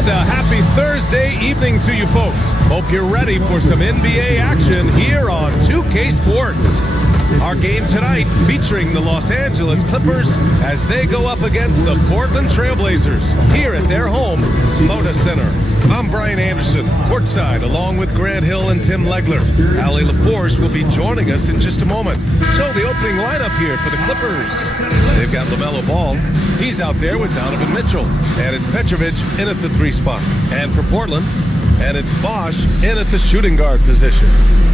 And a happy Thursday evening to you folks. Hope you're ready for some NBA action here on 2K Sports. Our game tonight featuring the Los Angeles Clippers as they go up against the Portland Trailblazers here at their home, Moda Center. I'm Brian Anderson, courtside, along with Grant Hill and Tim Legler. Ali LaForce will be joining us in just a moment. So the opening lineup here for the Clippers. They've got LaMelo Ball. He's out there with Donovan Mitchell. And it's Petrovic in at the 3 spot. And for Portland, and it's Bosch in at the shooting guard position.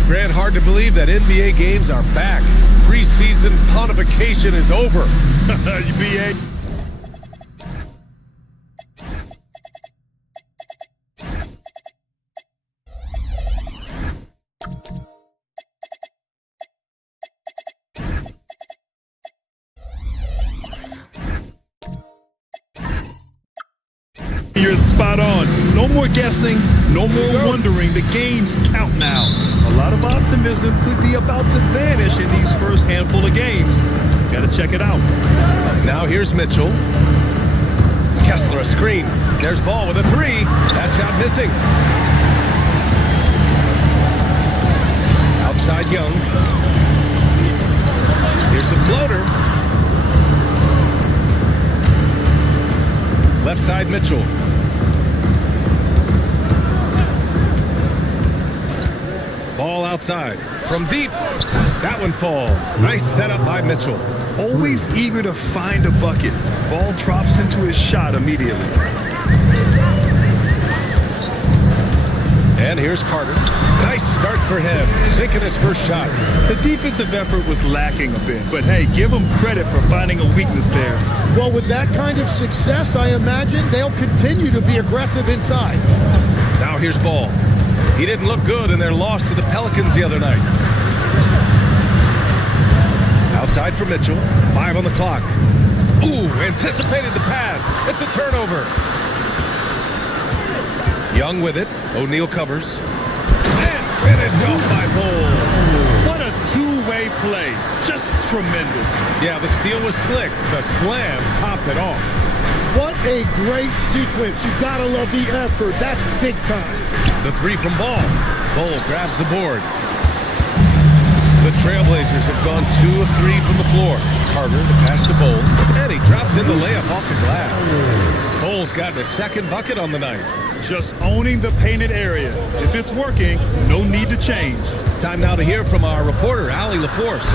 Grant, hard to believe that NBA games are back. Preseason pontification is over. BA. You're spot on. No more guessing, no more wondering. The games count now. A lot of optimism could be about to vanish in these first handful of games. Gotta check it out. Now here's Mitchell. Kessler a screen. There's Ball with a 3. That shot missing. Outside Young. Here's the floater. Left side Mitchell. Ball outside. From deep. That one falls. Nice setup by Mitchell. Always eager to find a bucket. Ball drops into his shot immediately. And here's Carter. Nice start for him. Sinking his first shot. The defensive effort was lacking a bit, but hey, give him credit for finding a weakness there. Well, with that kind of success, I imagine they'll continue to be aggressive inside. Now here's Ball. He didn't look good in their loss to the Pelicans the other night. Outside for Mitchell. 5 on the clock. Ooh, anticipated the pass. It's a turnover. Young with it. O'Neal covers. And finished off by Ball. What a two-way play. Just tremendous. Yeah, the steal was slick. The slam topped it off. What a great sequence. You gotta love the effort. That's big time. The 3 from Ball. Ball grabs the board. The Trailblazers have gone 2 of 3 from the floor. Carter, the pass to Bol, and he drops in the layup off the glass. Bol's gotten a second bucket on the night. Just owning the painted area. If it's working, no need to change. Time now to hear from our reporter, Ali LaForce.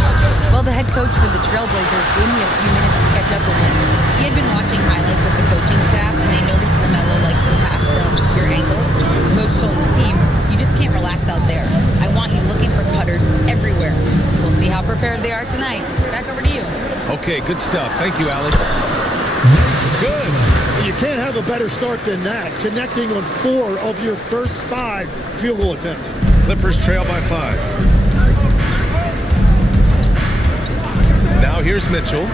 Well, the head coach for the Trailblazers gave me a few minutes to catch up with him. He had been watching highlights of the coaching staff, and they noticed LaMelo likes to pass the obscure angles. The coach told his team, you just can't relax out there. I want you looking for cutters everywhere. We'll see how prepared they are tonight. Back over to you. Okay, good stuff. Thank you, Ali. It's good. You can't have a better start than that, connecting on 4 of your first 5 field goal attempts. Clippers trail by 5. Now here's Mitchell.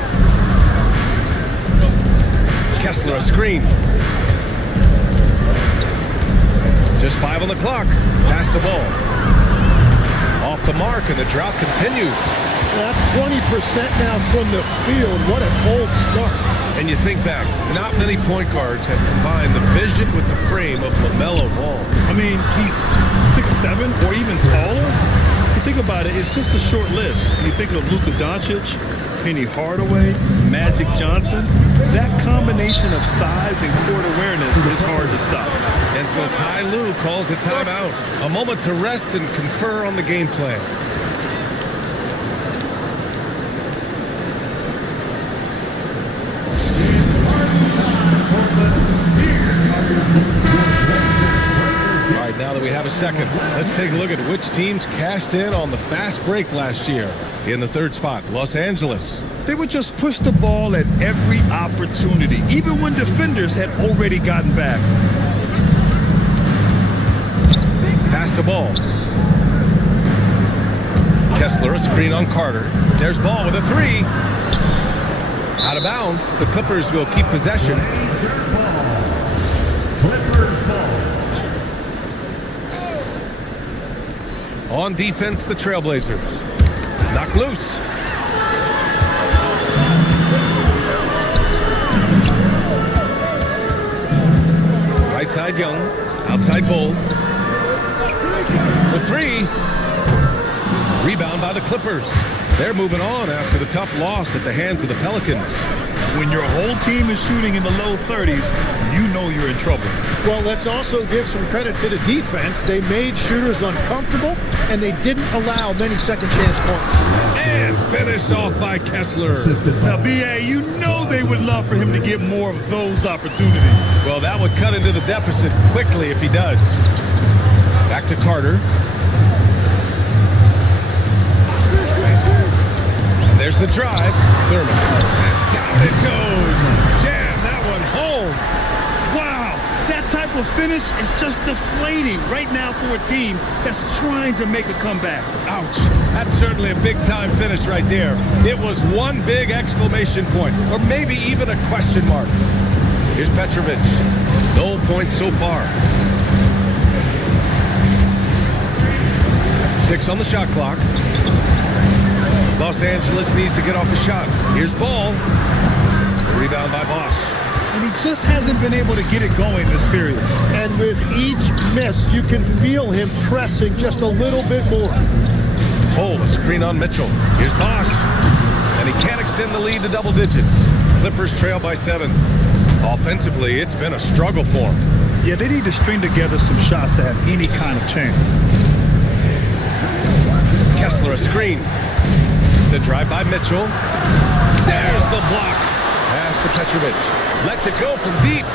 Kessler a screen. Just 5 on the clock. Pass the ball. Off the mark, and the drought continues. That's 20% now from the field. What a cold start. And you think back, not many point guards have combined the vision with the frame of LaMelo Ball. I mean, he's 6'7", or even taller. You think about it, it's just a short list. You think of Luka Doncic, Penny Hardaway, Magic Johnson. That combination of size and court awareness is hard to stop. And so Ty Lue calls a timeout. A moment to rest and confer on the game plan. All right, now that we have a second, let's take a look at which teams cashed in on the fast break last year. In the 3rd spot, Los Angeles. They would just push the ball at every opportunity, even when defenders had already gotten back. Pass the Ball. Kessler, a screen on Carter. There's Ball with a 3. Out of bounds. The Clippers will keep possession. On defense, the Trailblazers. Knocked loose. Inside Young, outside Bull. For three. Rebound by the Clippers. They're moving on after the tough loss at the hands of the Pelicans. When your whole team is shooting in the low 30s, you know you're in trouble. Well, let's also give some credit to the defense. They made shooters uncomfortable, and they didn't allow many second chance points. And finished off by Kessler. Now, B.A., you know they would love for him to get more of those opportunities. Well, that would cut into the deficit quickly if he does. Back to Carter. And there's the drive. Thurman. And down it goes. Jam that one home. Wow, that type of finish is just deflating right now for a team that's trying to make a comeback. Ouch. That's certainly a big-time finish right there. It was one big exclamation point, or maybe even a question mark. Here's Petrovic. No points so far. 6 on the shot clock. Los Angeles needs to get off a shot. Here's Ball. Rebound by Bosch. And he just hasn't been able to get it going this period. And with each miss, you can feel him pressing just a little bit more. Oh, a screen on Mitchell. Here's Bosch. And he can't extend the lead to double digits. Clippers trail by 7. Offensively, it's been a struggle for them. Yeah, they need to string together some shots to have any kind of chance. Kessler a screen. The drive by Mitchell. There's the block. Pass to Petrovic. Lets it go from deep.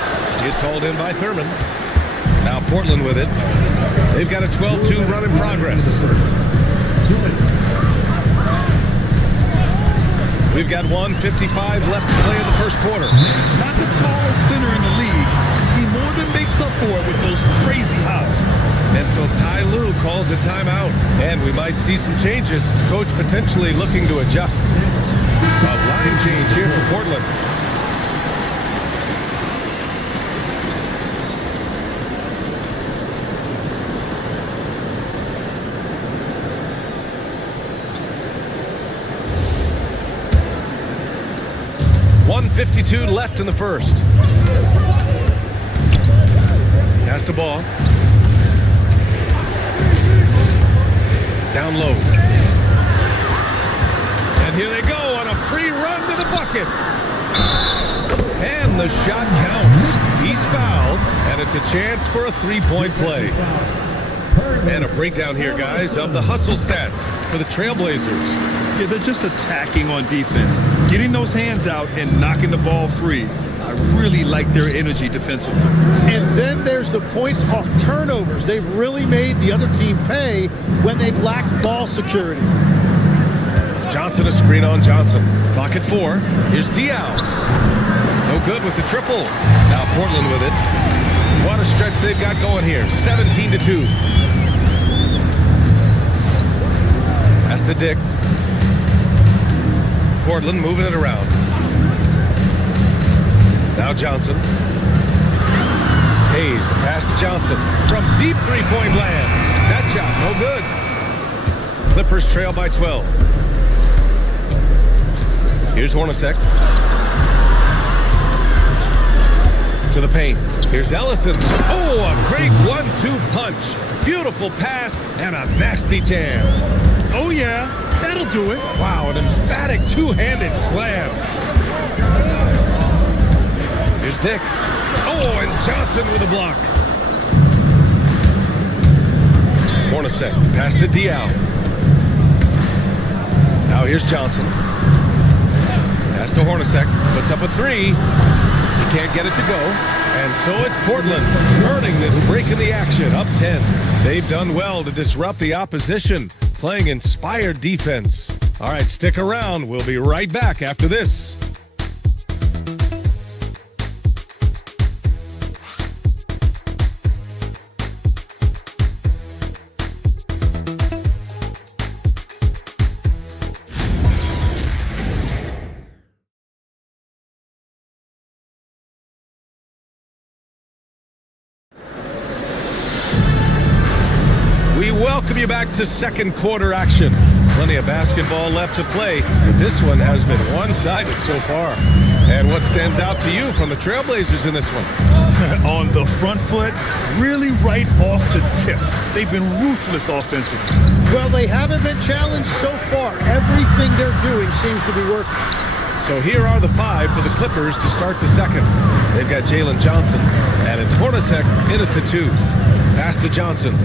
It's hauled in by Thurman. Now Portland with it. They've got a 12-2 run in progress. We've got 1:55 left to play in the first quarter. Not the tallest center in the league. He more than makes up for it with those crazy hops. And so Ty Lue calls a timeout. And we might see some changes. Coach potentially looking to adjust. A line change here for Portland. .152 left in the first. Pass to Ball. Down low. And here they go on a free run to the bucket. And the shot counts. He's fouled, and it's a chance for a three-point play. And a breakdown here, guys, of the hustle stats for the Trailblazers. Yeah, they're just attacking on defense, getting those hands out and knocking the ball free. I really like their energy defensively. And then there's the points off turnovers. They've really made the other team pay when they've lacked ball security. Johnson a screen on Johnson. Clock at 4. Here's Diao. No good with the triple. Now Portland with it. What a stretch they've got going here. 17-2. Pass to Dick. Portland moving it around. Now Johnson. Hayes, the pass to Johnson. From deep three-point land. That shot, no good. Clippers trail by 12. Here's Hornacek. To the paint. Here's Ellison. Oh, a great 1-2 punch. Beautiful pass and a nasty jam. Oh, yeah, that'll do it. Wow, an emphatic two-handed slam. Here's Dick. Oh, and Johnson with a block. Hornacek, pass to Diao. Now here's Johnson. Pass to Hornacek, puts up a 3. He can't get it to go. And so it's Portland earning this break in the action, up 10. They've done well to disrupt the opposition, playing inspired defense. All right, stick around. We'll be right back after this. welcome you back to second quarter action. Plenty of basketball left to play, but this one has been one-sided so far. And what stands out to you from the Trailblazers in this one? On the front foot, really right off the tip. They've been ruthless offensively. Well, they haven't been challenged so far. Everything they're doing seems to be working. So here are the 5 for the Clippers to start the second. They've got Jalen Johnson, and it's Hornacek in at the 2. Pass to Johnson.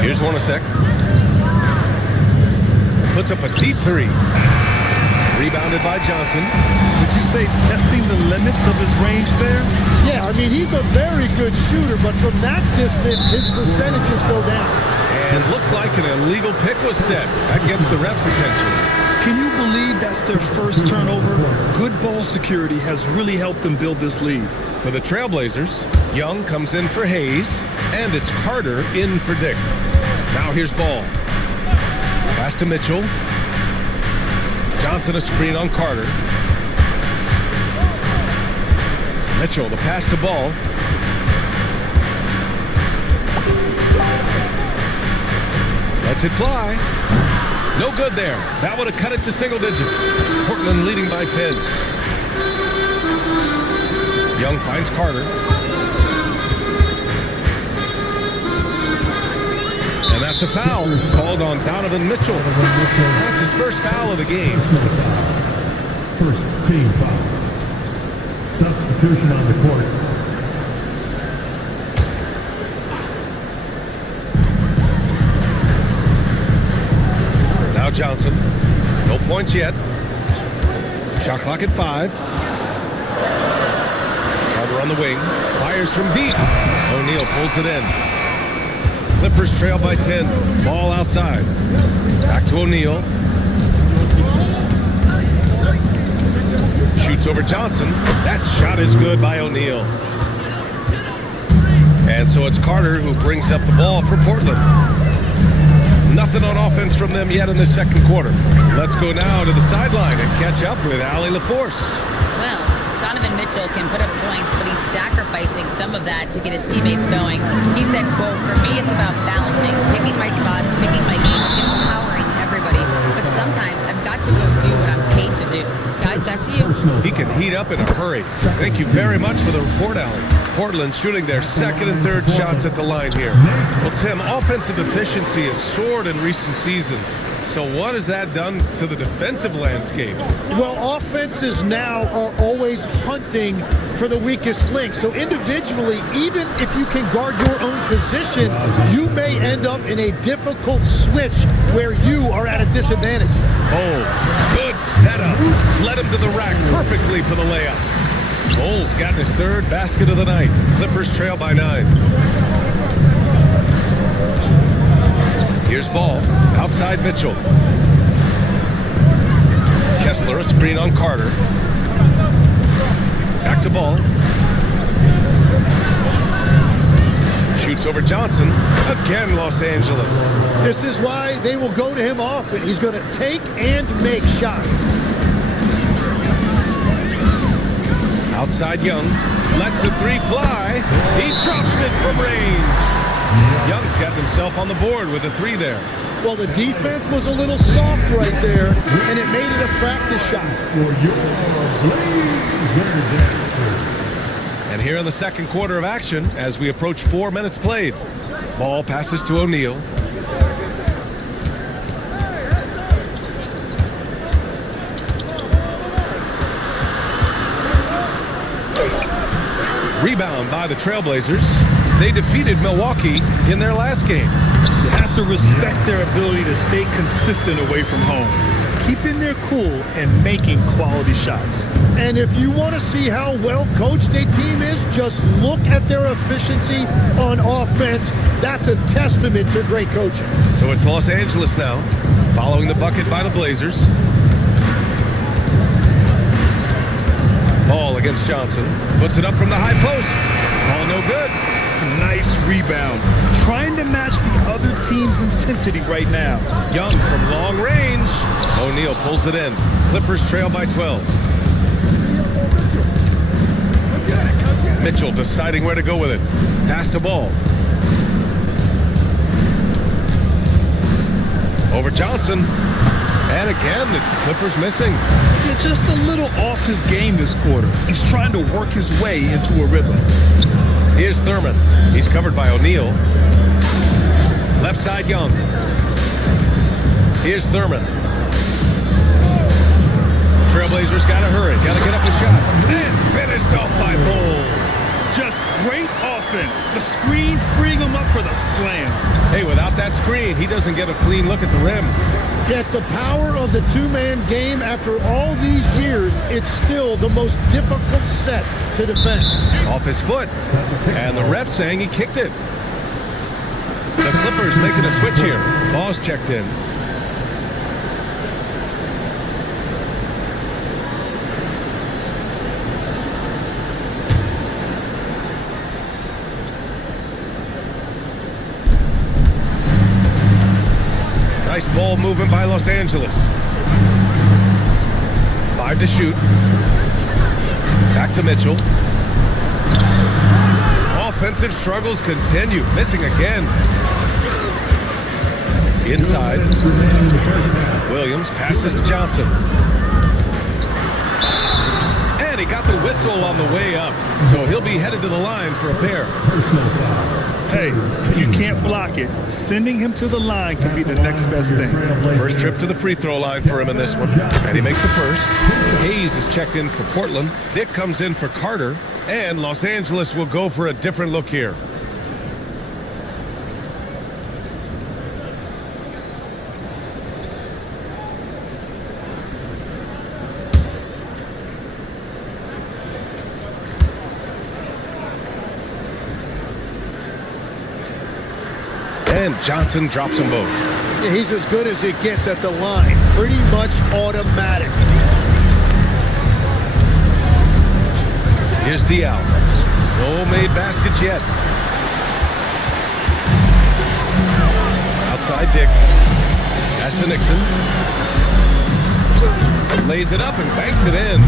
Here's Hornacek. Puts up a deep 3. Rebounded by Johnson. Would you say testing the limits of his range there? Yeah, I mean, he's a very good shooter, but from that distance, his percentages go down. And looks like an illegal pick was set. That gets the ref's attention. Can you believe that's their first turnover? Good ball security has really helped them build this lead. For the Trailblazers, Young comes in for Hayes, and it's Carter in for Dick. Now here's Ball. Pass to Mitchell. Johnson a screen on Carter. Mitchell, the pass to Ball. Lets it fly. No good there. That would have cut it to single digits. Portland leading by 10. Young finds Carter. And that's a foul called on Donovan Mitchell. That's his first foul of the game. First team foul. Substitution on the court. Now Johnson. No points yet. Shot clock at 5. Carter on the wing. Fires from deep. O'Neal pulls it in. Clippers trail by 10. Ball outside. Back to O'Neal. Shoots over Johnson. That shot is good by O'Neal. And so it's Carter who brings up the ball for Portland. Nothing on offense from them yet in the second quarter. Let's go now to the sideline and catch up with Allie LaForce. Well, Donovan Mitchell can put up points, but he's sacrificing some of that to get his teammates going. He said, quote, "For me, it's about balancing, picking my spots, picking my games, empowering everybody. But sometimes I've got to go do what I'm paid to do." Guys, back to you. He can heat up in a hurry. Thank you very much for the report, Allie. Portland shooting their second and third shots at the line here. Well, Tim, offensive efficiency has soared in recent seasons. So what has that done to the defensive landscape? Well, offenses now are always hunting for the weakest link. So individually, even if you can guard your own position, you may end up in a difficult switch where you are at a disadvantage. Oh, good setup. Led him to the rack perfectly for the layup. Bowles got his third basket of the night. Clippers trail by 9. Here's Ball. Outside Mitchell. Kessler a screen on Carter. Back to Ball. Shoots over Johnson. Again, Los Angeles. This is why they will go to him often. He's going to take and make shots. Outside Young. Lets the 3 fly. He drops it from range. Young's got himself on the board with a 3 there. Well, the defense was a little soft right there, and it made it a practice shot. And here in the second quarter of action, as we approach 4 minutes played, Ball passes to O'Neal. Rebound by the Trailblazers. They defeated Milwaukee in their last game. You have to respect their ability to stay consistent away from home, keeping their cool and making quality shots. And if you want to see how well coached a team is, just look at their efficiency on offense. That's a testament to great coaching. So it's Los Angeles now, following the bucket by the Blazers. Ball against Johnson. Puts it up from the high post. Ball no good. Nice rebound. Trying to match the other team's intensity right now. Young from long range. O'Neal pulls it in. Clippers trail by 12. Mitchell deciding where to go with it. Pass the ball. Over Johnson. And again, it's the Clippers missing. Yeah, just a little off his game this quarter. He's trying to work his way into a rhythm. Here's Thurman. He's covered by O'Neal. Left side, Young. Here's Thurman. Trailblazers got to hurry. Got to get up a shot. And finished off by Bull. Just great offense. The screen freeing him up for the slam. Hey, without that screen, he doesn't get a clean look at the rim. Yeah, it's the power of the two-man game. After all these years, it's still the most difficult set to defend. Off his foot. And the ref saying he kicked it. The Clippers making a switch here. Ball's checked in. Nice ball movement by Los Angeles. 5 to shoot. Back to Mitchell. Offensive struggles continue. Missing again. Inside. Williams passes to Johnson. And he got the whistle on the way up. So he'll be headed to the line for a pair. Hey, you can't block it. Sending him to the line could be the next best thing. First trip to the free throw line for him in this one. And he makes the first. Hayes is checked in for Portland. Dick comes in for Carter. And Los Angeles will go for a different look here. And Johnson drops them both. Yeah, he's as good as it gets at the line. Pretty much automatic. Here's Diaw. No made baskets yet. Outside Dick. Pass to Nixon. Lays it up and banks it in.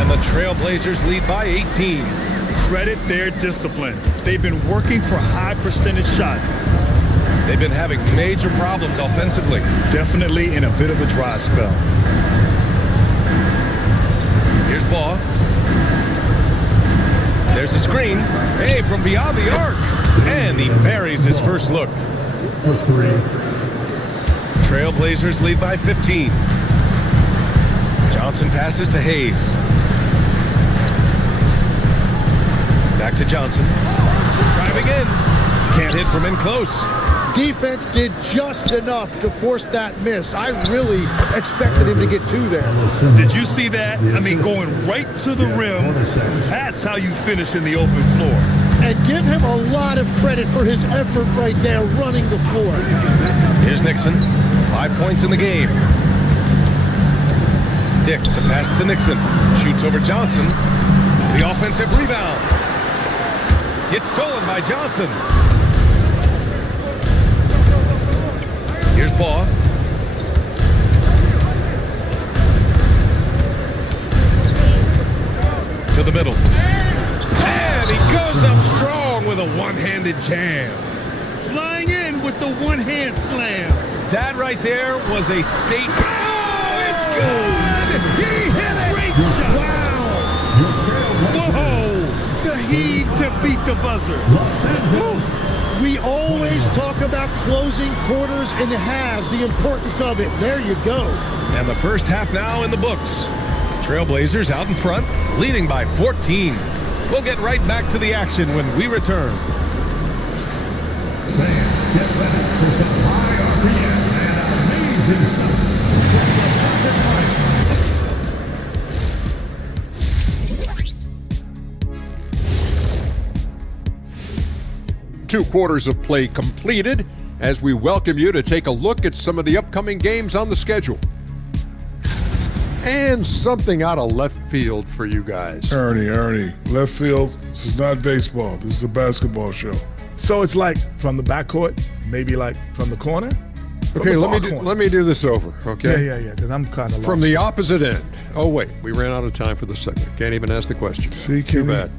And the Trailblazers lead by 18. Credit their discipline. They've been working for high percentage shots. They've been having major problems offensively. Definitely in a bit of a dry spell. Here's Ball. There's a screen. Hey, from beyond the arc. And he buries his first look. For 3. Trailblazers lead by 15. Johnson passes to Hayes. Back to Johnson. Driving in. Can't hit from in close. Defense did just enough to force that miss. I really expected him to get 2 there. Did you see that? I mean, going right to the rim. That's how you finish in the open floor. And give him a lot of credit for his effort right there running the floor. Here's Nixon. 5 points in the game. Dick, the pass to Nixon. Shoots over Johnson. The offensive rebound. Gets stolen by Johnson. Here's Baugh. To the middle. And he goes up strong with a one-handed jam. Flying in with the one-hand slam. That right there was a state. Oh, it's good! He hit it! Great shot! Wow! Whoa! The heave to beat the buzzer. We always talk about closing quarters and halves, the importance of it. There you go. And the first half now in the books. Trailblazers out in front, leading by 14. We'll get right back to the action when we return. Fans, get ready for some high RPM and amazing stuff. Two quarters of play completed as we welcome you to take a look at some of the upcoming games on the schedule. And something out of left field for you guys. Ernie, left field, this is not baseball. This is a basketball show. So it's like from the backcourt, maybe like from the corner? Okay, let me do this over, okay? Yeah, because I'm kind of lost. From the opposite end. Oh, wait, we ran out of time for the segment. Can't even ask the question. See, Too Kenny? bad.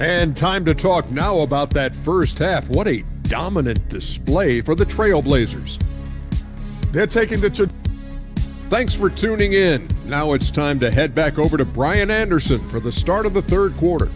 And time to talk now about that first half. What a dominant display for the Trailblazers. They're taking the Thanks for tuning in. Now it's time to head back over to Brian Anderson for the start of the third quarter.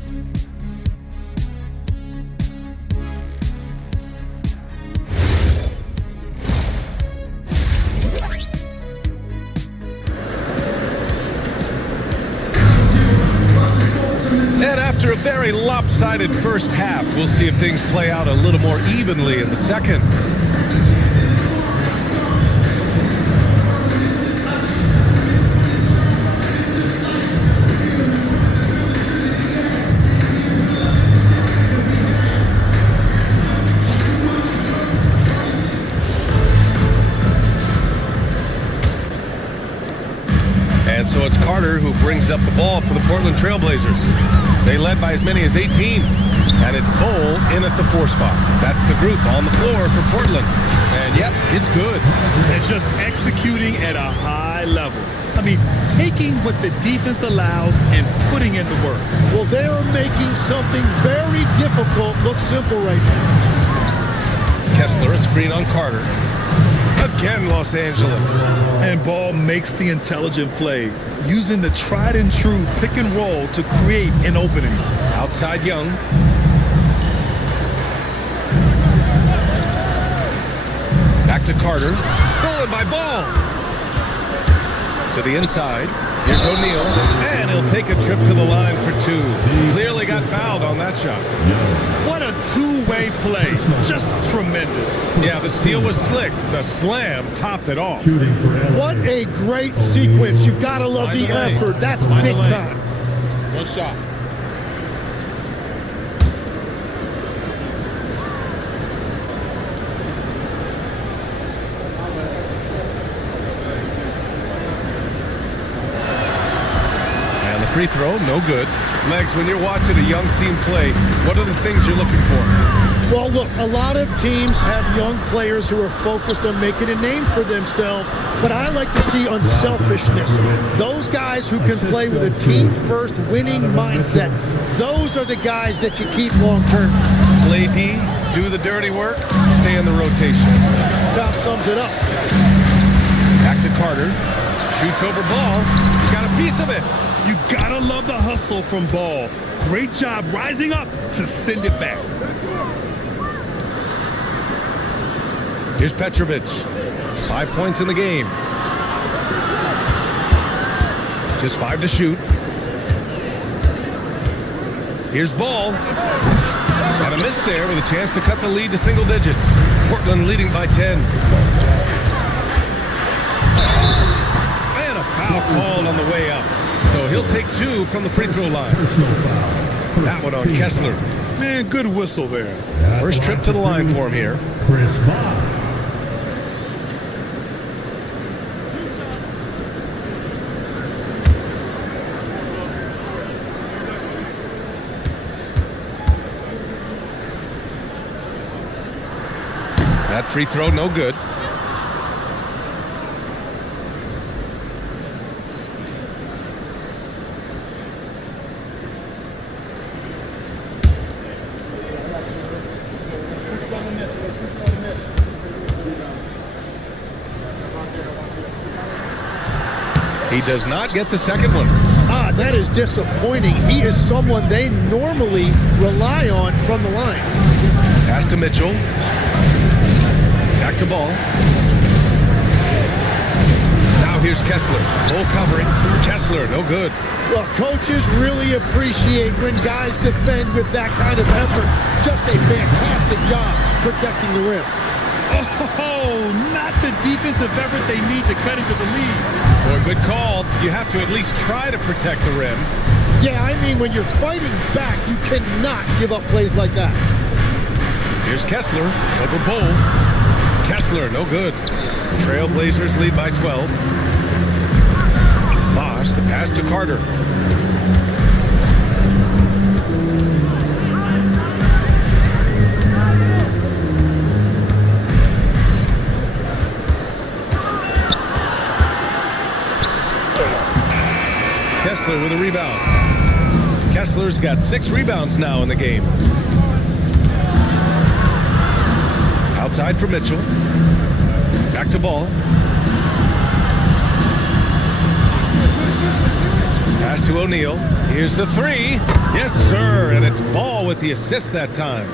And after a very lopsided first half, we'll see if things play out a little more evenly in the second. And so it's Carter who brings up the ball for the Portland Trailblazers. They led by as many as 18. And it's Bol in at the 4 spot. That's the group on the floor for Portland. And yep, it's good. And just executing at a high level. I mean, taking what the defense allows and putting in the work. Well, they are making something very difficult look simple right now. Kessler, a screen on Carter. Again, Los Angeles. And Ball makes the intelligent play, using the tried and true pick and roll to create an opening. Outside Young. Back to Carter. Stolen by Ball. To the inside. Here's O'Neal. And he'll take a trip to the line for 2. Clearly got fouled on that shot. What a two-way play. Just tremendous. Yeah, the steal was slick. The slam topped it off. What a great sequence. You gotta love the effort. That's big time. One shot. And the free throw, no good. Legs, when you're watching a young team play, what are the things you're looking for? Well, look, a lot of teams have young players who are focused on making a name for themselves, but I like to see unselfishness. Those guys who can play with a team-first winning mindset, those are the guys that you keep long-term. Play D, do the dirty work, stay in the rotation. About sums it up. Back to Carter. Shoots over Ball. Got a piece of it. You gotta love the hustle from Ball. Great job rising up to send it back. Here's Petrovic. 5 points in the game. Just 5 to shoot. Here's Ball. And a miss there with a chance to cut the lead to single digits. Portland leading by 10. And a foul called on the way up. So he'll take 2 from the free throw line. That one on Kessler. Man, good whistle there. First trip to the line for him here. That free throw, no good. He does not get the second one. That is disappointing. He is someone they normally rely on from the line. Pass to Mitchell. Back to Ball. Now here's Kessler. Full covering. Kessler, no good. Well, coaches really appreciate when guys defend with that kind of effort. Just a fantastic job protecting the rim. Oh, not the defensive effort they need to cut into the lead. Boy, good call. You have to at least try to protect the rim. Yeah, I mean, when you're fighting back, you cannot give up plays like that. Here's Kessler over Bol. Kessler, no good. Trailblazers lead by 12. Bosch, the pass to Carter. Kessler with a rebound. Wrestlers got 6 rebounds now in the game. Outside for Mitchell. Back to Ball. Pass to O'Neal. Here's the 3. Yes, sir. And it's Ball with the assist that time.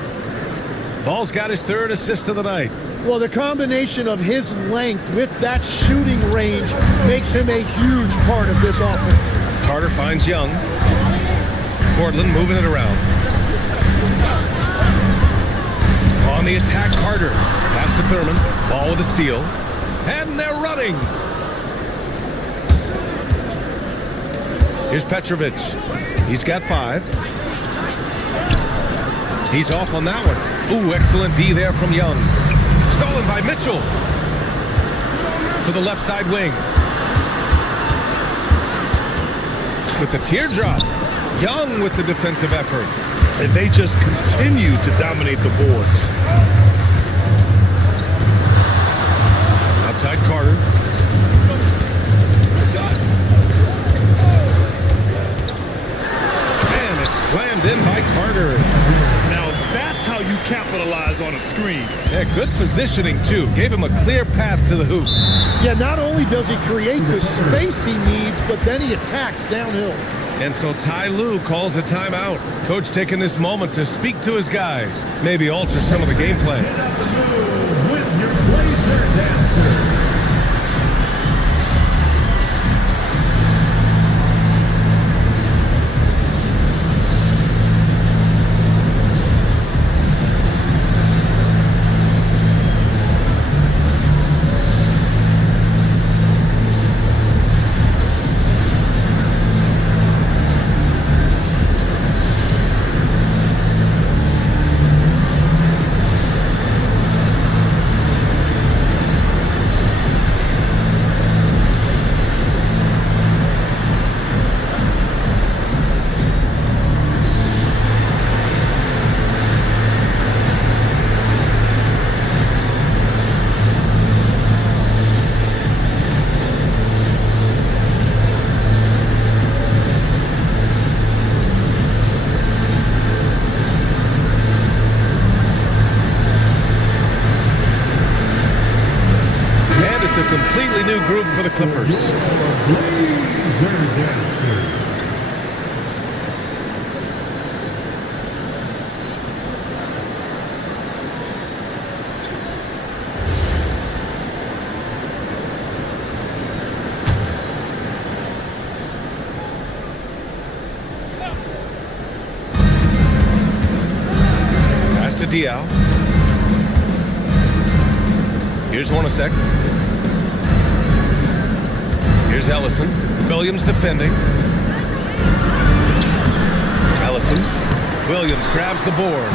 Ball's got his 3rd assist of the night. Well, the combination of his length with that shooting range makes him a huge part of this offense. Carter finds Young. Portland moving it around. On the attack, Carter. Pass to Thurman. Ball with a steal. And they're running. Here's Petrovic. He's got 5. He's off on that one. Ooh, excellent D there from Young. Stolen by Mitchell. To the left side wing. With the teardrop. Young with the defensive effort. And they just continue to dominate the boards. Outside Carter. And it's slammed in by Carter. Now that's how you capitalize on a screen. Yeah, good positioning too. Gave him a clear path to the hoop. Yeah, not only does he create the space he needs, but then he attacks downhill. And so Ty Lue calls a timeout. Coach taking this moment to speak to his guys. Maybe alter some of the game plan. With your Blazer dancer. It's a completely new group for the Clippers. Blazer dancer. Pass to Diaw. Here's Hornacek. Here's Ellison. Williams defending. Ellison. Williams grabs the board.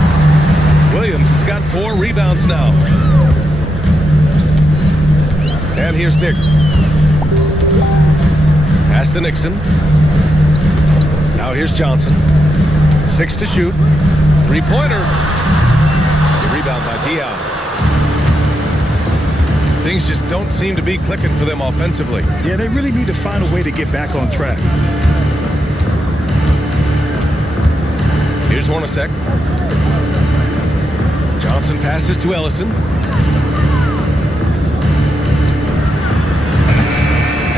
Williams has got 4 rebounds now. And here's Dick. Pass to Nixon. Now here's Johnson. 6 to shoot. 3-pointer. The rebound by Diaw. Things just don't seem to be clicking for them offensively. Yeah, they really need to find a way to get back on track. Here's Hornacek. Johnson passes to Ellison.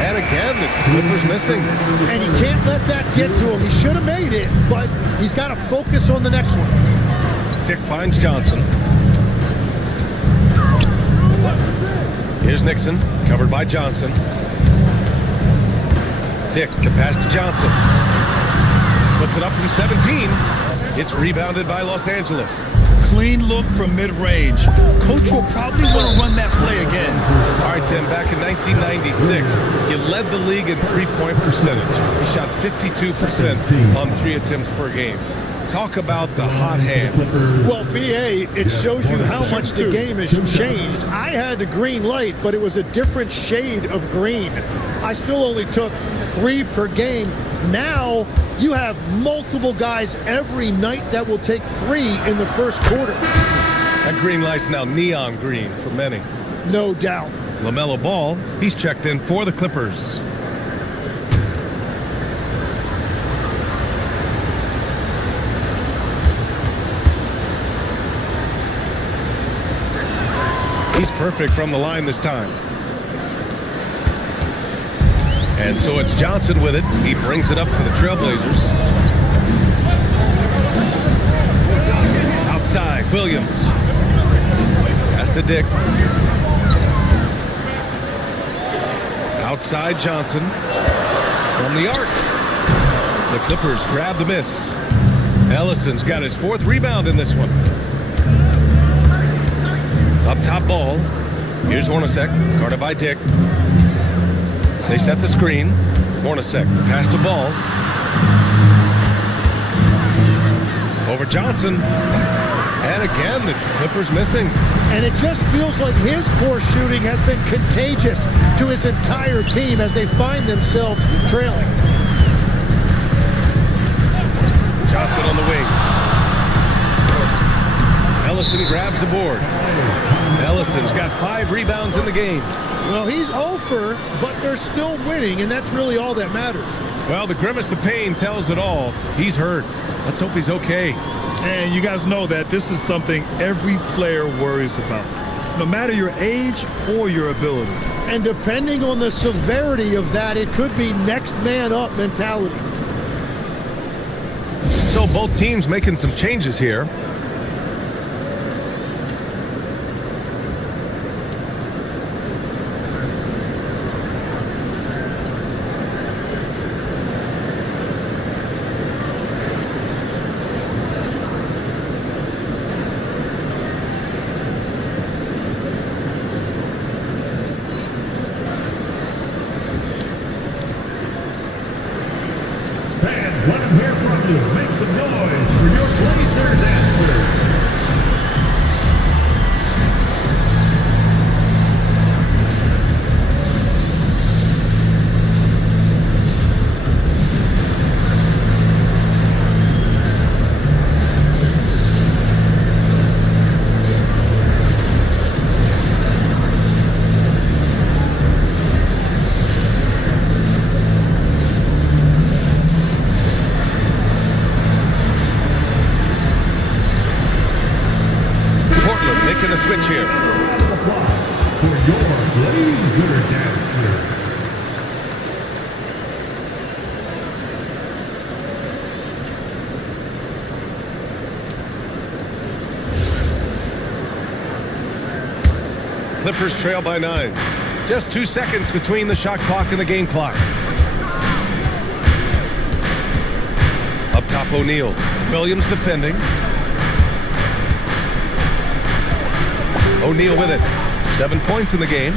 And again, it's Clippers missing. And he can't let that get to him. He should have made it, but he's got to focus on the next one. Dick finds Johnson. Here's Nixon, covered by Johnson. Dick, the pass to Johnson. Puts it up from 17. It's rebounded by Los Angeles. Clean look from mid-range. Coach will probably want to run that play again. All right, Tim, back in 1996, you led the league in three-point percentage. You shot 52% on 3 attempts per game. Talk about the hot hand. Well, BA, it shows you how much the game has changed. I had a green light, but it was a different shade of green. I still only took 3 per game. Now, you have multiple guys every night that will take 3 in the first quarter. That green light's now neon green for many. No doubt. LaMelo Ball, he's checked in for the Clippers. He's perfect from the line this time. And so it's Johnson with it. He brings it up for the Trailblazers. Outside, Williams. Pass to Dick. Outside, Johnson. From the arc. The Clippers grab the miss. Ellison's got his 4th rebound in this one. Up top ball. Here's Hornacek. Guarded by Dick. They set the screen. Hornacek, pass to Ball. Over Johnson. And again, it's Clippers missing. And it just feels like his poor shooting has been contagious to his entire team as they find themselves trailing. Johnson on the wing. Ellison grabs the board. Ellison's got 5 rebounds in the game. Well, he's over, but they're still winning, and that's really all that matters. Well, the grimace of pain tells it all. He's hurt. Let's hope he's okay. And you guys know that this is something every player worries about, no matter your age or your ability. And depending on the severity of that, it could be next man up mentality. So both teams making some changes here. Fans, let them hear from you. Make some noise for your Blazers answer. Making a switch here. Applause for your Blazer dancer. Clippers trail by 9. Just 2 seconds between the shot clock and the game clock. Up top, O'Neal. Williams defending. O'Neal with it. 7 points in the game.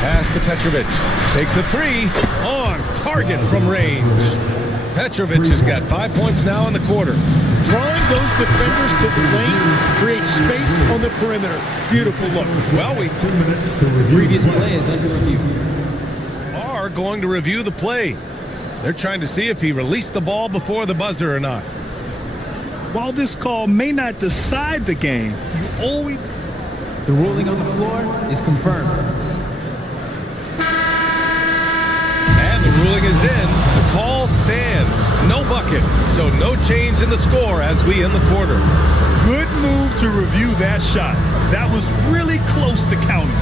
Pass to Petrovic. Takes a 3. On target from range. Petrovic has got 5 points now in the quarter. Drawing those defenders to the lane creates space on the perimeter. Beautiful look. Well, we 2 minutes to review. Previous play is under review. are going to review the play. They're trying to see if he released the ball before the buzzer or not. While this call may not decide the game, you always... The ruling on the floor is confirmed. And the ruling is in. The call stands. No bucket. So no change in the score as we end the quarter. Good move to review that shot. That was really close to counting.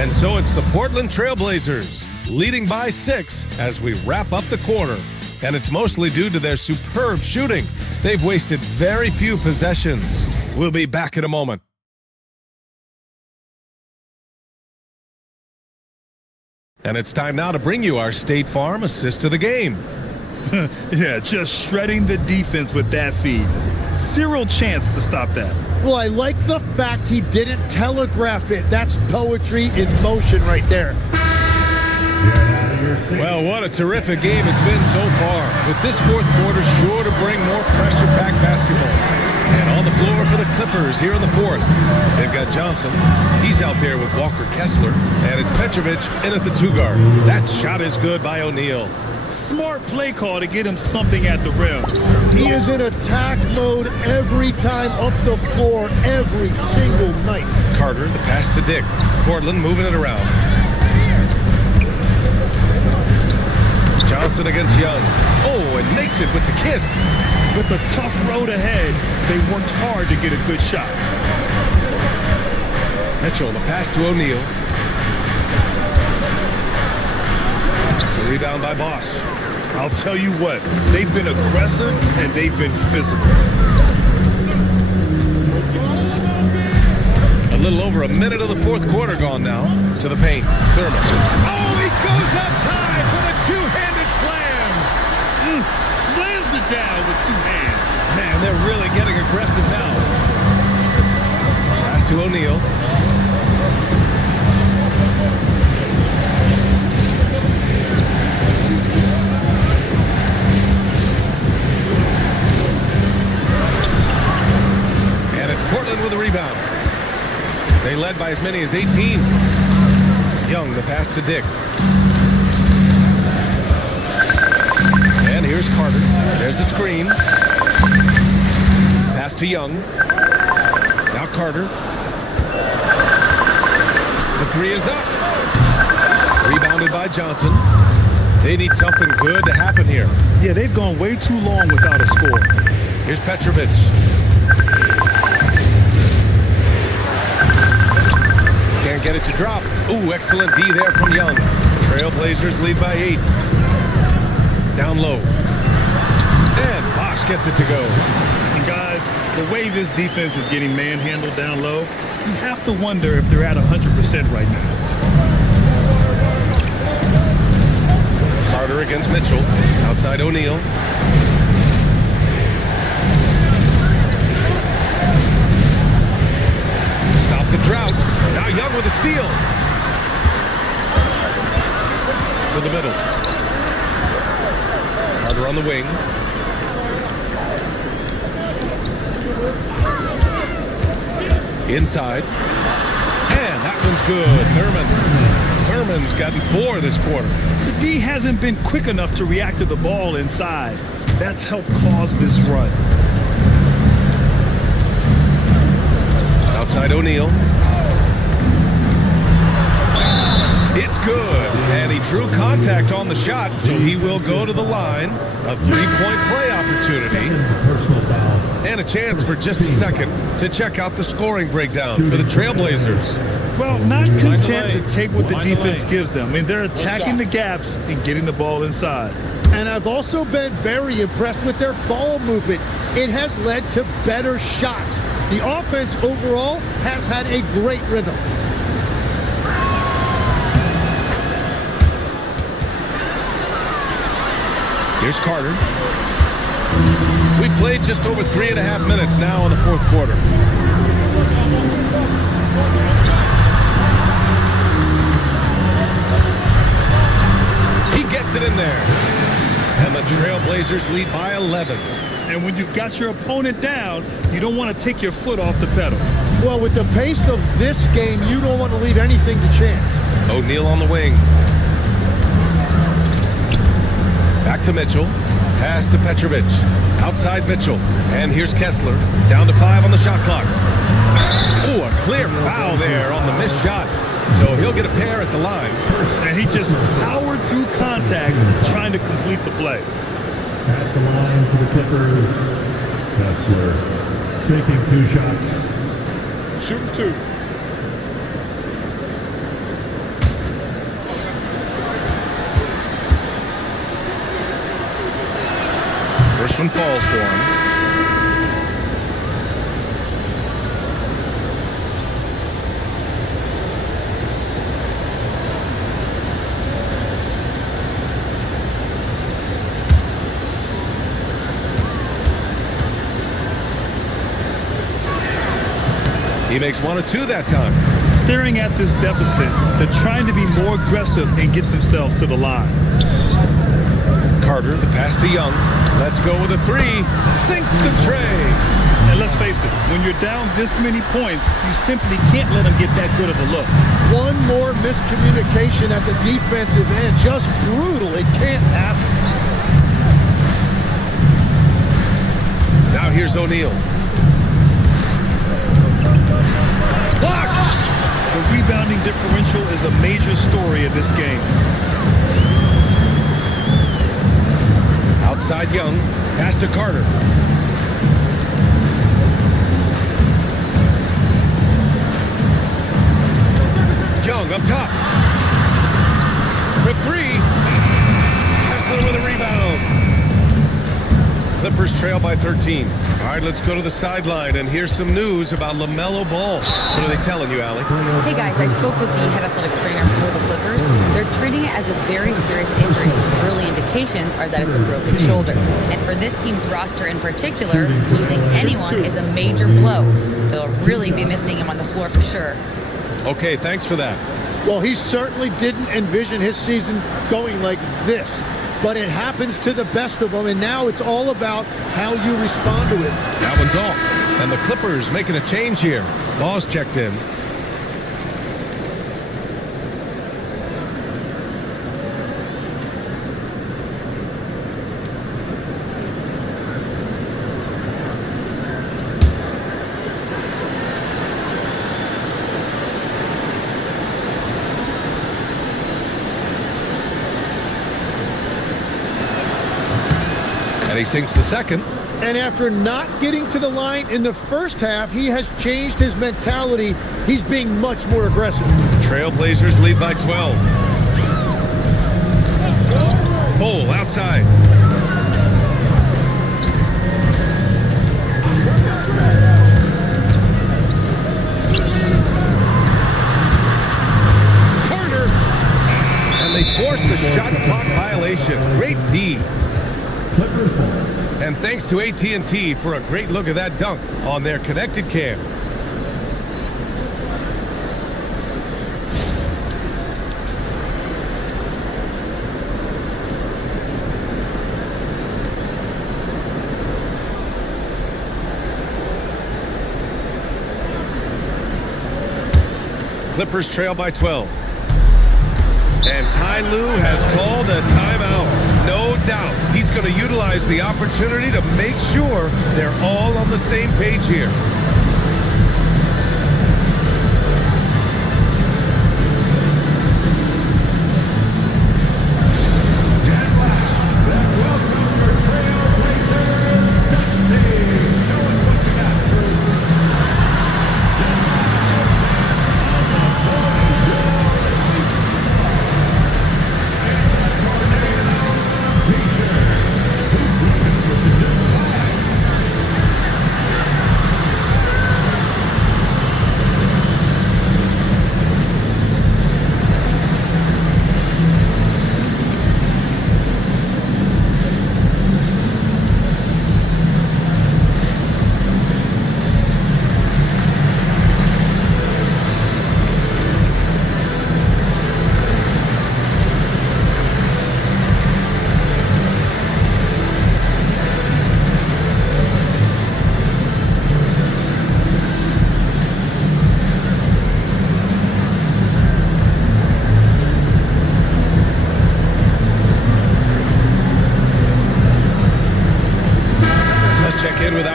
And so it's the Portland Trailblazers leading by 6 as we wrap up the quarter. And it's mostly due to their superb shooting. They've wasted very few possessions. We'll be back in a moment. And it's time now to bring you our State Farm assist of the game. Yeah, just shredding the defense with that feed. Zero chance to stop that. Well, I like the fact he didn't telegraph it. That's poetry in motion right there. Well, what a terrific game it's been so far. With this fourth quarter sure to bring more pressure-packed basketball. And on the floor for the Clippers here in the fourth. They've got Johnson. He's out there with Walker Kessler. And it's Petrovic in at the 2-guard. That shot is good by O'Neal. Smart play call to get him something at the rim. He is in attack mode every time up the floor, every single night. Carter, the pass to Dick. Portland moving it around. Johnson against Young. Oh, and makes it with the kiss. With a tough road ahead, they worked hard to get a good shot. Mitchell, the pass to O'Neal. The rebound by Bosch. I'll tell you what, they've been aggressive and they've been physical. A little over a minute of the fourth quarter gone now. To the paint. Thurman. Oh, he goes up high for the two-handed slam. Slams it down with two hands. Man, they're really getting aggressive now. Pass to O'Neal. And it's Portland with a rebound. They led by as many as 18. Young, the pass to Dick. And here's Carter. There's the screen. Pass to Young. Now Carter. The three is up. Rebounded by Johnson. They need something good to happen here. Yeah, they've gone way too long without a score. Here's Petrovic. Can't get it to drop. Ooh, excellent D there from Young. Trailblazers lead by 8. Down low. And Bosch gets it to go. And guys, the way this defense is getting manhandled down low, you have to wonder if they're at 100% right now. Carter against Mitchell. Outside O'Neal. Stop the drought. Now Young with a steal. To the middle. Carter on the wing. Inside. And that one's good. Thurman's gotten 4 this quarter. The D hasn't been quick enough to react to the ball inside. That's helped cause this run. Outside O'Neal. It's good. And he drew contact on the shot, so he will go to the line. A 3-point play opportunity. And a chance for just a second to check out the scoring breakdown for the Trailblazers. Well, not content to take what the defense gives them. I mean, they're attacking the gaps and getting the ball inside. And I've also been very impressed with their ball movement. It has led to better shots. The offense overall has had a great rhythm. Here's Carter. We played just over 3.5 minutes now in the fourth quarter. He gets it in there. And the Trailblazers lead by 11. And when you've got your opponent down, you don't want to take your foot off the pedal. Well, with the pace of this game, you don't want to leave anything to chance. O'Neal on the wing. Back to Mitchell. Pass to Petrovic. Outside Mitchell. And here's Kessler. Down to 5 on the shot clock. Ooh, a clear foul there on the missed shot. So he'll get a pair at the line. And he just powered through contact trying to complete the play. At the line for the Clippers, Kessler taking 2 shots. Shooting 2. First one falls for him. He makes 1 of 2 that time. Staring at this deficit, they're trying to be more aggressive and get themselves to the line. Carter, the pass to Young. Let's go with a 3. Sinks the tray. And let's face it, when you're down this many points, you simply can't let them get that good of a look. One more miscommunication at the defensive end. Just brutal. It can't happen. Now here's O'Neal. Blocked! The rebounding differential is a major story in this game. Outside Young. Pass to Carter. trail by 13. All right, let's go to the sideline and hear some news about LaMelo Ball. What are they telling you, Allie? Hey guys, I spoke with the head athletic trainer for the Clippers. They're treating it as a very serious injury. Early indications are that it's a broken shoulder. And for this team's roster in particular, losing anyone is a major blow. They'll really be missing him on the floor for sure. Okay, thanks for that. Well, he certainly didn't envision his season going like this. But it happens to the best of them, and now it's all about how you respond to it. That one's off. And the Clippers making a change here. Ball's checked in. And he sinks the second. And after not getting to the line in the first half, he has changed his mentality. He's being much more aggressive. Trailblazers lead by 12. Bull outside. Carter. And they forced the shot clock violation. Great D. And thanks to AT&T for a great look at that dunk on their connected cam. Clippers trail by 12. And Ty Lue has called a timeout. No doubt he's going to utilize the opportunity to make sure they're all on the same page here.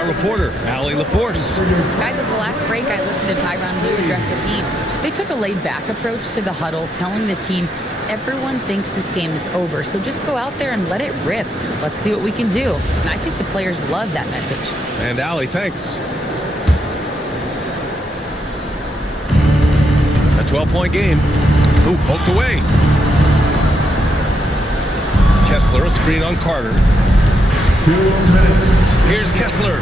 Reporter, Allie LaForce. Guys, at the last break, I listened to Tyronn Lue address the team. They took a laid-back approach to the huddle, telling the team, everyone thinks this game is over, so just go out there and let it rip. Let's see what we can do. And I think the players love that message. And Allie, thanks. A 12-point game. Ooh, poked away. Kessler, a screen on Carter. 2 minutes. Here's Kessler.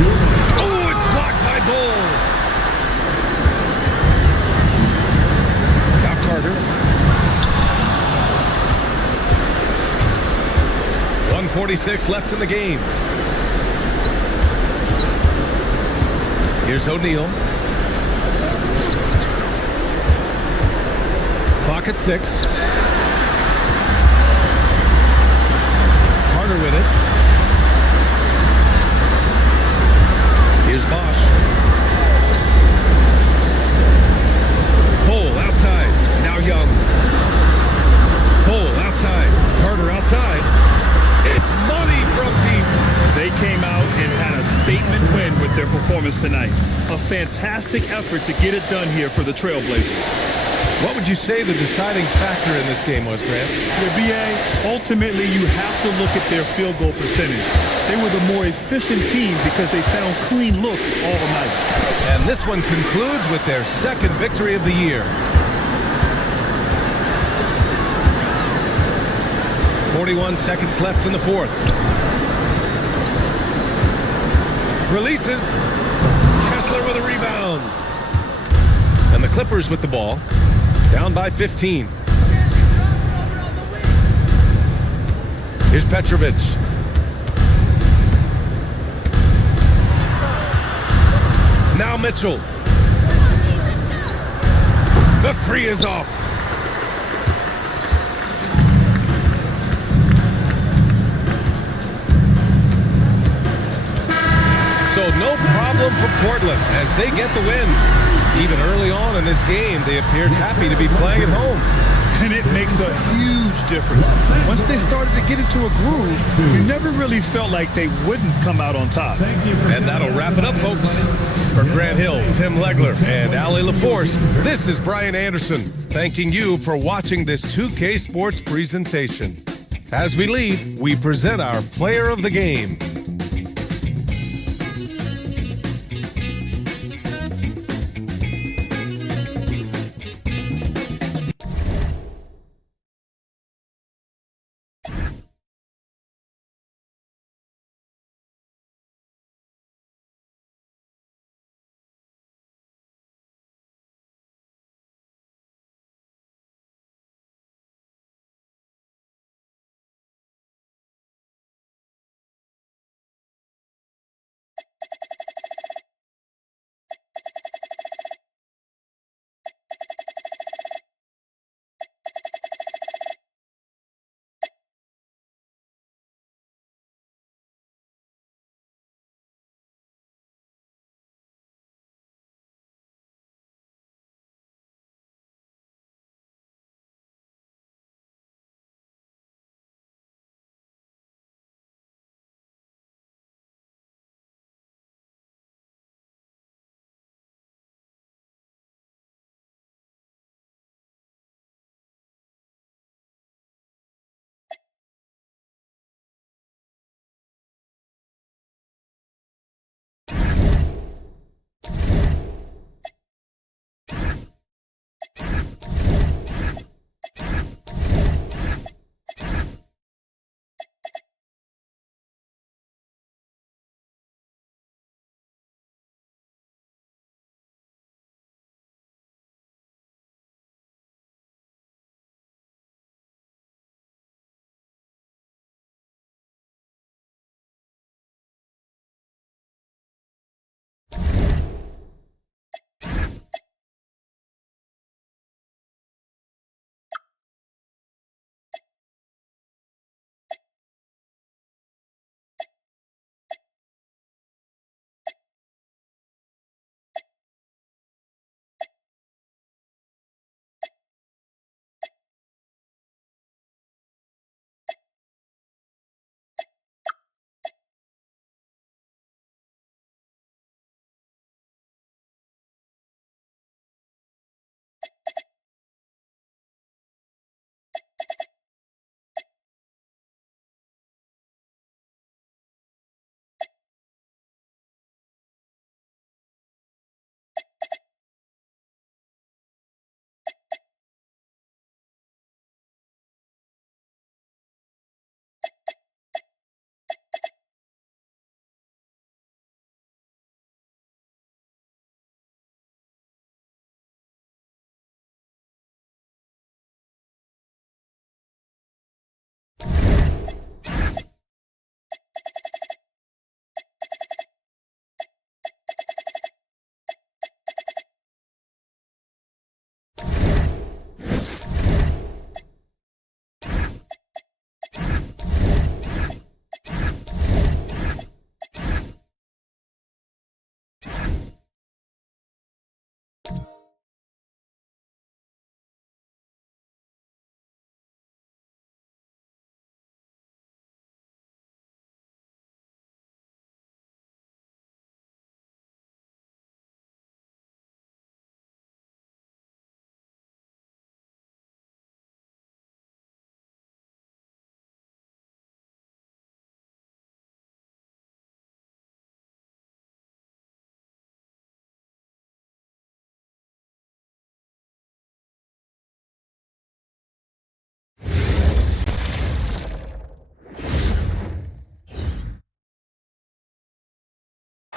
Oh, it's blocked by Bull. Now Carter. 1:46 left in the game. Here's O'Neal. Clock at 6. Carter with it. Here's Bosch. Bull outside. Now Young. Bull outside. Carter outside. It's money from deep. They came out and had a statement win with their performance tonight. A fantastic effort to get it done here for the Trailblazers. What would you say the deciding factor in this game was, Grant? The BA, ultimately you have to look at their field goal percentage. They were the more efficient team because they found clean looks all night. And this one concludes with their second victory of the year. 41 seconds left in the fourth. Releases. Kessler with a rebound. And the Clippers with the ball. Down by 15. Here's Petrovic. Now Mitchell. The three is off. So no problem for Portland as they get the win. Even early on in this game, they appeared happy to be playing at home. And it makes a huge difference. Once they started to get into a groove, you never really felt like they wouldn't come out on top. And that'll wrap it up, folks. For Grant Hill, Tim Legler, and Ali LaForce, this is Brian Anderson, thanking you for watching this 2K Sports presentation. As we leave, we present our player of the game.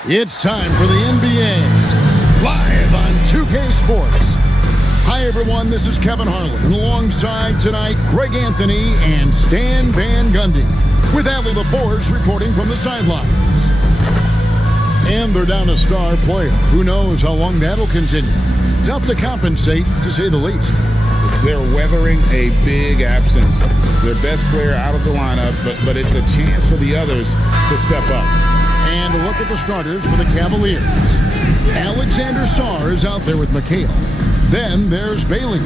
It's time for the NBA, live on 2K Sports. Hi, everyone. This is Kevin Harlan, and alongside tonight, Greg Anthony and Stan Van Gundy, with Allie LaForce reporting from the sidelines. And they're down a star player. Who knows how long that'll continue. Tough to compensate, to say the least. They're weathering a big absence. Their best player out of the lineup, but it's a chance for the others to step up. And a look at the starters for the Cavaliers. Alexander Sarr is out there with McHale. Then there's Bailey.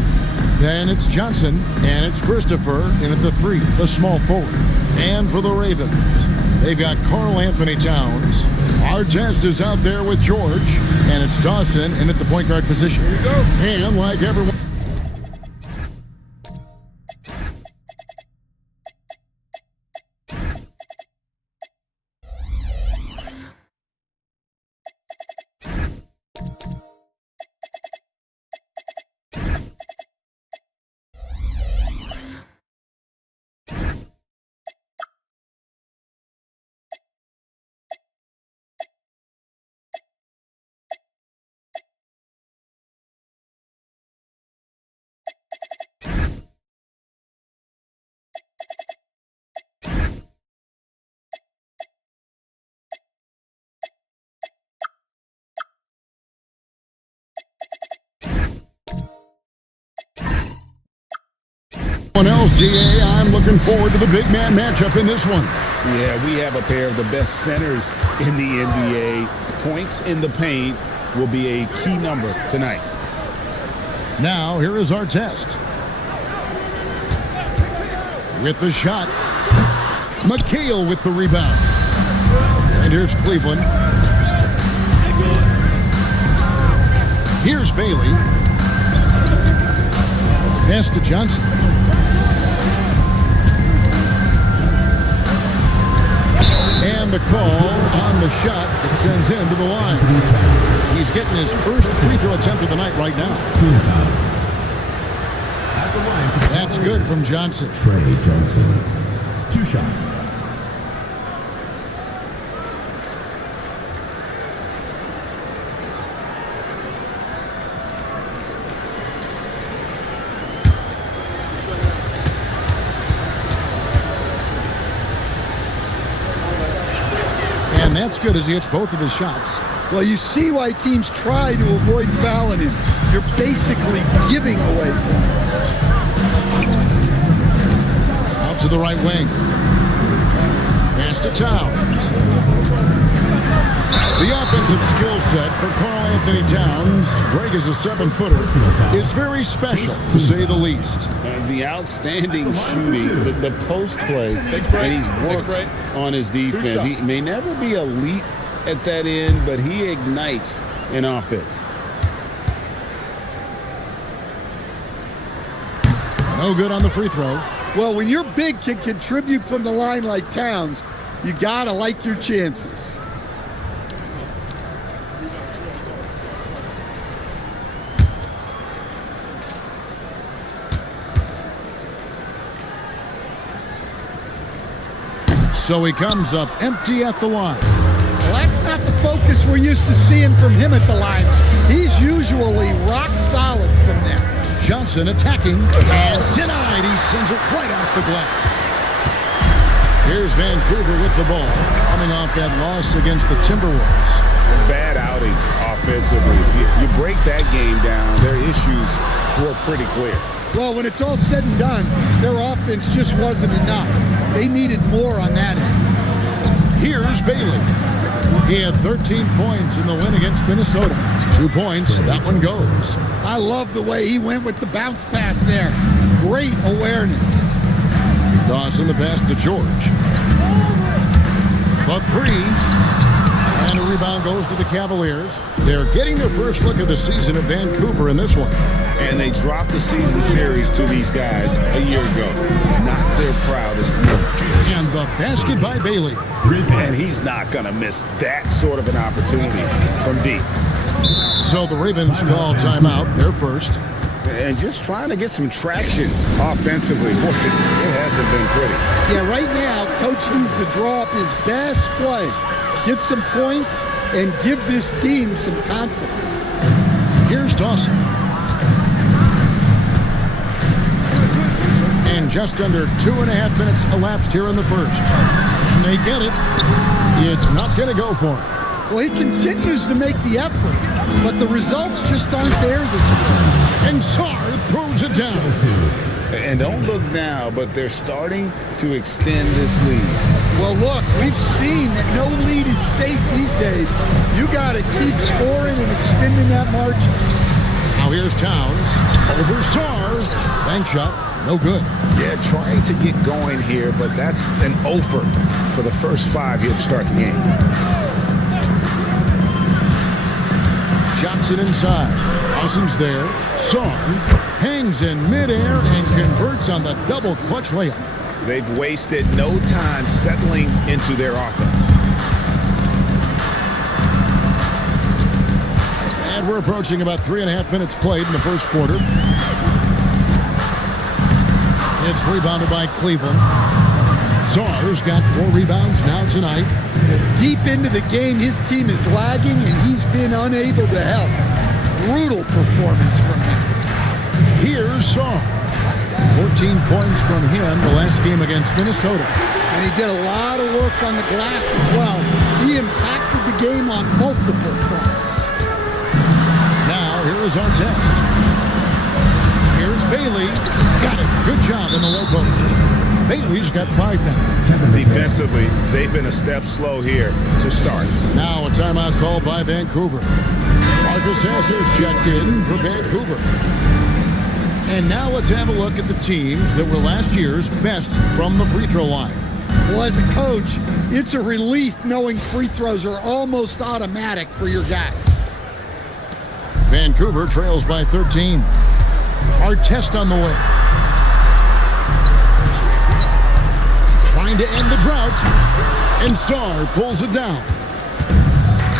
Then it's Johnson, and it's Christopher in at the 3, the small forward. And for the Ravens, they've got Karl Anthony Towns. Artest is out there with George, and it's Dawson in at the point guard position. Here you go. And like everyone. Else, GA, I'm looking forward to the big man matchup in this one. Yeah, we have a pair of the best centers in the NBA. Points in the paint will be a key number tonight. Now, here is our test. With the shot. McHale with the rebound. And here's Cleveland. Here's Bailey. Pass to Johnson. And the call on the shot that sends him to the line. He's getting his first free throw attempt of the night right now. That's good from Johnson. Trey Johnson. 2 shots. And that's good as he hits both of his shots. Well, you see why teams try to avoid fouling him. You're basically giving away points. Out to the right wing. Pass to Towns. The offensive skill set for Karl Anthony Towns, Greg is a 7-footer, is very special, to say the least. And the outstanding shooting, the post play, and he's worked on his defense. He may never be elite at that end, but he ignites an offense. No good on the free throw. Well, when your big can contribute from the line like Towns, you gotta like your chances. So he comes up empty at the line. Well, that's not the focus we're used to seeing from him at the line. He's usually rock solid from there. Johnson attacking and denied. He sends it right off the glass. Here's Vancouver with the ball, coming off that loss against the Timberwolves. A bad outing offensively. You break that game down, their issues were pretty clear. Well, when it's all said and done, their offense just wasn't enough. They needed more on that end. Here's Bailey. He had 13 points in the win against Minnesota. 2 points, that one goes. I love the way he went with the bounce pass there. Great awareness. Dawson the pass to George. The 3. And a rebound goes to the Cavaliers. They're getting their first look of the season at Vancouver in this one. And they dropped the season series to these guys a year ago. Not their proudest moment. And the basket by Bailey. And he's not going to miss that sort of an opportunity from deep. So the Ravens call timeout, their first. And just trying to get some traction offensively. Boy, it hasn't been pretty. Yeah, right now, Coach needs to draw up his best play. get some points, and give this team some confidence. Here's Dawson. And just under 2.5 minutes elapsed here in the first. And they get it. It's not going to go for him. Well, he continues to make the effort, but the results just aren't there this year. And Sarr throws it down. And don't look now, but they're starting to extend this lead. Well, look, we've seen that no lead is safe these days. You got to keep scoring and extending that margin. Now here's Towns. Over Sarr. Bank shot. No good. Yeah, trying to get going here, but that's an offer for the first 5 here to start the game. Johnson inside. Dawson's there. Sarr hangs in midair and converts on the double clutch layup. They've wasted no time settling into their offense. And we're approaching about 3.5 minutes played in the first quarter. It's rebounded by Cleveland. Sarr's got 4 rebounds now tonight. Deep into the game, his team is lagging, and he's been unable to help. Brutal performance from him. Here's Sarr. 14 points from him the last game against Minnesota. And he did a lot of work on the glass as well. He impacted the game on multiple fronts. Now, here is our test. Here's Bailey. Got it. Good job in the low post. Bailey's got 5 now. Defensively, they've been a step slow here to start. Now a timeout called by Vancouver. Marcus Sasser's checked in for Vancouver. And now let's have a look at the teams that were last year's best from the free throw line. Well, as a coach, it's a relief knowing free throws are almost automatic for your guys. Vancouver trails by 13. Our test on the way. Trying to end the drought. And Sarr pulls it down.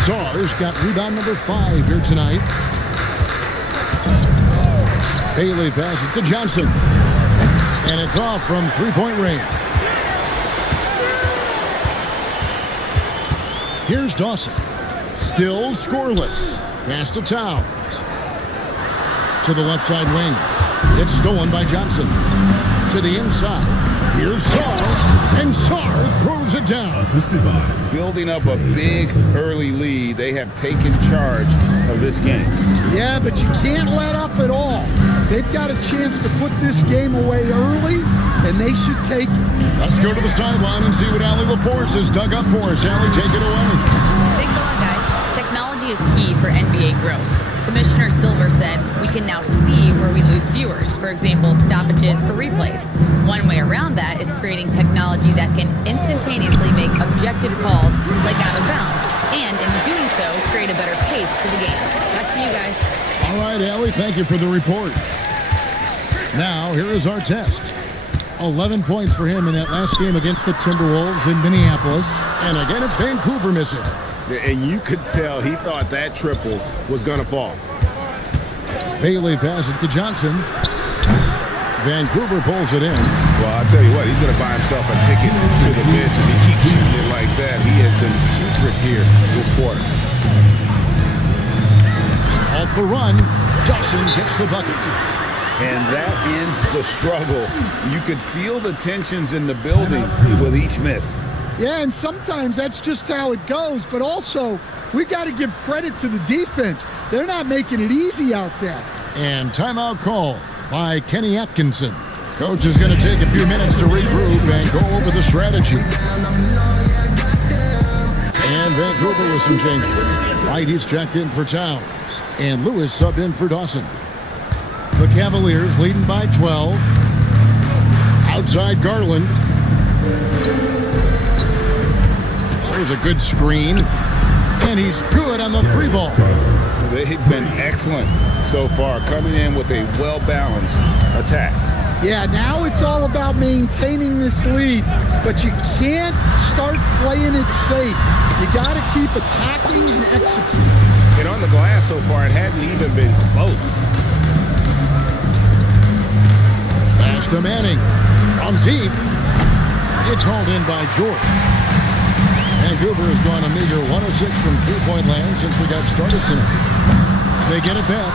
Sarr's got rebound number 5 here tonight. Bailey passes to Johnson. And it's off from three-point range. Here's Dawson. Still scoreless. Pass to Towns. To the left side wing. It's stolen by Johnson. To the inside. Here's Sarr. And Sarr throws it down. Building up a big early lead, they have taken charge of this game. Yeah, but you can't let up at all. They've got a chance to put this game away early, and they should take it. Let's go to the sideline and see what Allie LaForce has dug up for us. Allie, take it away. Thanks a lot, guys. Technology is key for NBA growth. Commissioner Silver said we can now see where we lose viewers. For example, stoppages for replays. One way around that is creating technology that can instantaneously make objective calls like out of bounds, and in doing so, create a better pace to the game. Back to you guys. All right, Allie, thank you for the report. Now, here is our test. 11 points for him in that last game against the Timberwolves in Minneapolis. And again, it's Vancouver missing. And you could tell he thought that triple was going to fall. Bailey passes to Johnson. Vancouver pulls it in. Well, I'll tell you what, he's going to buy himself a ticket to the bench. If he keeps shooting it like that, he has been putrid here this quarter. Off the run, Dawson gets the bucket. And that ends the struggle. You could feel the tensions in the building with each miss. Yeah, and sometimes that's just how it goes, but also we've got to give credit to the defense. They're not making it easy out there. And timeout call by Kenny Atkinson. Coach is going to take a few minutes to regroup and go over the strategy. And Vancouver with some changes. Right, he's checked in for Towns. And Lewis subbed in for Dawson. The Cavaliers leading by 12. Outside Garland. There's a good screen. And he's good on the 3-ball. They've been excellent so far, coming in with a well-balanced attack. Yeah, now it's all about maintaining this lead, but you can't start playing it safe. You got to keep attacking and executing. And on the glass so far, it hadn't even been close. Pass to Manning. From deep. It's hauled in by George. Vancouver has gone a meager 1 of 6 from three-point land since we got started tonight. They get it back.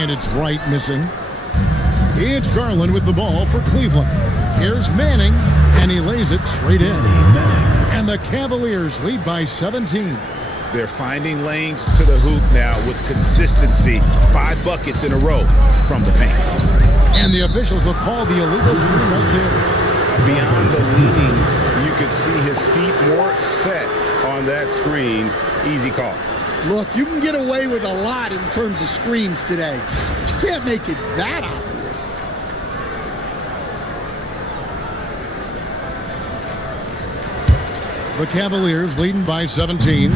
And it's Wright missing. It's Garland with the ball for Cleveland. Here's Manning, and he lays it straight in. And the Cavaliers lead by 17. They're finding lanes to the hoop now with consistency. 5 buckets in a row from the paint. And the officials will call the illegal screen right there. Beyond the leading, you could see his feet more set on that screen. Easy call. Look, you can get away with a lot in terms of screens today. But you can't make it that obvious. The Cavaliers leading by 17.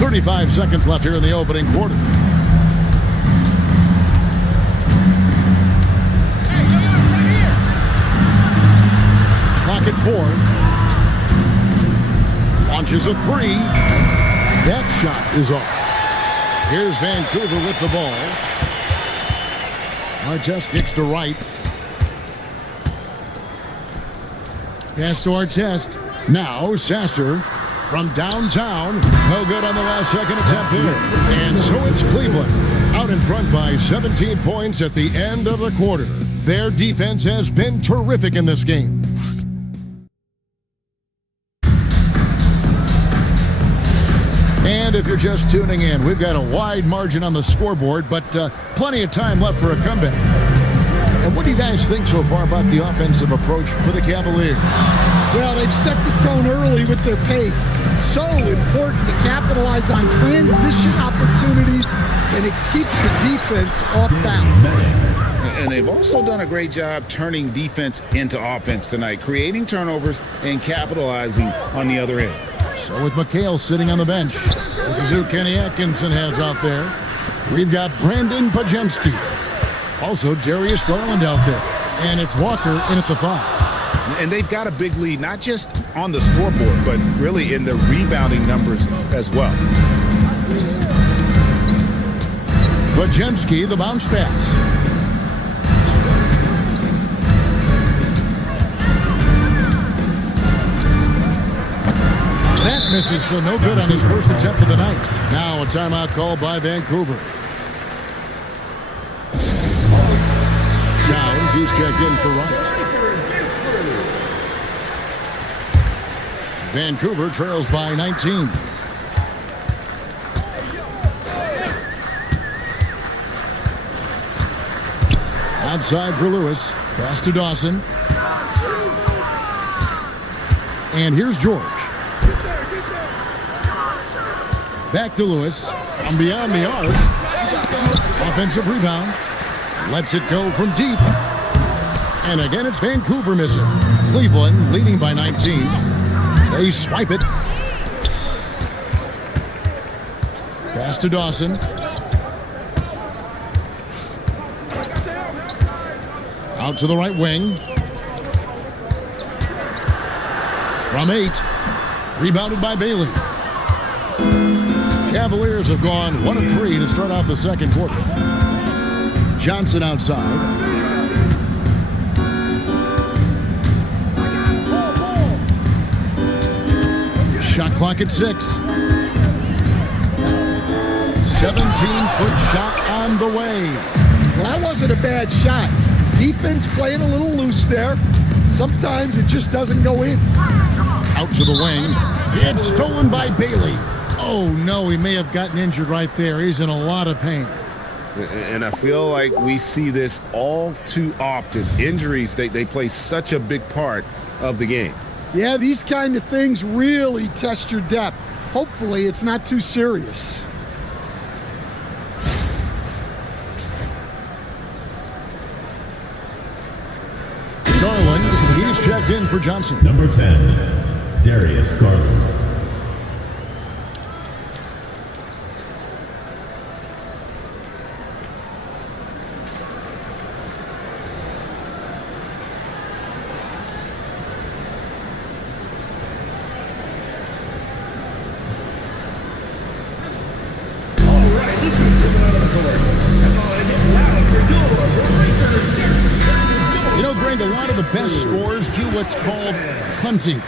35 seconds left here in the opening quarter. Clock at 4. Launches a 3. That shot is off. Here's Vancouver with the ball. Artest kicks to Wright. Pass to Artest. Now Sasser from downtown. No good on the last second attempt there. And so it's Cleveland out in front by 17 points at the end of the quarter. Their defense has been terrific in this game. And if you're just tuning in, we've got a wide margin on the scoreboard, but plenty of time left for a comeback. And what do you guys think so far about the offensive approach for the Cavaliers? Well, they've set the tone early with their pace. So important to capitalize on transition opportunities, and it keeps the defense off balance. And they've also done a great job turning defense into offense tonight, creating turnovers and capitalizing on the other end. So with McHale sitting on the bench, this is who Kenny Atkinson has out there. We've got Brandon Pajemski. Also Darius Garland out there. And it's Walker in at the 5. And they've got a big lead, not just on the scoreboard, but really in the rebounding numbers as well. Pajemski, the bounce pass. That misses, so no good on his first attempt of the night. Now a timeout call by Vancouver. Downs, he's checked in for Wright. Vancouver trails by 19. Outside for Lewis. Pass to Dawson. And here's George. Back to Lewis. From beyond the arc. Offensive rebound. Lets it go from deep. And again, it's Vancouver missing. Cleveland leading by 19. They swipe it. Pass to Dawson. Out to the right wing. From 8. Rebounded by Bailey. Cavaliers have gone 1 of 3 to start out the second quarter. Johnson outside. Shot clock at 6. 17-foot shot on the way. Well, that wasn't a bad shot. Defense playing a little loose there. Sometimes it just doesn't go in. Out to the wing. It's stolen by Bailey. Oh, no, he may have gotten injured right there. He's in a lot of pain. And I feel like we see this all too often. Injuries, they play such a big part of the game. Yeah, these kind of things really test your depth. Hopefully, it's not too serious. Garland, he's checked in for Johnson. Number 10, Darius Garland. Frank, a lot of the best scorers do what's called hunting,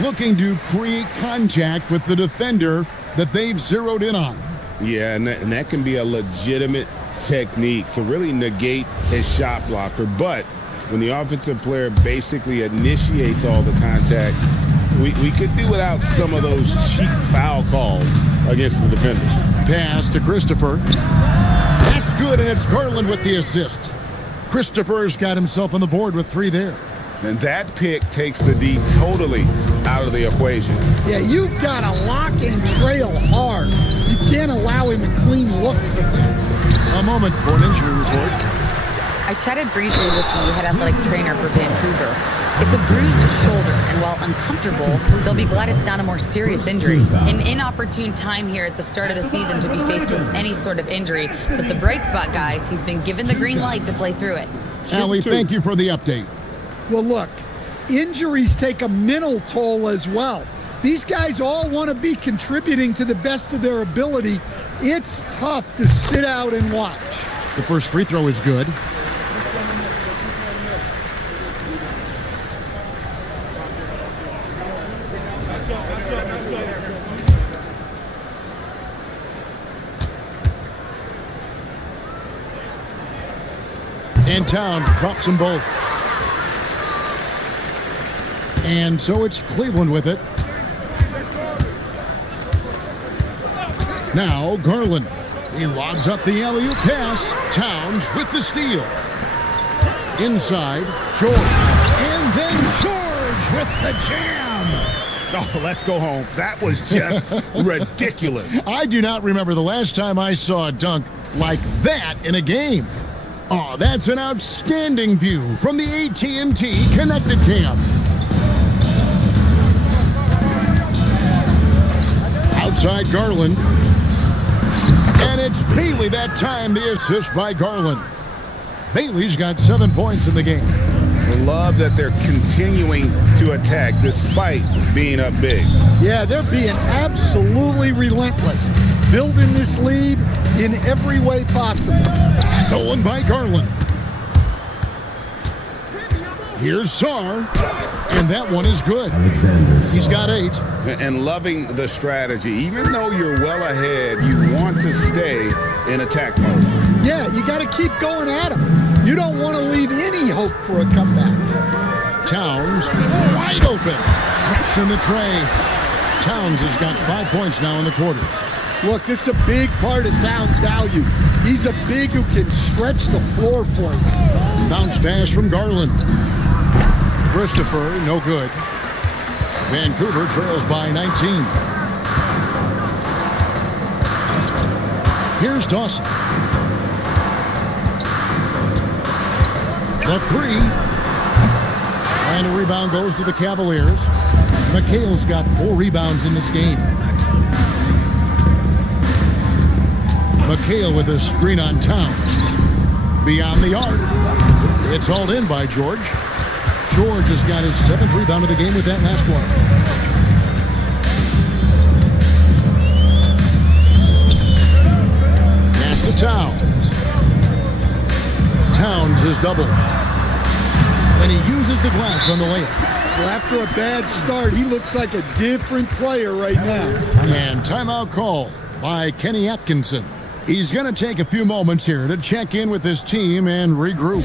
looking to create contact with the defender that they've zeroed in on. Yeah, and that can be a legitimate technique to really negate his shot blocker. But when the offensive player basically initiates all the contact, we could do without some of those cheap foul calls against the defenders. Pass to Christopher. That's good, and it's Garland with the assist. Christopher's got himself on the board with 3 there. And that pick takes the D totally out of the equation. Yeah, you've got to lock and trail hard. You can't allow him a clean look. A moment for an injury report. I chatted briefly with the head athletic trainer for Vancouver. It's a bruised shoulder, and while uncomfortable, they'll be glad it's not a more serious injury. An inopportune time here at the start of the season to be faced with any sort of injury. But the bright spot, guys, he's been given the green light to play through it. Allie, thank you for the update. Well, look, injuries take a mental toll as well. These guys all want to be contributing to the best of their ability. It's tough to sit out and watch. The first free throw is good. And Towns drops them both. And so it's Cleveland with it. Now Garland. He lobs up the alley-oop pass. Towns with the steal. Inside, George. And then George with the jam. Oh, let's go home. That was just ridiculous. I do not remember the last time I saw a dunk like that in a game. Oh, that's an outstanding view from the AT&T Connected Cam. Outside Garland. And it's Bailey that time, the assist by Garland. Bailey's got 7 points in the game. Love that they're continuing to attack despite being up big. Yeah, they're being absolutely relentless. Building this lead in every way possible. Stolen by Garland. Here's Sarr. And that one is good. He's got 8. And loving the strategy. Even though you're well ahead, you want to stay in attack mode. Yeah, you got to keep going at him. You don't want to leave any hope for a comeback. Towns wide open. Drops in the tray. Towns has got 5 points now in the quarter. Look, this is a big part of Towns' value. He's a big who can stretch the floor for you. Bounce pass from Garland. Christopher, no good. Vancouver trails by 19. Here's Dawson. The 3. And a rebound goes to the Cavaliers. McHale's got 4 rebounds in this game. McHale with a screen on Towns. Beyond the arc. It's hauled in by George. George has got his 7th rebound of the game with that last one. Pass to Towns. Towns is doubled. And he uses the glass on the layup. Well, after a bad start, he looks like a different player right now. And timeout call by Kenny Atkinson. He's going to take a few moments here to check in with his team and regroup.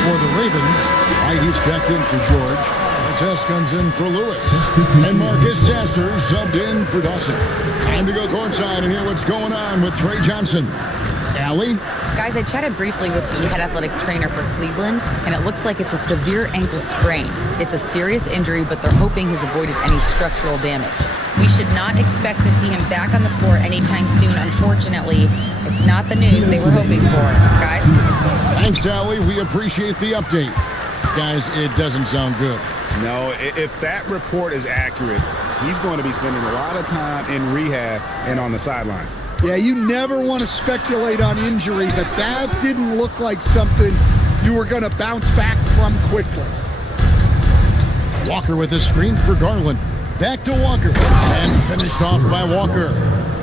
For the Ravens, Whitey's checked in for George. The test comes in for Lewis. And Marcus Sasser subbed in for Dawson. Time to go courtside and hear what's going on with Trey Johnson. Allie? Guys, I chatted briefly with the head athletic trainer for Cleveland, and it looks like it's a severe ankle sprain. It's a serious injury, but they're hoping he's avoided any structural damage. We should not expect to see him back on the floor anytime soon. Unfortunately, it's not the news they were hoping for. Guys? Thanks, Allie. We appreciate the update. Guys, it doesn't sound good. No, if that report is accurate, he's going to be spending a lot of time in rehab and on the sidelines. Yeah, you never want to speculate on injury, but that didn't look like something you were going to bounce back from quickly. Walker with a screen for Garland. Back to Walker. And finished off by Walker.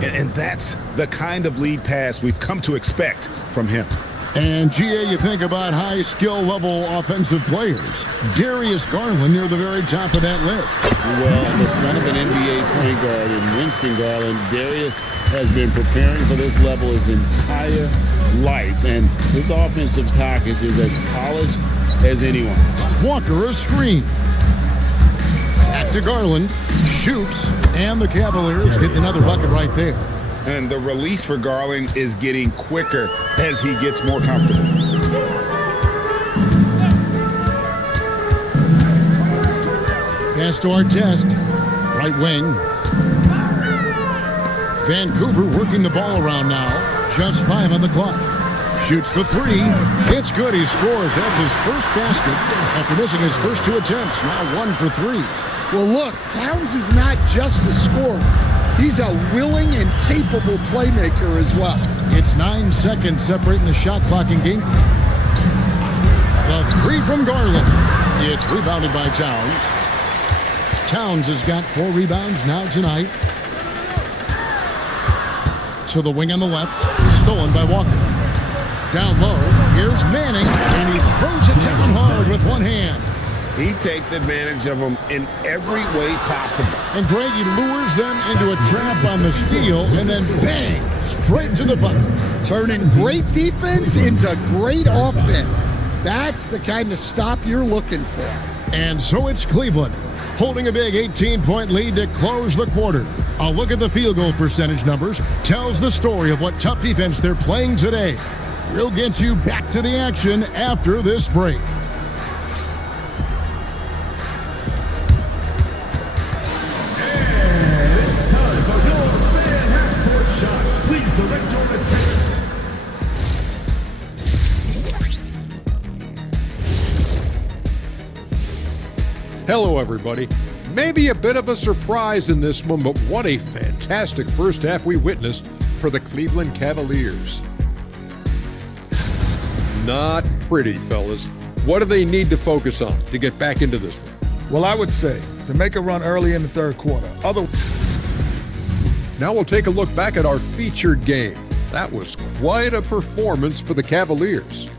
And that's the kind of lead pass we've come to expect from him. And, GA, you think about high skill level offensive players. Darius Garland near the very top of that list. Well, the son of an NBA point guard and Winston Garland, Darius has been preparing for this level his entire life, and his offensive package is as polished as anyone. Walker a screen. Back to Garland. Shoots. And the Cavaliers get another bucket right there. And the release for Garland is getting quicker as he gets more comfortable. Pass to Artest. Right wing. Vancouver working the ball around now. Just 5 on the clock. Shoots the 3. It's good. He scores. That's his first basket after missing his first 2 attempts. Now 1 for 3. Well, look, Towns is not just a scorer. He's a willing and capable playmaker as well. It's 9 seconds separating the shot clock and game. The 3 from Garland. It's rebounded by Towns. Towns has got 4 rebounds now tonight. To the wing on the left. Stolen by Walker. Down low. Here's Manning. And he throws it down hard with one hand. He takes advantage of them in every way possible. And Greg, he lures them into a trap on the steal, and then bang, straight to the bucket. Turning great defense into great offense. That's the kind of stop you're looking for. And so it's Cleveland, holding a big 18-point lead to close the quarter. A look at the field goal percentage numbers tells the story of what tough defense they're playing today. We'll get you back to the action after this break. Hello, everybody. Maybe a bit of a surprise in this one, but what a fantastic first half we witnessed for the Cleveland Cavaliers. Not pretty, fellas. What do they need to focus on to get back into this one? Well, I would say to make a run early in the third quarter. Now we'll take a look back at our featured game. That was quite a performance for the Cavaliers.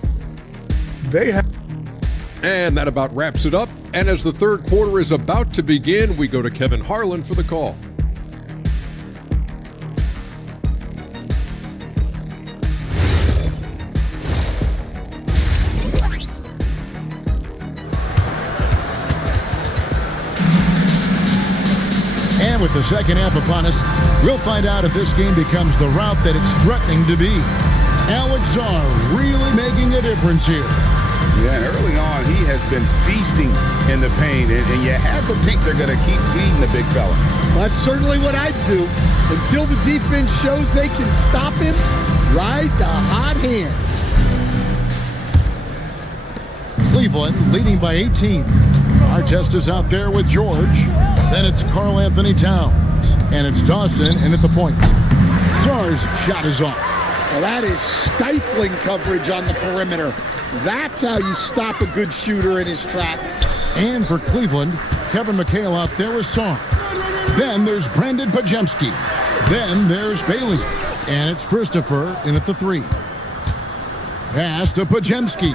And that about wraps it up. And as the third quarter is about to begin, we go to Kevin Harlan for the call. And with the second half upon us, we'll find out if this game becomes the route that it's threatening to be. Alex Czar really making a difference here. Yeah, and early on, he has been feasting in the paint, and you have to think they're going to keep feeding the big fella. That's certainly what I'd do. Until the defense shows they can stop him, ride the hot hand. Cleveland leading by 18. Artest is out there with George. Then it's Karl Anthony Towns. And it's Dawson in at the point. Czar's shot is off. Well, that is stifling coverage on the perimeter. That's how you stop a good shooter in his tracks. And for Cleveland, Kevin McHale out there with Song. Then there's Brandon Pajemski. Then there's Bailey. And it's Christopher in at the 3. Pass to Pajemski.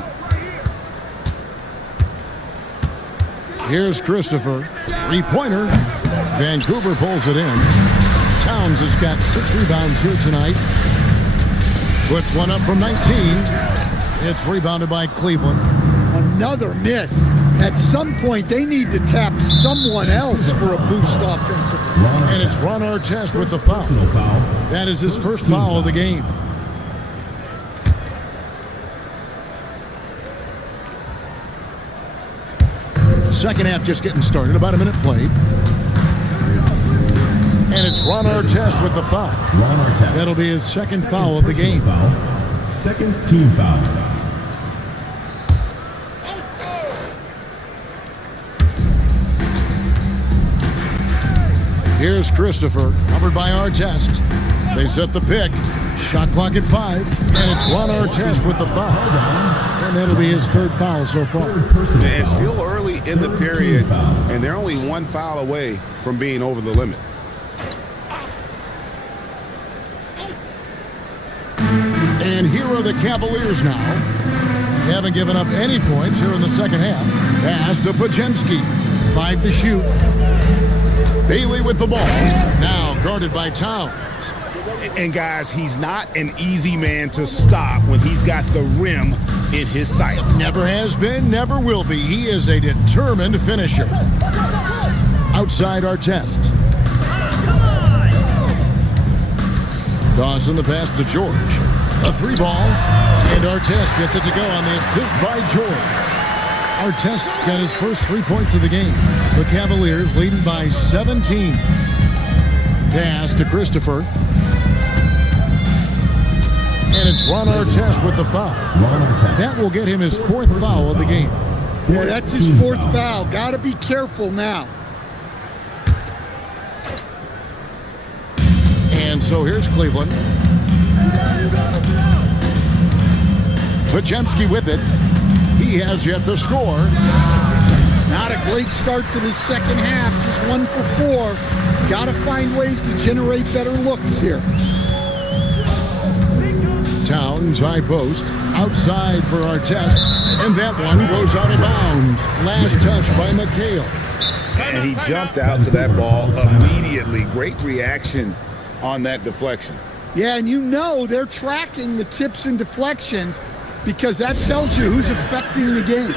Here's Christopher. 3-pointer. Vancouver pulls it in. Towns has got 6 rebounds here tonight. Puts one up from 19. It's rebounded by Cleveland. Another miss. At some point, they need to tap someone else for a boost offensively. And it's Ron Artest with the foul. That is his first foul of the game. Second half just getting started. About a minute played. And it's Ron Artest with the foul. That'll be his second foul of the game. Second team foul. Here's Christopher, covered by Artest. They set the pick. Shot clock at 5. And it's Ron Artest with the foul. And that'll be his third foul so far. And still early in the period, and they're only 1 foul away from being over the limit. And And here are the Cavaliers now. They haven't given up any points here in the second half. Pass to Pajemski. 5 to shoot. Bailey with the ball. Now guarded by Towns. And guys, he's not an easy man to stop when he's got the rim in his sights. Never has been, never will be. He is a determined finisher. Outside Artest. Dawson the pass to George. A 3-ball. And Artest gets it to go on the assist by George. Artest got his first 3 points of the game. The Cavaliers leading by 17. Pass to Christopher. And it's Ron Artest with the foul. That will get him his 4th foul of the game. Yeah, that's his 4th foul. Got to be careful now. And so here's Cleveland. Pajemski with it. He has yet to score. Not a great start to the second half. Just 1 for 4. Got to find ways to generate better looks here. Towns, high post, outside for Artest, and that one goes out of bounds. Last touch by McHale. And he jumped out to that ball immediately. Great reaction on that deflection. Yeah, and you know they're tracking the tips and deflections because that tells you who's affecting the game.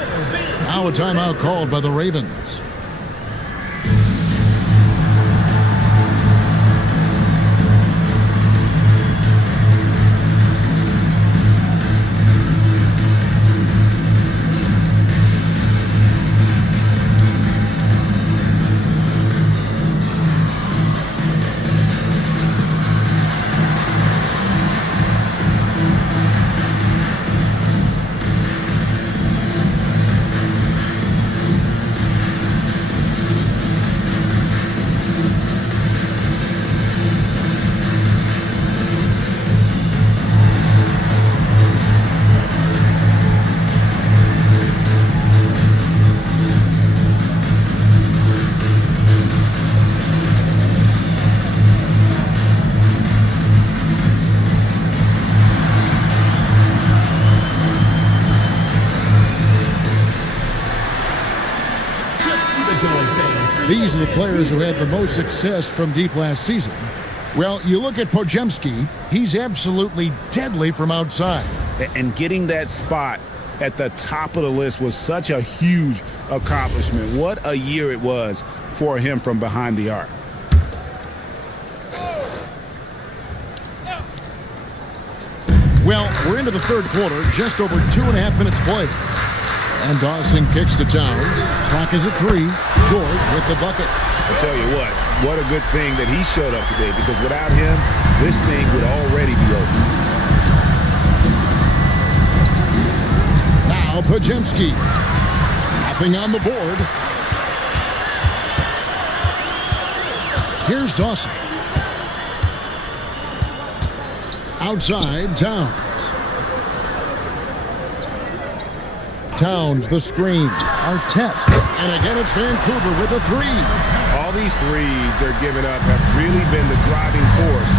Now a timeout called by the Ravens. These are the players who had the most success from deep last season. Well, you look at Pajemski, he's absolutely deadly from outside. And getting that spot at the top of the list was such a huge accomplishment. What a year it was for him from behind the arc. Well, we're into the third quarter, just over 2.5 minutes played. And Dawson kicks to Towns. Clock is at 3. George with the bucket. I'll tell you what a good thing that he showed up today, because without him, this thing would already be over. Now Pajemski. Nothing on the board. Here's Dawson. Outside, Towns. Towns, the screen. Artest. And again, it's Vancouver with a 3. All these threes they're giving up have really been the driving force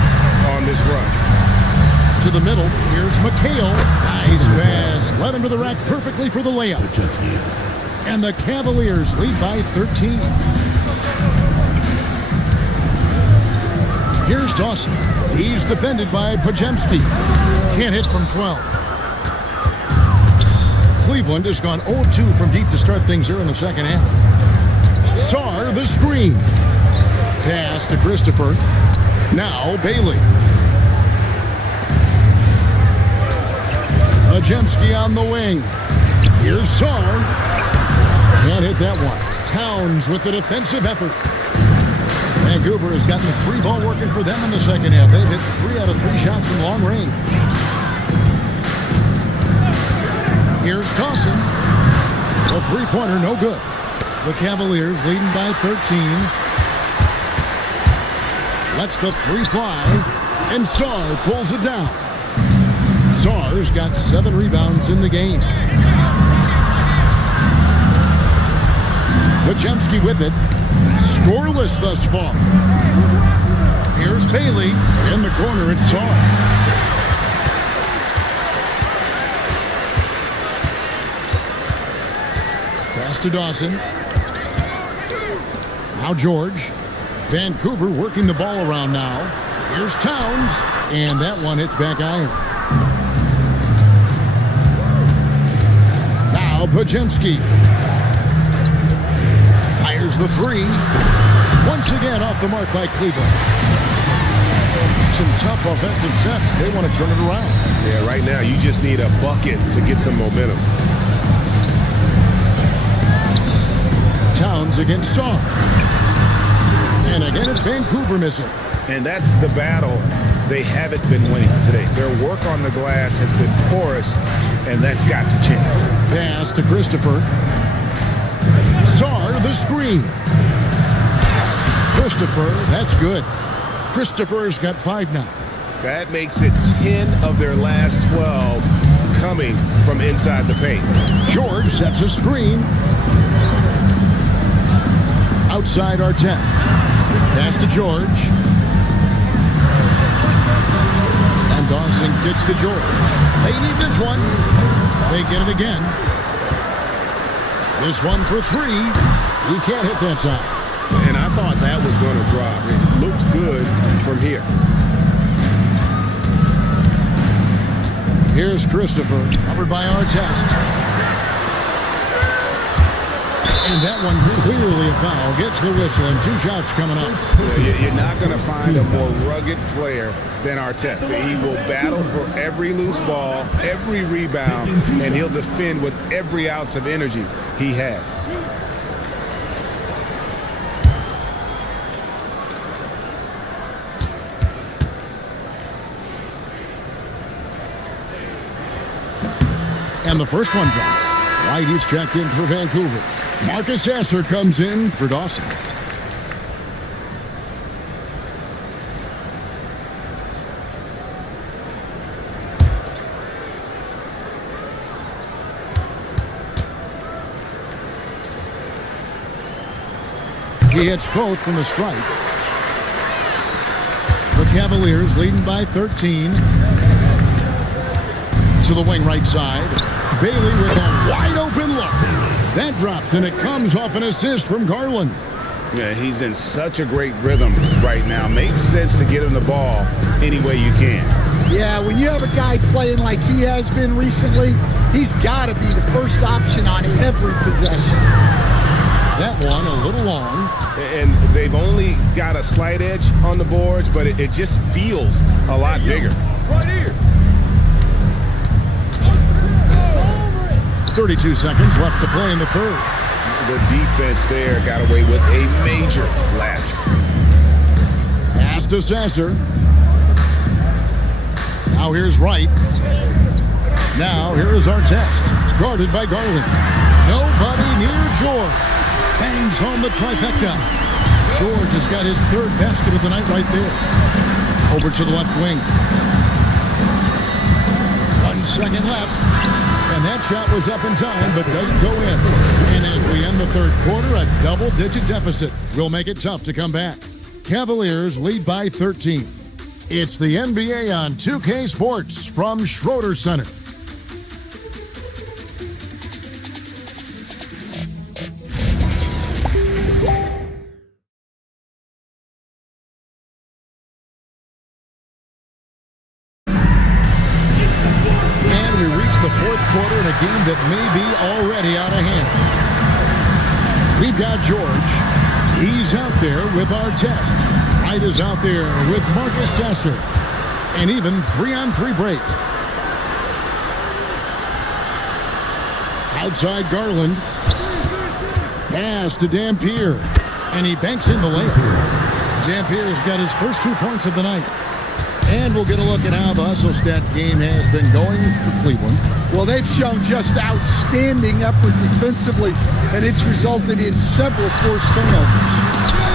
on this run. To the middle, here's McHale. Nice pass. Led him to the rack perfectly for the layup. And the Cavaliers lead by 13. Here's Dawson. He's defended by Pajemski. Can't hit from 12. Cleveland has gone 0-2 from deep to start things here in the second half. Sarr, the screen. Pass to Christopher. Now Bailey. Pajemski on the wing. Here's Sarr. Can't hit that one. Towns with the defensive effort. Vancouver has gotten the 3 ball working for them in the second half. They've hit 3 out of 3 shots from long range. Here's Dawson. The 3-pointer, no good. The Cavaliers leading by 13. Lets the 3 fly. And Sarr pulls it down. Sarr's got 7 rebounds in the game. Pajemski with it. Scoreless thus far. Here's Bailey. In the corner, it's Sarr. Pass to Dawson. Now George. Vancouver working the ball around now. Here's Towns. And that one hits back iron. Now Pajemski. Fires the three. Once again off the mark by Cleveland. Some tough offensive sets. They want to turn it around. Yeah, right now you just need a bucket to get some momentum. Towns against Saar. And again, it's Vancouver missing. And that's the battle they haven't been winning today. Their work on the glass has been porous, and that's got to change. Pass to Christopher. Saar the screen. Christopher, that's good. Christopher's got 5 now. That makes it 10 of their last 12 coming from inside the paint. George sets a screen. Outside Artest. Pass to George. And Dawson gets to George. They need this one. They get it again. This one for 3. He can't hit that time. And I thought that was going to drop. It looked good from here. Here's Christopher, covered by Artest. And that one clearly a foul. Gets the whistle, and 2 shots coming up. You're not going to find a more rugged player than Artest. He will battle for every loose ball, every rebound, and he'll defend with every ounce of energy he has. And the first one drops. White is checked in for Vancouver. Marcus Sasser comes in for Dawson. He hits both from the stripe. The Cavaliers leading by 13. To the wing right side. Bailey with a wide open look. That drops, and it comes off an assist from Garland. Yeah, he's in such a great rhythm right now. Makes sense to get him the ball any way you can. Yeah, when you have a guy playing like he has been recently, he's got to be the first option on every possession. That one a little long. And they've only got a slight edge on the boards, but it just feels a lot bigger. Right here. 32 seconds left to play in the third. The defense there got away with a major lapse. Pass to Sasser. Now here's Wright. Now here is Artest. Guarded by Garland. Nobody near George. Bangs home the trifecta. George has got his 3rd basket of the night right there. Over to the left wing. 1 second left. And that shot was up in time, but doesn't go in. And as we end the 3rd quarter, a double-digit deficit will make it tough to come back. Cavaliers lead by 13. It's the NBA on 2K Sports from Schroeder Center. Quarter in a game that may be already out of hand. We've got George. He's out there with Artest. Wright is out there with Marcus Sasser. An even 3-on-3 break. Outside Garland. Pass to Dampier. And he banks in the layup. Dampier's got his first 2 points of the night. And we'll get a look at how the hustle stat game has been going for Cleveland. Well, they've shown just outstanding effort defensively, and it's resulted in several forced turnovers.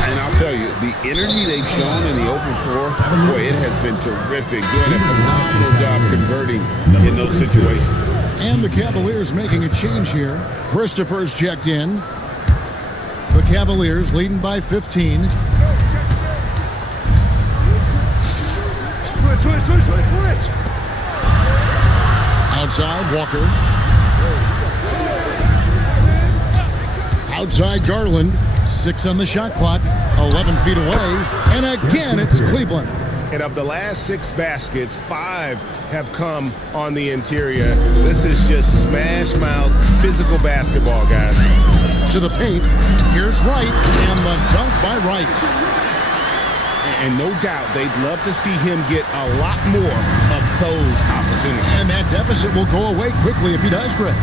And I'll tell you, the energy they've shown in the open floor, boy, it has been terrific. Doing a phenomenal job converting in those situations. And the Cavaliers making a change here. Christopher's checked in. The Cavaliers leading by 15. Switch. Outside, Walker. Outside Garland, 6 on the shot clock, 11 feet away, and again it's Cleveland. And of the last 6 baskets, 5 have come on the interior. This is just smash mouth physical basketball, guys. To the paint, here's Wright, and the dunk by Wright. And no doubt they'd love to see him get a lot more of those opportunities. And that deficit will go away quickly if he does, Greg.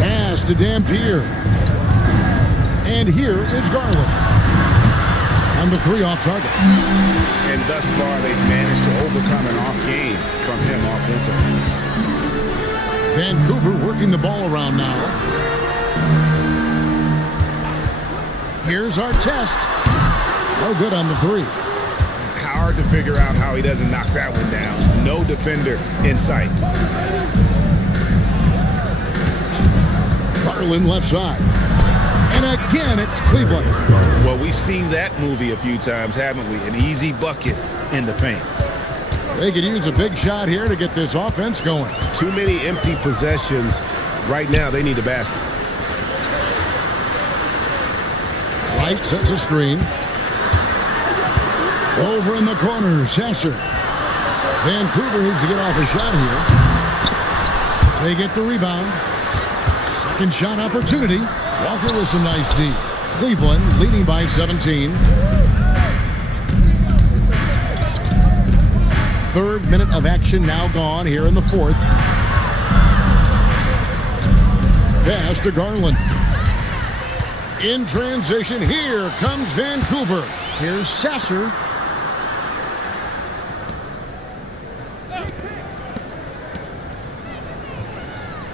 Pass to Dampier. And here is Garland. On the 3 off target. And thus far, they've managed to overcome an off game from him offensively. Vancouver working the ball around now. Here's our test. No good on the 3. Hard to figure out how he doesn't knock that one down. No defender in sight. Garland left side. And again, it's Cleveland. Well, we've seen that movie a few times, haven't we? An easy bucket in the paint. They could use a big shot here to get this offense going. Too many empty possessions. Right now, they need a basket. Wright sets a screen. Over in the corner, Sasser. Vancouver needs to get off a shot here. They get the rebound. Second shot opportunity. Walker with some nice D. Cleveland leading by 17. 3rd minute of action now gone here in the 4th. Pass to Garland. In transition, here comes Vancouver. Here's Sasser.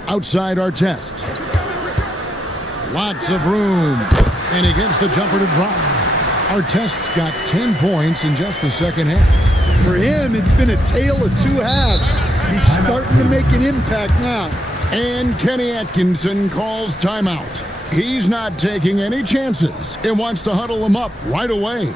Outside our test. Lots of room. And he gets the jumper to drop. Artest's got 10 points in just the second half. For him, it's been a tale of 2 halves. He's starting to make an impact now. And Kenny Atkinson calls timeout. He's not taking any chances and wants to huddle him up right away.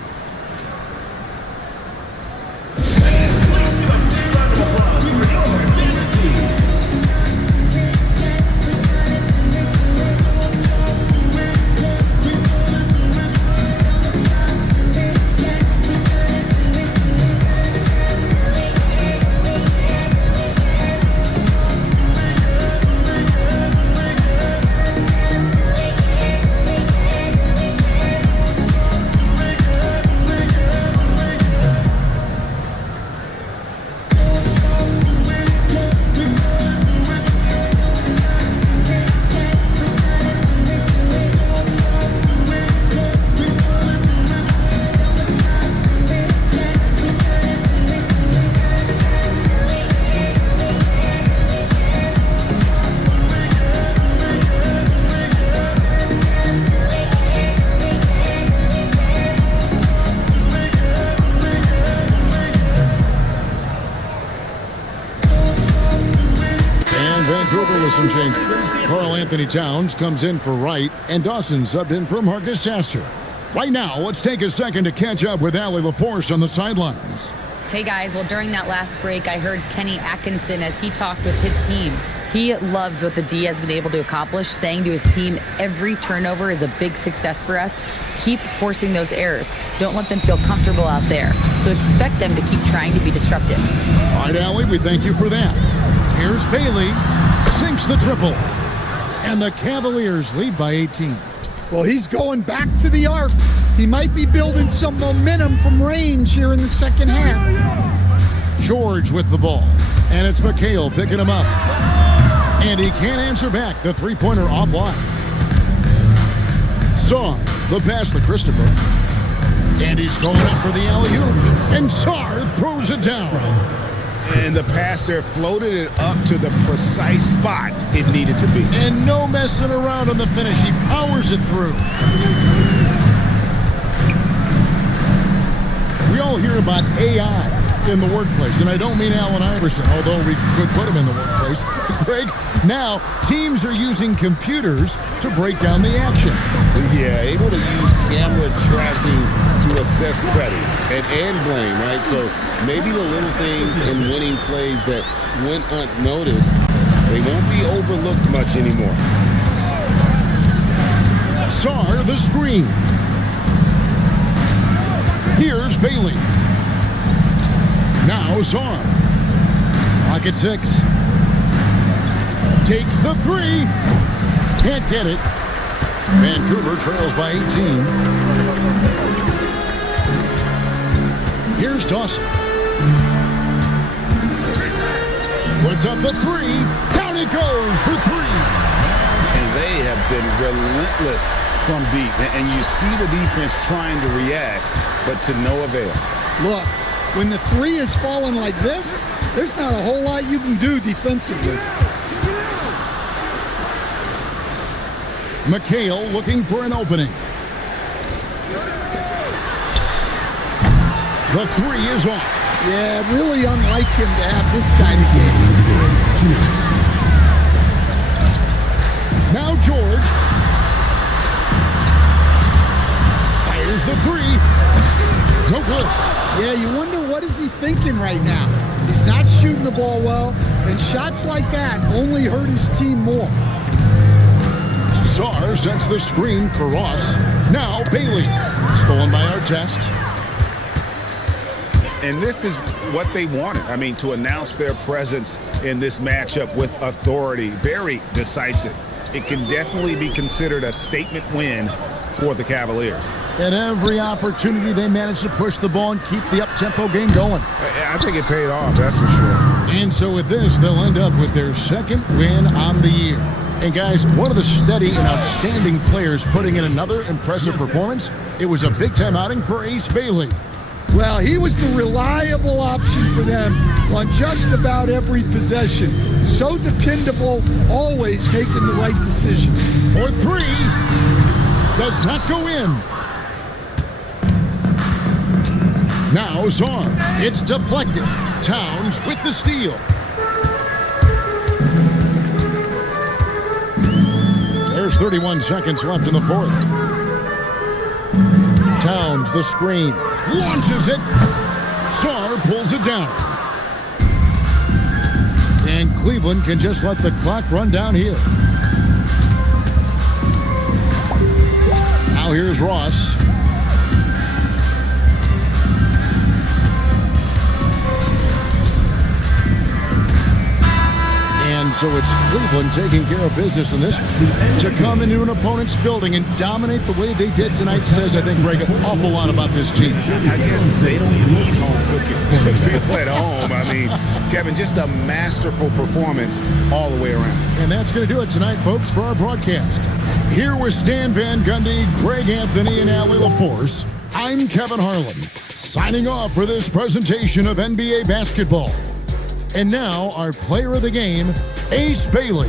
Some changes. Karl Anthony Towns comes in for Wright, and Dawson subbed in for Marcus Sasser. Right now, let's take a second to catch up with Allie LaForce on the sidelines. Hey guys, well during that last break, I heard Kenny Atkinson as he talked with his team. He loves what the D has been able to accomplish, saying to his team, every turnover is a big success for us. Keep forcing those errors. Don't let them feel comfortable out there. So expect them to keep trying to be disruptive. All right, Allie, we thank you for that. Here's Bailey. Sinks the triple. And the Cavaliers lead by 18. Well, he's going back to the arc. He might be building some momentum from range here in the second half. George with the ball. And it's McHale picking him up. And he can't answer back. The three-pointer offline. Song, the pass to Christopher. And he's going up for the alley-oop. And Sarr throws it down. And the pass there floated it up to the precise spot it needed to be. And no messing around on the finish. He powers it through. We all hear about AI in the workplace, and I don't mean Allen Iverson, although we could put him in the workplace. Greg, now teams are using computers to break down the action. Yeah, able to use camera tracking to assess credit and blame, right? So maybe the little things in winning plays that went unnoticed, they won't be overlooked much anymore. Sarr the screen. Here's Bailey. Now Sarr. Clock at 6. Takes the 3. Can't get it. Vancouver trails by 18. Here's Dawson. Puts up the 3. Down it goes for 3. And they have been relentless from deep. And you see the defense trying to react, but to no avail. Look, when the 3 is falling like this, there's not a whole lot you can do defensively. McHale looking for an opening. The 3 is off. Yeah, really unlike him to have this kind of game. Now George. Fires the 3. No good. Yeah, you wonder what is he thinking right now. He's not shooting the ball well, and shots like that only hurt his team more. Sarr sets the screen for Ross. Now Bailey. Stolen by Artest. And this is what they wanted. I mean, to announce their presence in this matchup with authority. Very decisive. It can definitely be considered a statement win for the Cavaliers. At every opportunity, they managed to push the ball and keep the up-tempo game going. I think it paid off, that's for sure. And so with this, they'll end up with their second win on the year. And guys, one of the steady and outstanding players putting in another impressive performance, it was a big-time outing for Ace Bailey. Well, he was the reliable option for them on just about every possession. So dependable, always making the right decision. For 3, does not go in. Now Sarr. It's deflected. Towns with the steal. There's 31 seconds left in the 4th. Towns the screen. Launches it. Sarr pulls it down. And Cleveland can just let the clock run down here. Now here's Ross. And so it's Cleveland taking care of business in this. To come into an opponent's building and dominate the way they did tonight says, I think, Greg, an awful lot about this team. I guess they don't need home cooking to feel at home. I mean, Kevin, just a masterful performance all the way around. And that's going to do it tonight, folks, for our broadcast. Here with Stan Van Gundy, Greg Anthony, and Allie LaForce, I'm Kevin Harlan, signing off for this presentation of NBA basketball. And now, our player of the game, Ace Bailey.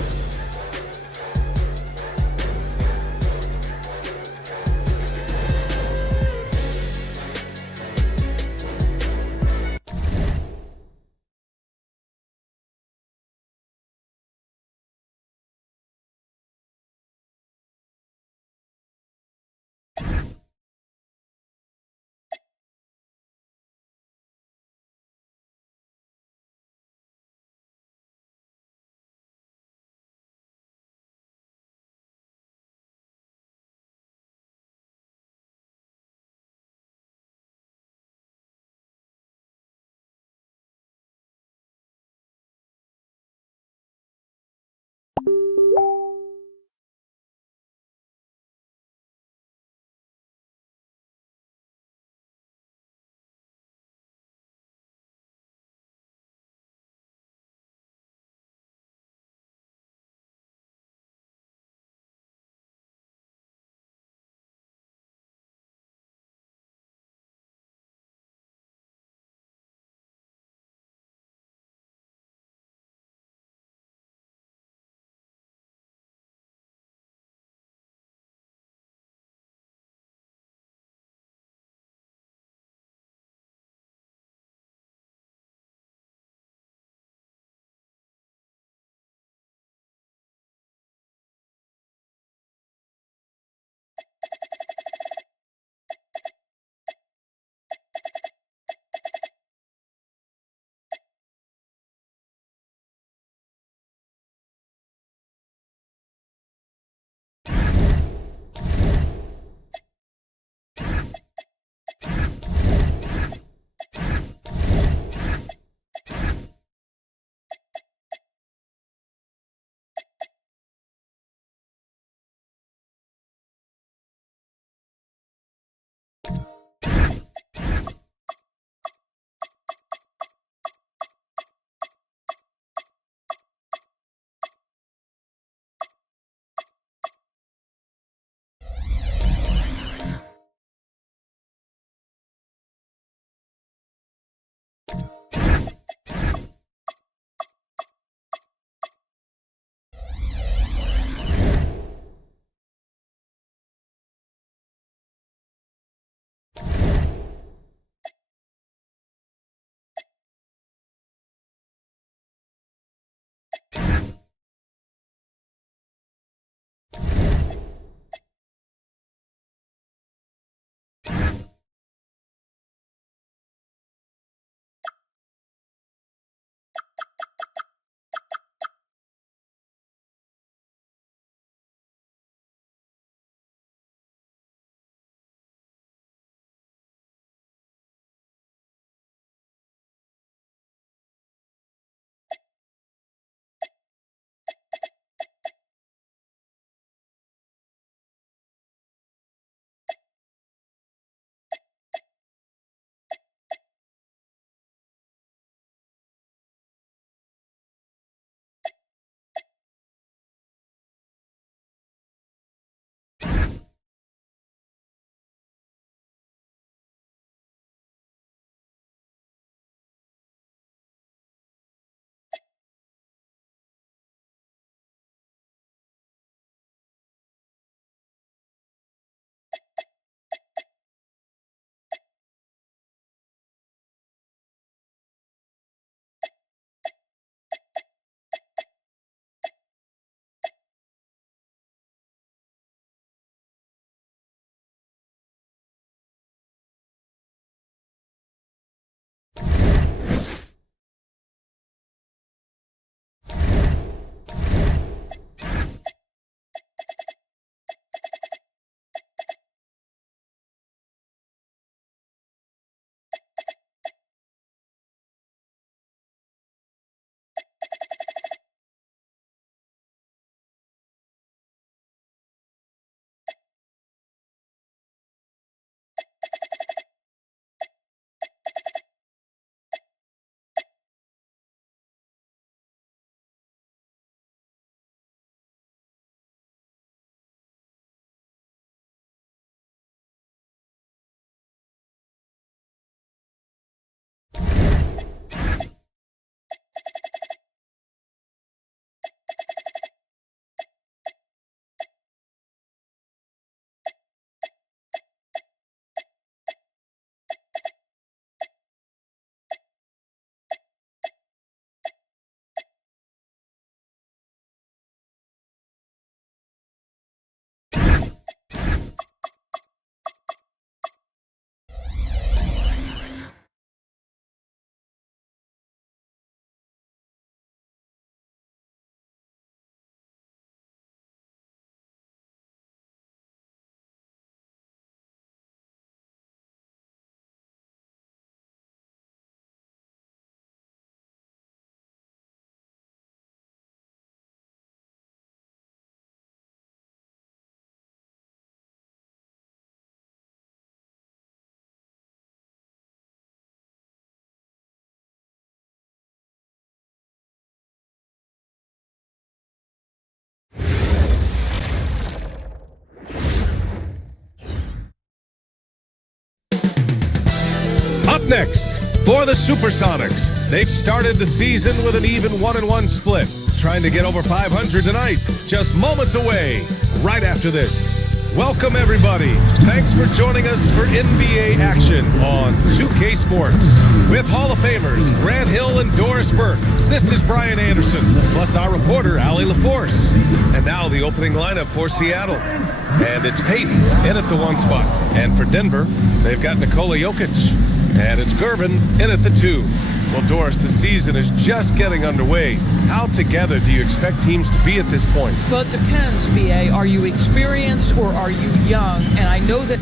Up next, for the Supersonics, they've started the season with an even 1-1 split, trying to get over 500 tonight, just moments away, right after this. Welcome, everybody. Thanks for joining us for NBA action on 2K Sports. With Hall of Famers Grant Hill and Doris Burke, this is Brian Anderson, plus our reporter, Allie LaForce. And now the opening lineup for Seattle. And it's Peyton in at the 1 spot. And for Denver, they've got Nikola Jokic. And it's Gervin in at the 2. Well, Doris, the season is just getting underway. How together do you expect teams to be at this point? Well, it depends, B.A. Are you experienced or are you young? And I know that...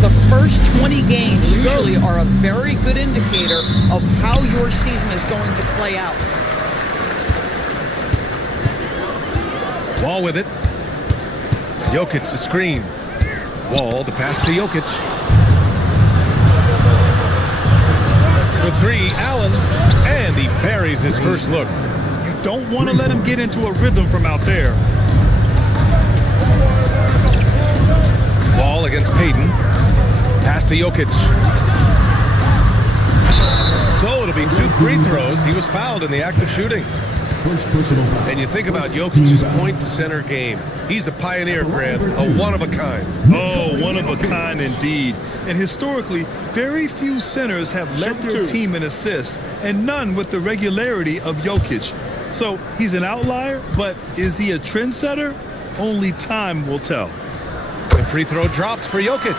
The first 20 games usually are a very good indicator of how your season is going to play out. Wall with it. Jokic the screen. Wall the pass to Jokic. For 3, Allen. And he buries his first look. You don't want to let him get into a rhythm from out there. Wall against Peyton. Pass to Jokic. So it'll be 2 free throws. He was fouled in the act of shooting. And you think about Jokic's point center game. He's a pioneer, Grant, a one-of-a-kind. Oh, one-of-a-kind indeed. And historically, very few centers have led their team in assists, and none with the regularity of Jokic. So he's an outlier, but is he a trendsetter? Only time will tell. The free throw drops for Jokic.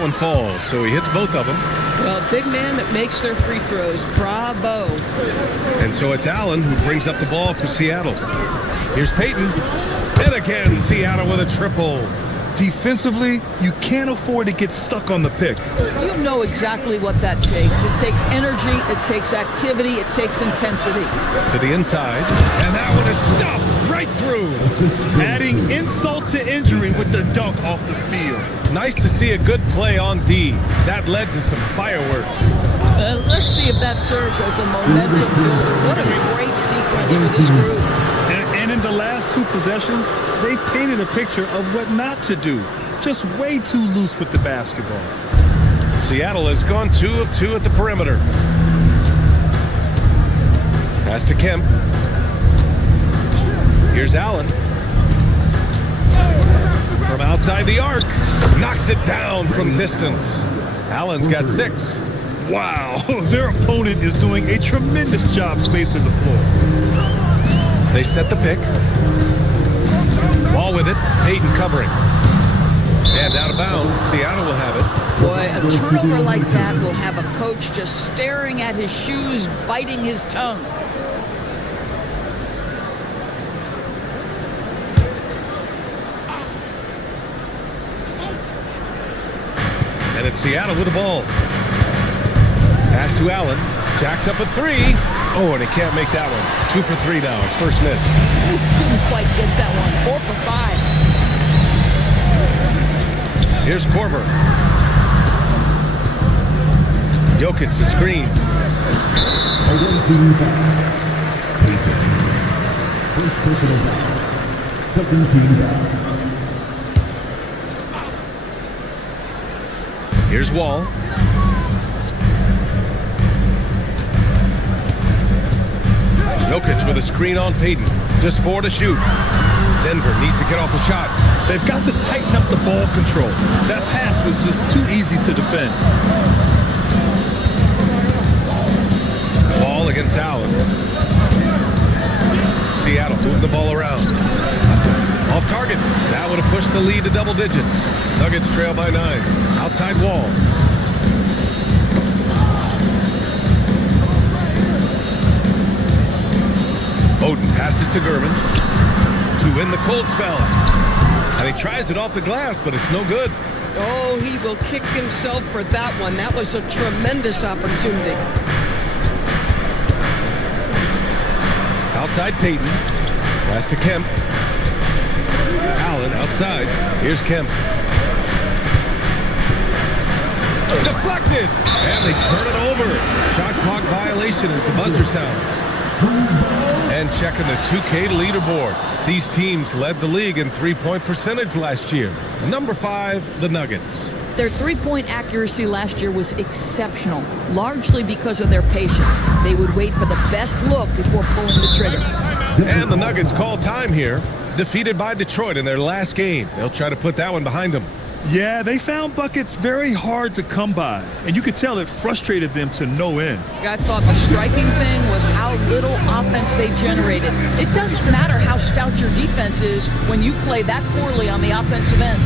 One falls, so he hits both of them. Well, big man that makes their free throws. Bravo. And so it's Allen who brings up the ball for Seattle. Here's Peyton. And again, Seattle with a triple. Defensively, you can't afford to get stuck on the pick. You know exactly what that takes. It takes energy, it takes activity, it takes intensity. To the inside, and that one is stuffed right through. Adding insult to injury with the dunk off the steal. Nice to see a good play on D. That led to some fireworks. Let's see if that serves as a momentum builder. What a great sequence for this group. And in the last 2 possessions, they've painted a picture of what not to do. Just way too loose with the basketball. Seattle has gone 2 of 2 at the perimeter. Pass to Kemp. Here's Allen. From outside the arc. Knocks it down from distance. Allen's got 6. Wow, their opponent is doing a tremendous job spacing the floor. They set the pick. Wall with it. Peyton covering. And out of bounds. Seattle will have it. Boy, a turnover like that will have a coach just staring at his shoes, biting his tongue. And it's Seattle with the ball. Pass to Allen. Jacks up at 3. Oh, and he can't make that one. 2 for 3 now. His first miss. Couldn't quite get that one. 4 for 5. Here's Korver. Jokic the screen. First personal foul. Second team foul. Here's Wall. Jokic with a screen on Peyton. Just 4 to shoot. Denver needs to get off a shot. They've got to tighten up the ball control. That pass was just too easy to defend. Ball against Allen. Seattle moving the ball around. Off target. That would have pushed the lead to double digits. Nuggets trail by 9. Outside Wall. Oden passes to Gervin to win the cold spell. And he tries it off the glass, but it's no good. Oh, he will kick himself for that one. That was a tremendous opportunity. Outside Peyton. Pass to Kemp. Allen outside. Here's Kemp. Deflected! And they turn it over. Shot clock violation as the buzzer sounds. And checking the 2K leaderboard. These teams led the league in three-point percentage last year. Number 5, the Nuggets. Their three-point accuracy last year was exceptional, largely because of their patience. They would wait for the best look before pulling the trigger. And the Nuggets call time here. Defeated by Detroit in their last game. They'll try to put that one behind them. Yeah, they found buckets very hard to come by, and you could tell it frustrated them to no end. I thought the striking thing was how little offense they generated. It doesn't matter how stout your defense is when you play that poorly on the offensive end.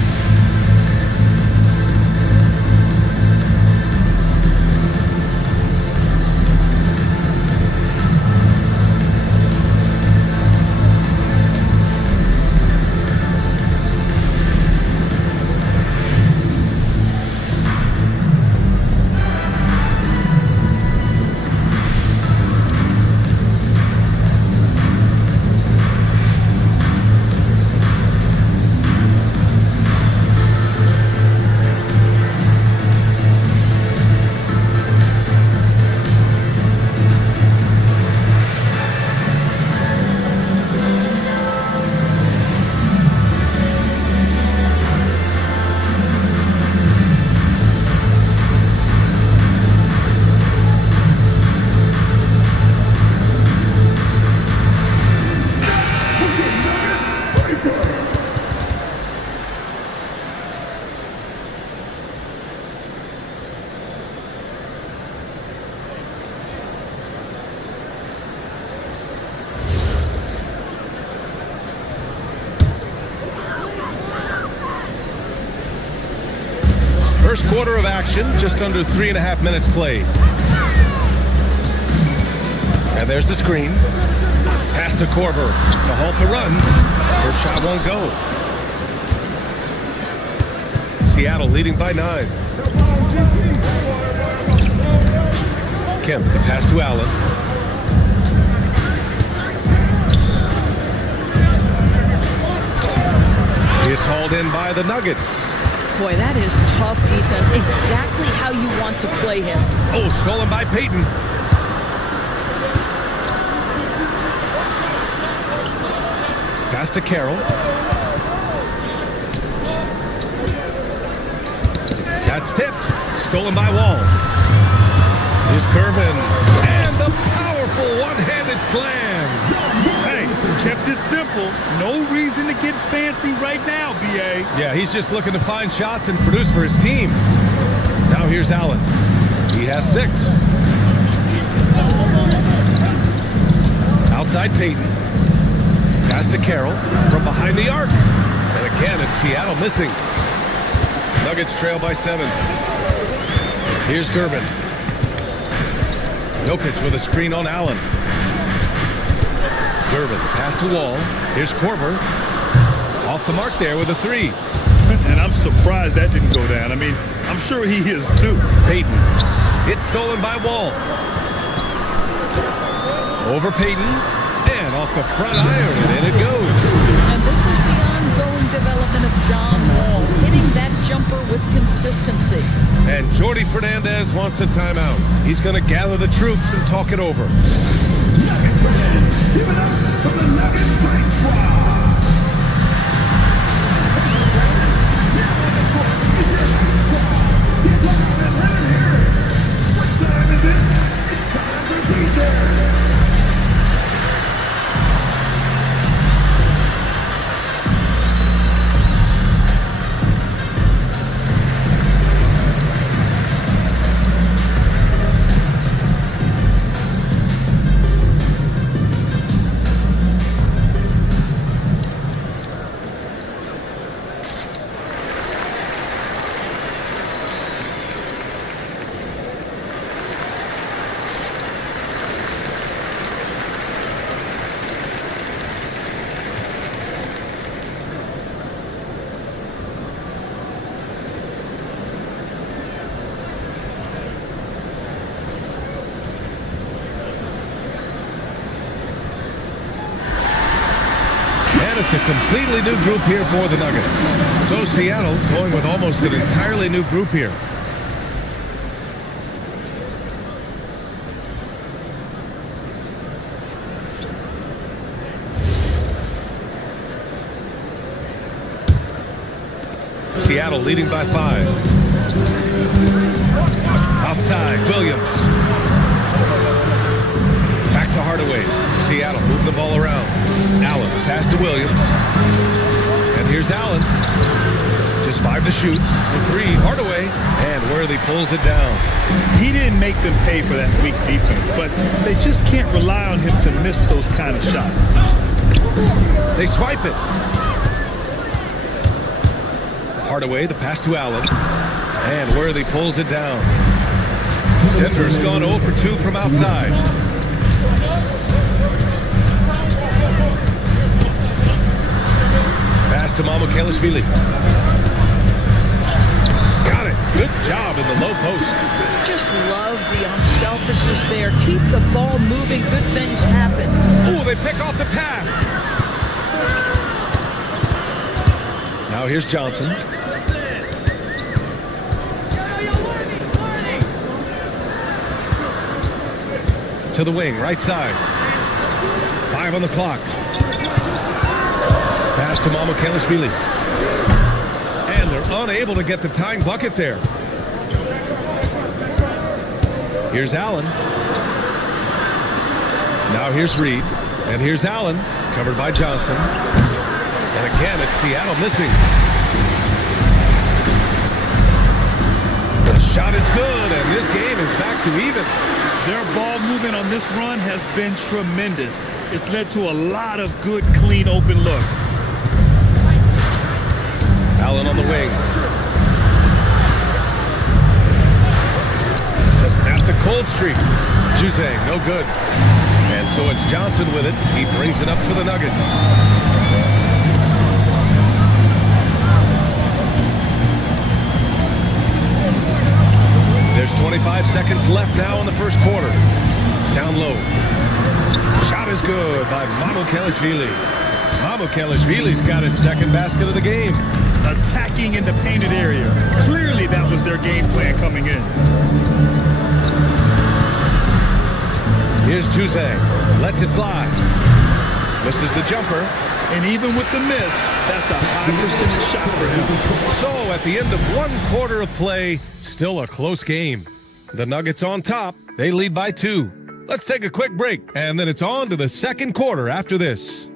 First quarter of action, just under 3.5 minutes played. And there's the screen. Pass to Korver to halt the run. First shot won't go. Seattle leading by 9. Kemp, the pass to Allen. It's hauled in by the Nuggets. Boy, that is tough defense. Exactly how you want to play him. Oh, stolen by Peyton. Pass to Carroll. That's tipped. Stolen by Wall. Here's Curvin. And the powerful one-handed slam. Hey, kept it simple. No reason to get fancy right now, B.A. Yeah, he's just looking to find shots and produce for his team. Now here's Allen. He has 6. Outside Peyton. Pass to Carroll from behind the arc. And again, it's Seattle missing. Nuggets trail by 7. Here's Gervin. Jokic with a screen on Allen. Gervin, pass to Wall. Here's Korver. Off the mark there with a 3. And I'm surprised that didn't go down. I mean, I'm sure he is too. Peyton. It's stolen by Wall. Over Peyton. And off the front iron. And in it goes. And this is the ongoing development of John Wall, hitting that jumper with consistency. And Jordi Fernandez wants a timeout. He's going to gather the troops and talk it over. Give it up for the Nuggets Break Squad. What time is it? It's time for pizza. And it's a completely new group here for the Nuggets. So Seattle going with almost an entirely new group here. Seattle leading by 5. Outside, Williams. Back to Hardaway. Seattle moving the ball around. Allen, pass to Williams. And here's Allen. Just 5 to shoot for 3. Hardaway, and Worthy pulls it down. He didn't make them pay for that weak defense, but they just can't rely on him to miss those kind of shots. They swipe it. Hardaway, the pass to Allen. And Worthy pulls it down. Denver's gone 0 for 2 from outside. Pass to Mamukelashvili. Got it. Good job in the low post. Just love the unselfishness there. Keep the ball moving. Good things happen. Oh, they pick off the pass. Now here's Johnson. To the wing, right side. 5 on the clock. Pass to Mamukelashvili. And they're unable to get the tying bucket there. Here's Allen. Now here's Reed. And here's Allen, covered by Johnson. And again, it's Seattle missing. The shot is good, and this game is back to even. Their ball movement on this run has been tremendous. It's led to a lot of good, clean, open looks. Allen on the wing. To snap the cold streak. Juzang, no good. And so it's Johnson with it. He brings it up for the Nuggets. There's 25 seconds left now in the first quarter. Down low. Shot is good by Mamukelashvili. Mamukelashvili's got his second basket of the game. Attacking in the painted area. Clearly that was their game plan coming in. Here's Juzang. Lets it fly. Misses the jumper. And even with the miss, that's a high percentage shot for him. So at the end of 1 quarter of play, still a close game. The Nuggets on top. They lead by 2. Let's take a quick break, and then it's on to the second quarter after this.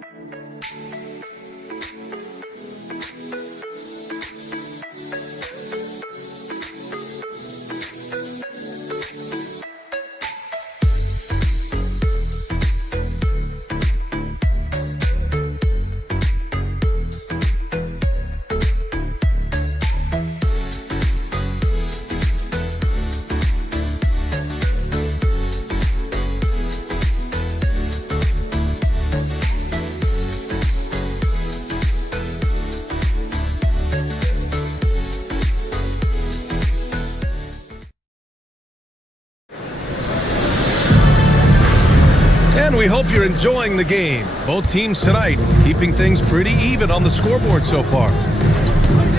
And we hope you're enjoying the game. Both teams tonight keeping things pretty even on the scoreboard so far.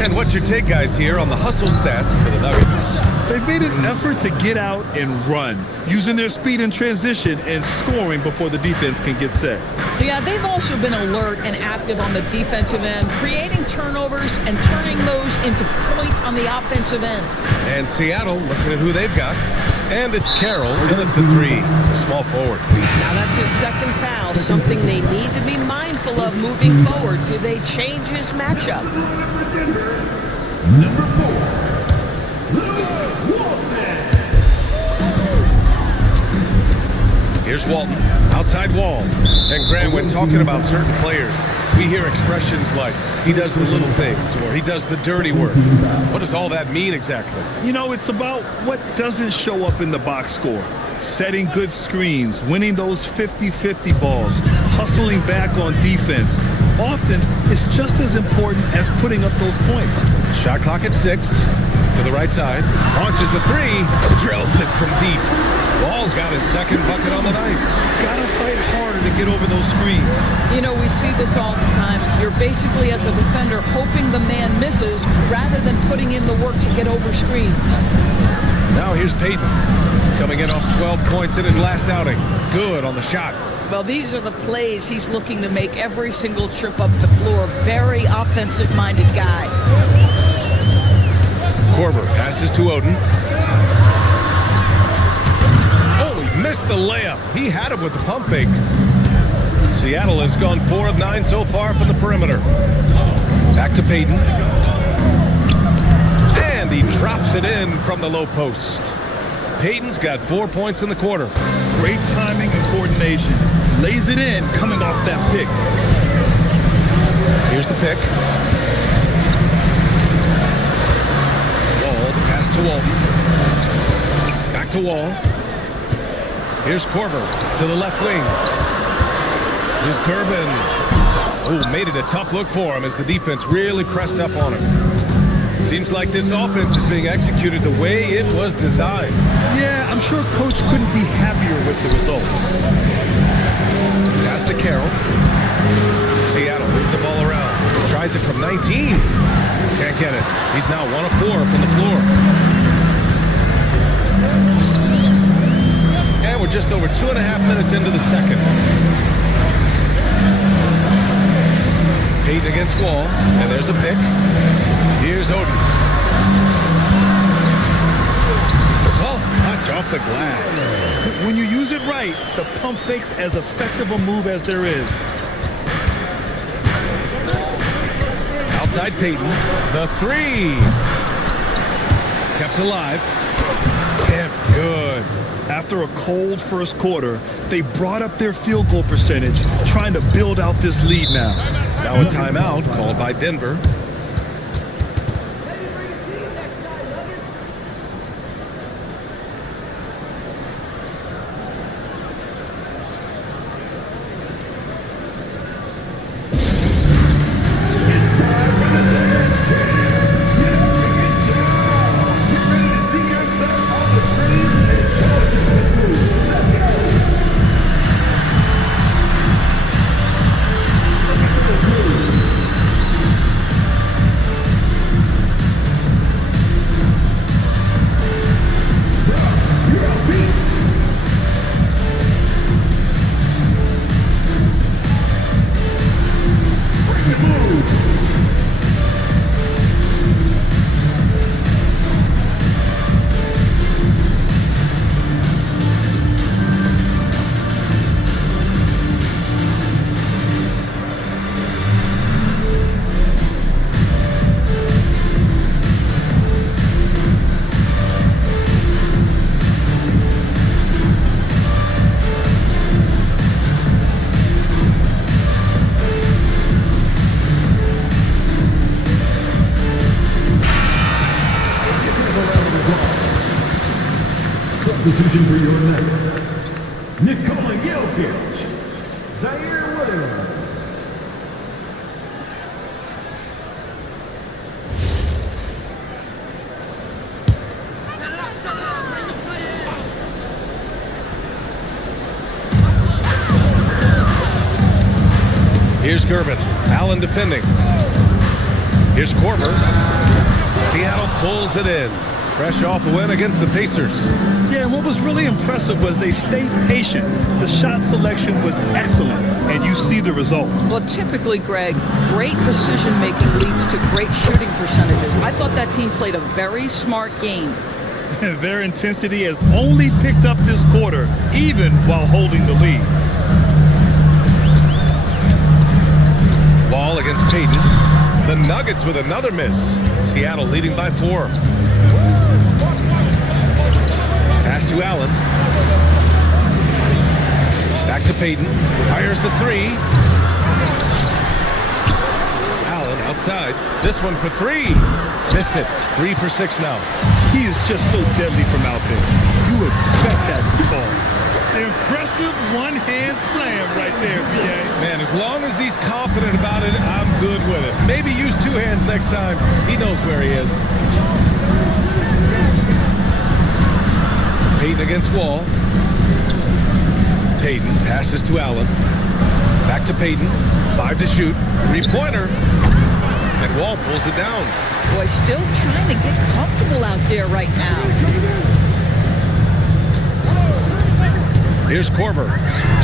And what's your take, guys, here on the hustle stats for the Nuggets? They've made an effort to get out and run, using their speed in transition and scoring before the defense can get set. Yeah, they've also been alert and active on the defensive end, creating turnovers and turning those into points on the offensive end. And Seattle looking at who they've got. And it's Carroll in at the 3, small forward. Now that's his second foul, something they need to be mindful of moving forward. Do they change his matchup? Number 4. Here's Walton, outside wall. And Graham, when talking about certain players, we hear expressions like, he does the little things, or he does the dirty work. What does all that mean exactly? You know, it's about what doesn't show up in the box score. Setting good screens, winning those 50-50 balls, hustling back on defense. Often, it's just as important as putting up those points. Shot clock at 6, to the right side. Launches a 3, drills it from deep. Wall's got his second bucket on the night. Gotta fight harder to get over those screens. You know, we see this all the time. You're basically, as a defender, hoping the man misses rather than putting in the work to get over screens. Now here's Payton, coming in off 12 points in his last outing. Good on the shot. Well, these are the plays he's looking to make every single trip up the floor. Very offensive-minded guy. Korver passes to Oden. Oh, he missed the layup. He had him with the pump fake. Seattle has gone 4 of 9 so far from the perimeter. Back to Payton. And he drops it in from the low post. Payton's got 4 points in the quarter. Great timing and coordination. Lays it in coming off that pick. Here's the pick. Wall, pass to Walton. Back to Wall. Here's Korver to the left wing. Here's Gervin. Oh, made it a tough look for him as the defense really pressed up on him. Seems like this offense is being executed the way it was designed. Yeah, I'm sure Coach couldn't be happier with the results. Pass to Carroll. Seattle moved the ball around. Tries it from 19. Can't get it. He's now 1 of 4 from the floor. And we're just over 2.5 minutes into the second. Payton against Wall. And there's a pick. Here's Oden. Soft touch off the glass. When you use it right, the pump fake's as effective a move as there is. Outside Payton. The 3. Kept alive. Damn good. After a cold first quarter, they brought up their field goal percentage, trying to build out this lead now. Now a timeout called by Denver. Substitution for your Nuggets. Nikola Jokic. Zaire Williams. Here's Gervin. Allen defending. Here's Korver. Seattle pulls it in. Fresh off a win against the Pacers. Yeah, and what was really impressive was they stayed patient. The shot selection was excellent, and you see the result. Well, typically, Greg, great decision-making leads to great shooting percentages. I thought that team played a very smart game. Their intensity has only picked up this quarter, even while holding the lead. Wall against Payton. The Nuggets with another miss. Seattle leading by 4. Pass to Allen. Back to Payton. Fires the 3. Allen outside. This one for 3. Missed it. 3 for 6 now. He is just so deadly from out there. You expect that to fall. Impressive one-hand slam right there, PA. Man, as long as he's confident about it, I'm good with it. Maybe use 2 hands next time. He knows where he is. Payton against Wall. Payton passes to Allen. Back to Payton. 5 to shoot. 3-pointer. And Wall pulls it down. Boy, still trying to get comfortable out there right now. Here's Korver.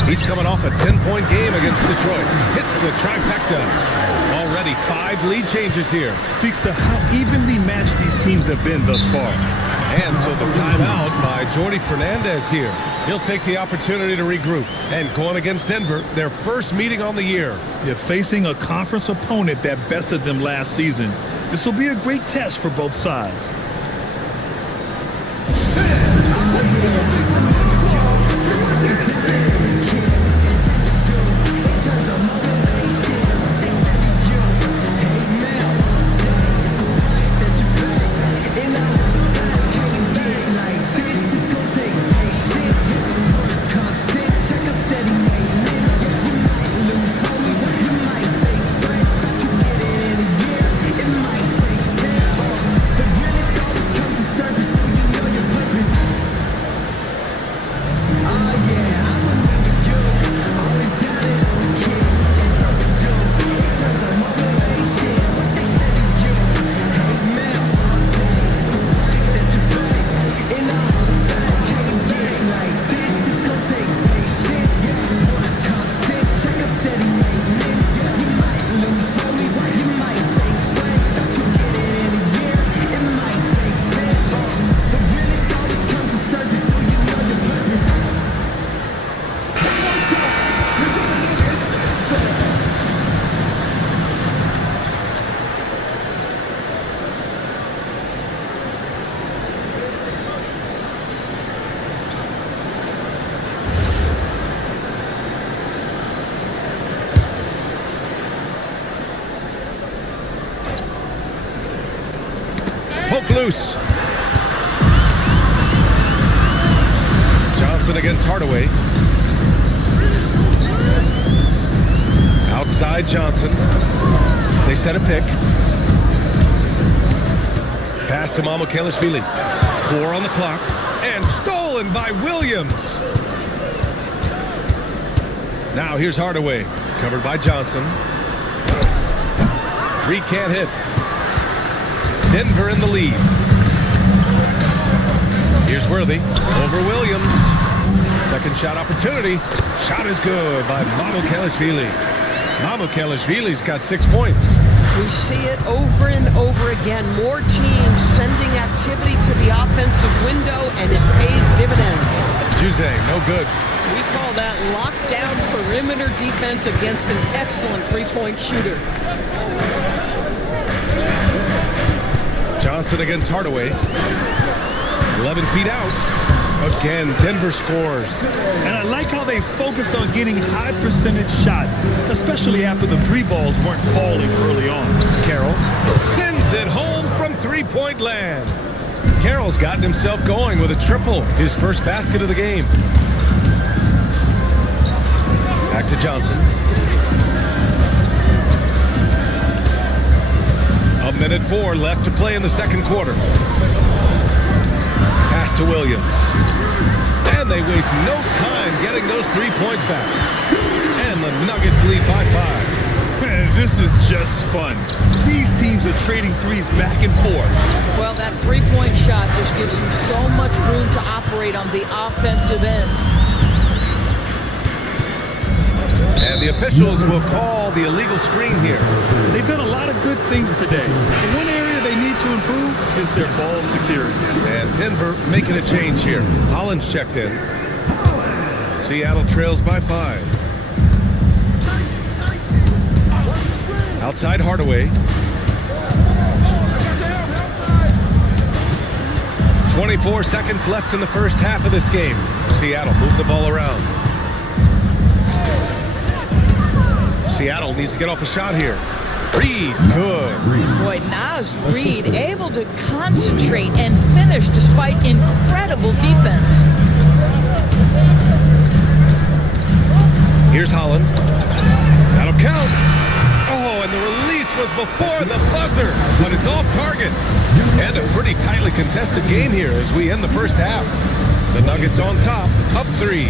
He's coming off a 10-point game against Detroit. Hits the trifecta. Already 5 lead changes here. Speaks to how evenly matched these teams have been thus far. And so the timeout by Jordi Fernandez here. He'll take the opportunity to regroup. And going against Denver, their first meeting on the year. They're facing a conference opponent that bested them last season. This will be a great test for both sides. Poke loose. Johnson against Hardaway. Outside Johnson. They set a pick. Pass to Mamukelashvili. 4 on the clock. And stolen by Williams. Now here's Hardaway. Covered by Johnson. Reed can't hit. Denver in the lead. Here's Worthy over Williams. Second shot opportunity. Shot is good by Mamukelashvili. Mamukelashvili's got 6 points. We see it over and over again. More teams sending activity to the offensive window, and it pays dividends. Jose, no good. We call that lockdown perimeter defense against an excellent three-point shooter. Johnson against Hardaway. 11 feet out. Again, Denver scores. And I like how they focused on getting high percentage shots, especially after the 3 balls weren't falling early on. Carroll sends it home from 3-point land. Carroll's gotten himself going with a triple, his first basket of the game. Back to Johnson. A minute 4 left to play in the second quarter. Pass to Williams. And they waste no time getting those 3 points back. And the Nuggets lead by 5. Man, this is just fun. These teams are trading threes back and forth. Well, that three-point shot just gives you so much room to operate on the offensive end. And the officials will call the illegal screen here. They've done a lot of good things today. But one area they need to improve is their ball security. And Denver making a change here. Hollins checked in. Seattle trails by 5. Outside Hardaway. 24 seconds left in the first half of this game. Seattle move the ball around. Seattle needs to get off a shot here. Reed, good. Boy, Naz Reed able to concentrate and finish despite incredible defense. Here's Holland. That'll count. Oh, and the release was before the buzzer, but it's off target. And a pretty tightly contested game here as we end the first half. The Nuggets on top, up 3.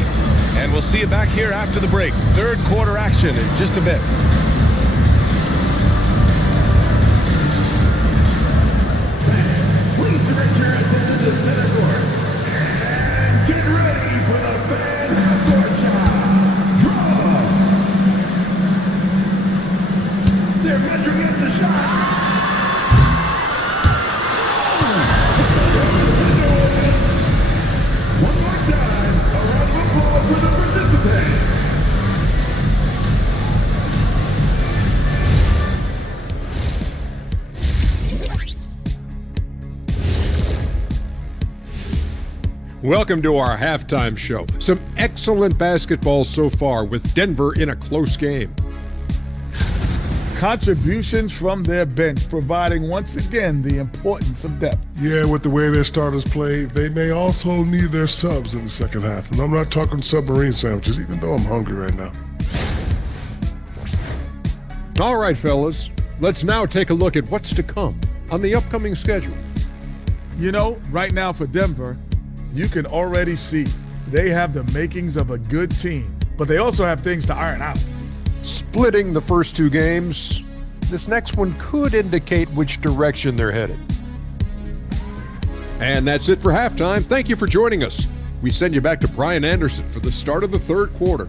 And we'll see you back here after the break. Third quarter action in just a bit. Please direct your attention to center court. And get ready for the fan draws. They're measuring at the shot. One more time, a round of applause for the participants. Welcome to our halftime show. Some excellent basketball so far with Denver in a close game. Contributions from their bench, providing once again the importance of depth. Yeah, with the way their starters play, they may also need their subs in the second half. And I'm not talking submarine sandwiches, even though I'm hungry right now. All right, fellas, let's now take a look at what's to come on the upcoming schedule. You know, right now for Denver, you can already see they have the makings of a good team, but they also have things to iron out. Splitting the first 2 games, this next one could indicate which direction they're headed. And that's it for halftime. Thank you for joining us. We send you back to Brian Anderson for the start of the third quarter.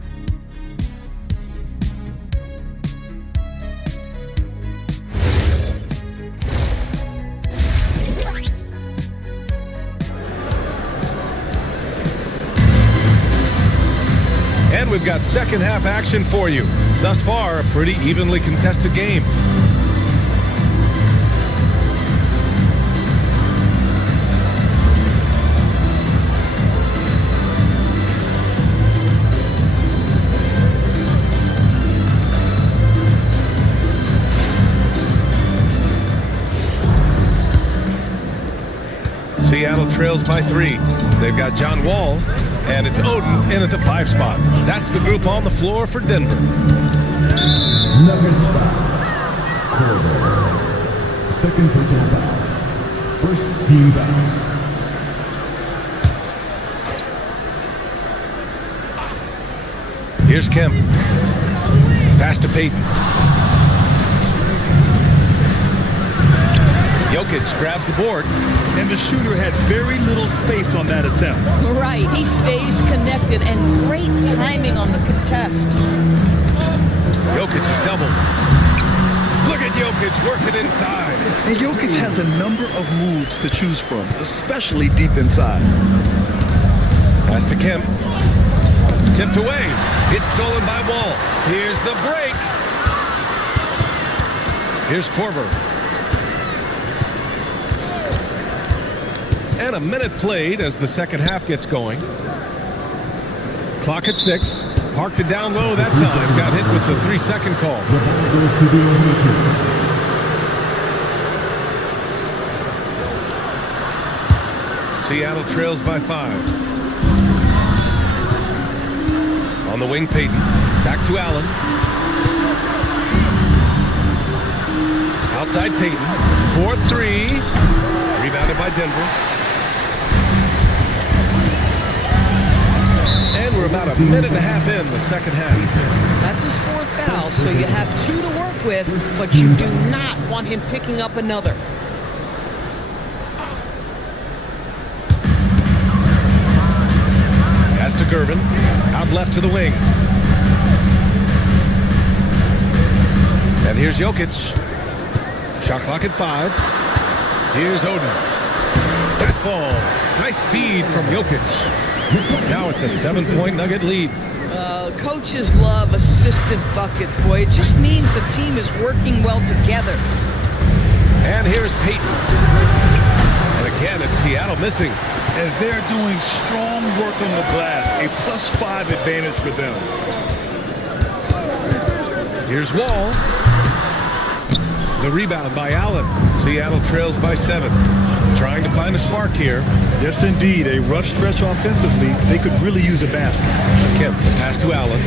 And we've got second half action for you. Thus far, a pretty evenly contested game. Seattle trails by 3. They've got John Wall, and it's Oden in at the 5 spot. That's the group on the floor for Denver. Nuggets foul. Corver. Second personal foul. First team foul. Here's Kemp. Pass to Peyton. Jokic grabs the board. And the shooter had very little space on that attempt. Right, he stays connected and great timing on the contest. Jokic is doubled. Look at Jokic working inside. And Jokic has a number of moves to choose from, especially deep inside. Pass to Kemp. Tipped away. It's stolen by Wall. Here's the break. Here's Korver. And a minute played as the second half gets going. Clock at 6. Parked it down low that time. Got hit with the 3-second call. The ball goes to the other team. Seattle trails by 5. On the wing, Peyton. Back to Allen. Outside Peyton. 4-3. Rebounded by Denver. And we're about a minute and a half in the second half. That's his 4th foul, so you have 2 to work with, but you do not want him picking up another. Pass to Gervin. Out left to the wing. And here's Jokic. Shot clock at 5. Here's Oden. That falls. Nice feed from Jokic. Now it's a 7-point Nugget lead. Coaches love assisted buckets, boy. It just means the team is working well together. And here's Peyton. And again, it's Seattle missing. And they're doing strong work on the glass. A +5 advantage for them. Here's Wall. The rebound by Allen. Seattle trails by 7. Trying to find a spark here. Yes, indeed. A rough stretch offensively. They could really use a basket. Kemp, pass to Allen.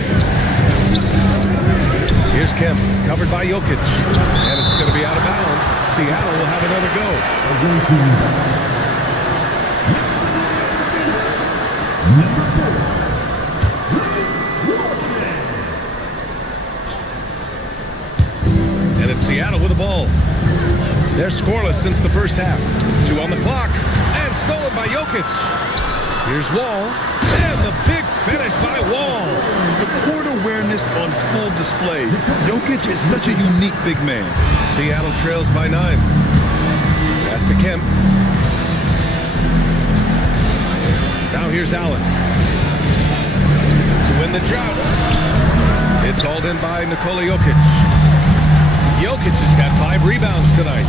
Here's Kemp, covered by Jokic. And it's going to be out of bounds. Seattle will have another go. And it's Seattle with the ball. They're scoreless since the first half. 2 on the clock, and stolen by Jokic. Here's Wall, and the big finish by Wall. The court awareness on full display. Jokic is such a unique big man. Seattle trails by 9. Pass to Kemp. Now here's Allen. To win the drought. It's hauled in by Nikola Jokic. Jokic has got 5 rebounds tonight.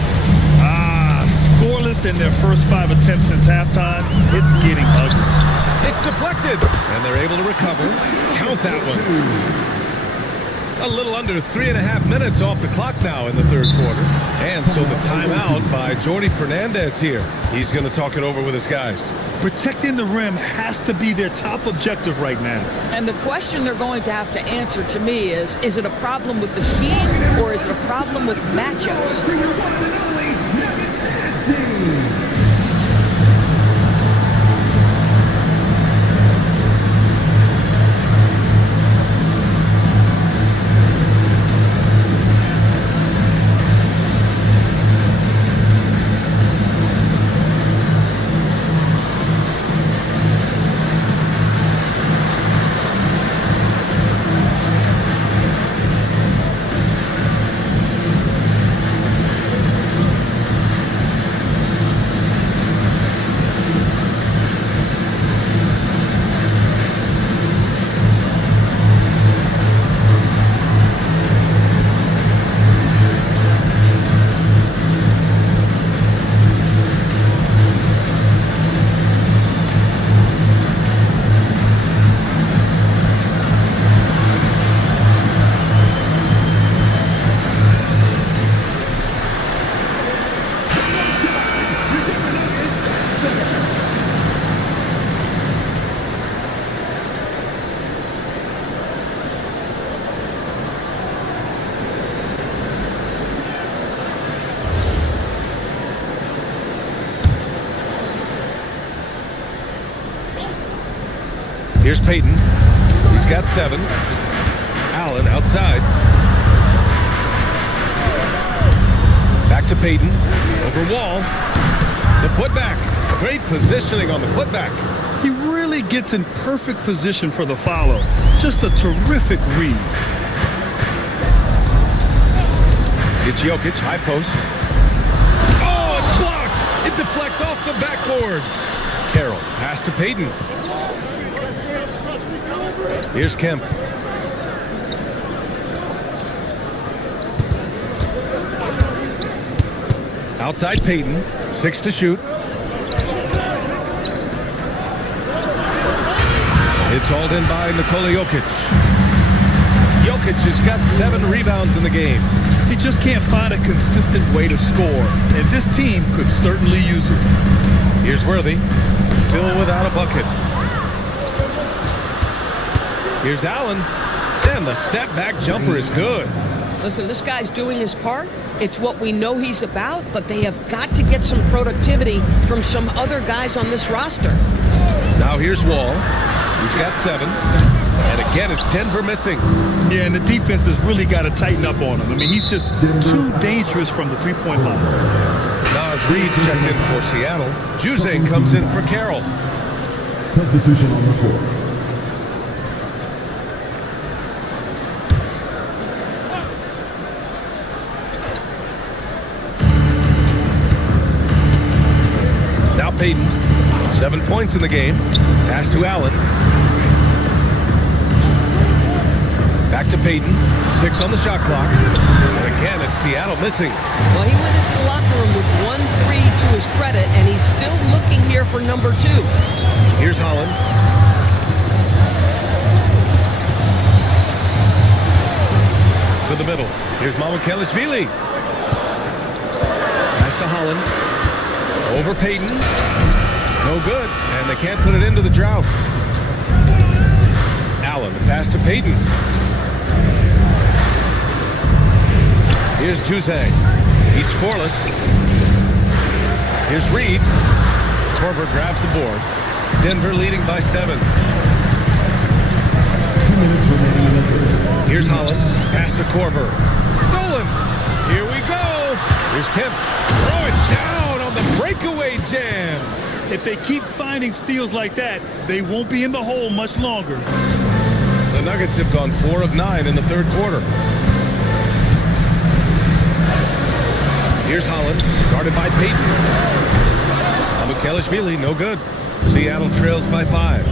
Scoreless in their first 5 attempts since halftime. It's getting ugly. It's deflected, and they're able to recover. Count that one. A little under 3.5 minutes off the clock now in the third quarter. And so the timeout by Jordi Fernandez here. He's going to talk it over with his guys. Protecting the rim has to be their top objective right now. And the question they're going to have to answer to me is it a problem with the scheme or is it a problem with matchups? Here's Payton. He's got 7. Allen outside. Back to Payton. Over Wall. The putback. Great positioning on the putback. He really gets in perfect position for the follow. Just a terrific read. It's Jokic, high post. Oh, it's blocked. It deflects off the backboard. Carroll, pass to Payton. Here's Kemp. Outside Payton, 6 to shoot. It's hauled in by Nikola Jokic. Jokic has got 7 rebounds in the game. He just can't find a consistent way to score, and this team could certainly use it. Here's Worthy, still without a bucket. Here's Allen, and the step-back jumper is good. Listen, this guy's doing his part. It's what we know he's about, but they have got to get some productivity from some other guys on this roster. Now here's Wall. He's got 7. And again, it's Denver missing. Yeah, and the defense has really got to tighten up on him. I mean, he's just too dangerous from the three-point line. Nas Reed checked in for Seattle. Juzang comes in for Carroll. Substitution on the floor. Now Payton, 7 points in the game. Pass to Allen. Back to Payton, 6 on the shot clock. And again, it's Seattle missing. Well, he went into the locker room with 1-3 to his credit, and he's still looking here for number 2. Here's Holland. To the middle. Here's Mamukelashvili. Pass to Holland. Over Payton. No good. And they can't put it into the drought. Allen, the pass to Payton. Here's Juzang. He's scoreless. Here's Reed. Korver grabs the board. Denver leading by 7. 2 minutes remaining in the third. Here's Holland. Pass to Korver. Stolen. Here we go. Here's Kemp. Throw it down on the breakaway jam. If they keep finding steals like that, they won't be in the hole much longer. The Nuggets have gone 4 of 9 in the third quarter. Here's Holland, guarded by Payton. Amukelashvili, no good. Seattle trails by 5.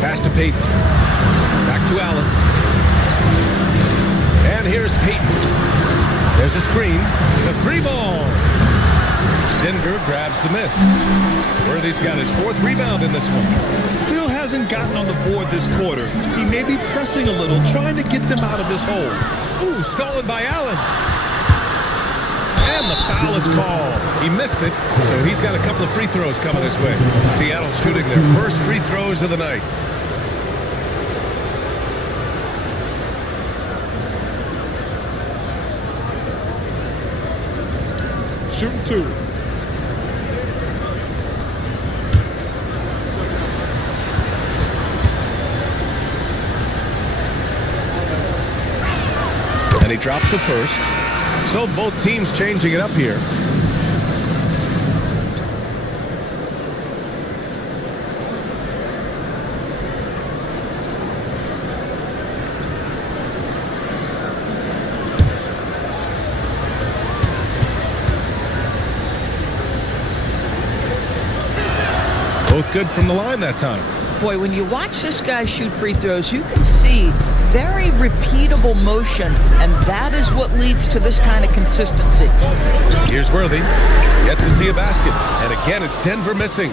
Pass to Payton. Back to Allen. And here's Payton. There's a screen. The free ball. Denver grabs the miss. Worthy's got his 4th rebound in this one. Still hasn't gotten on the board this quarter. He may be pressing a little, trying to get them out of this hole. Ooh, stolen by Allen. And the foul is called. He missed it, so he's got a couple of free throws coming his way. Seattle shooting their first free throws of the night. Shooting 2. And he drops the first. So both teams changing it up here. Both good from the line that time. Boy, when you watch this guy shoot free throws, you can see very repeatable motion, and that is what leads to this kind of consistency. Here's Worthy. Yet to see a basket. And again, it's Denver missing.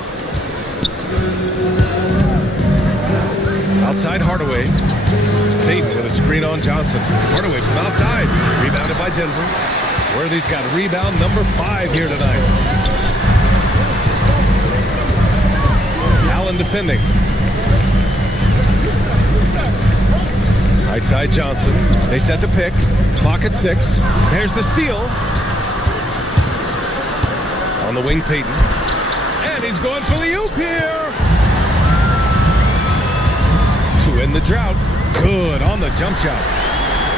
Outside Hardaway. Payton with a screen on Johnson. Hardaway from outside. Rebounded by Denver. Worthy's got rebound number 5 here tonight. Allen defending. Right side Johnson. They set the pick. Clock at 6. There's the steal. On the wing, Payton. And he's going for the oop here. To end the drought. Good on the jump shot.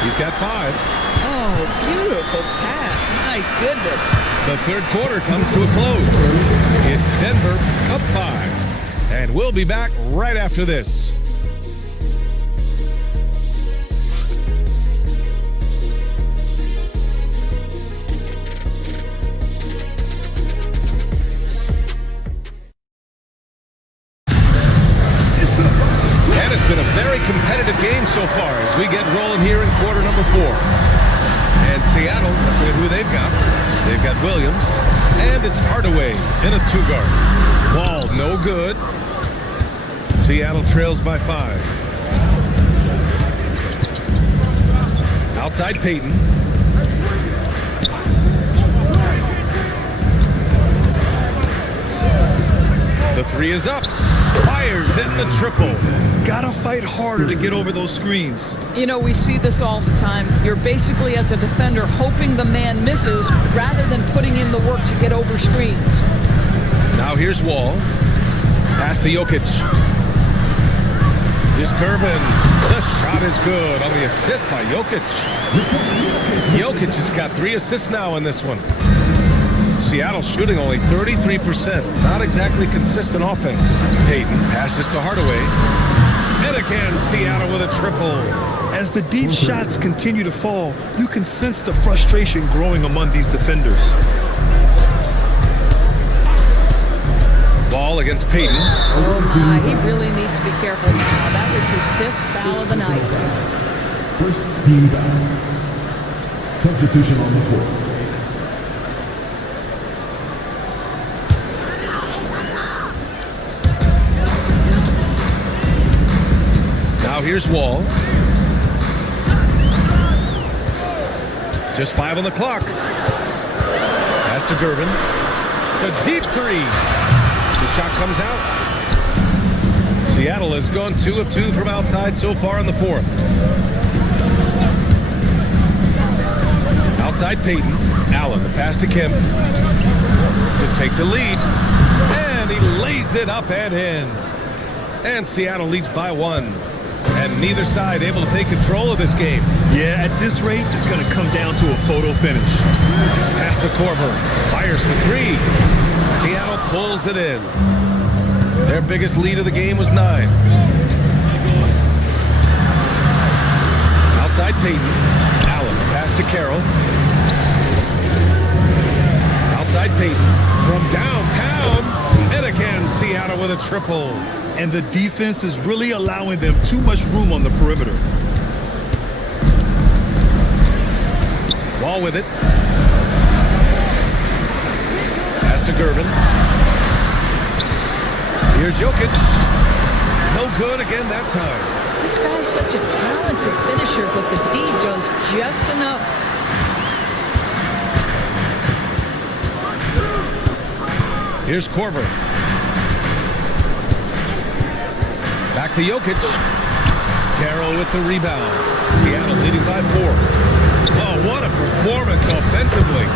He's got 5. Oh, beautiful pass. My goodness. The third quarter comes to a close. It's Denver up 5. And we'll be back right after this. And it's been a very competitive game so far as we get rolling here in quarter number 4. And Seattle, look at who they've got. They've got Williams, and it's Hardaway in a 2-guard. Ball no good. Seattle trails by 5. Outside Payton. The 3 is up. Fires in the triple. Gotta fight harder to get over those screens. You know, we see this all the time. You're basically, as a defender, hoping the man misses rather than putting in the work to get over screens. Now here's Wall. Pass to Jokic. Here's Curvin. The shot is good on the assist by Jokic. Jokic has got 3 assists now in this one. Seattle shooting only 33%. Not exactly consistent offense. Payton passes to Hardaway. And again, Seattle with a triple. As the deep shots continue to fall, you can sense the frustration growing among these defenders. Ball against Payton. Oh my, he really needs to be careful now. That was his 5th foul of the night. First team foul. Substitution on the floor. Now here's Wall. Just 5 on the clock. Pass to Gervin. The deep 3. The shot comes out. Seattle has gone 2 of 2 from outside so far in the 4th. Outside Payton. Allen, the pass to Kemp to take the lead. And he lays it up and in. And Seattle leads by 1. And neither side able to take control of this game. Yeah, at this rate, it's going to come down to a photo finish. Pass to Corver. Fires for 3. Seattle pulls it in. Their biggest lead of the game was 9. Outside Peyton. Allen. Pass to Carroll. Outside Peyton. From downtown. And again, Seattle with a triple. And the defense is really allowing them too much room on the perimeter. Wall with it. Pass to Gervin. Here's Jokic. No good again that time. This guy's such a talented finisher, but the D does just enough. Here's Corver. Back to Jokic. Carroll with the rebound. Seattle leading by 4. Oh, what a performance offensively.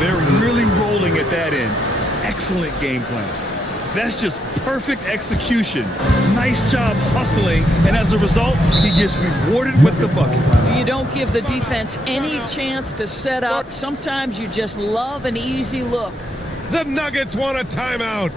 They're really rolling at that end. Excellent game plan. That's just perfect execution. Nice job hustling, and as a result, he gets rewarded with the bucket. You don't give the defense any chance to set up. Sometimes you just love an easy look. The Nuggets want a timeout.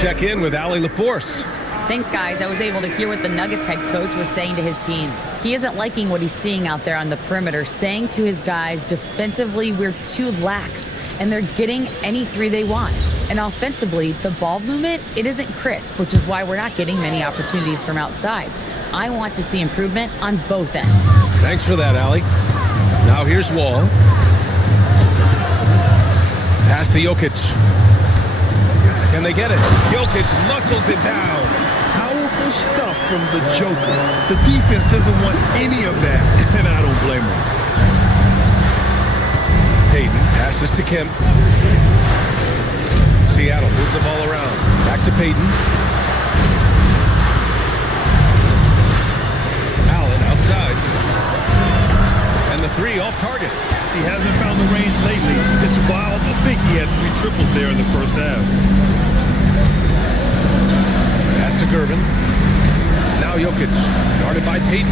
Check in with Allie LaForce. Thanks, guys. I was able to hear what the Nuggets head coach was saying to his team. He isn't liking what he's seeing out there on the perimeter, saying to his guys, defensively, we're too lax, and they're getting any 3 they want. And offensively, the ball movement, it isn't crisp, which is why we're not getting many opportunities from outside. I want to see improvement on both ends. Thanks for that, Allie. Now here's Wall. Pass to Jokic. Can they get it? Jokic muscles it down. Powerful stuff from the Joker. The defense doesn't want any of that, and I don't blame them. Peyton passes to Kemp. Seattle move the ball around. Back to Peyton. Allen outside. And the 3 off target. He hasn't found the range lately. It's wild to think he had 3 triples there in the first half. Pass to Gervin. Now Jokic, guarded by Peyton.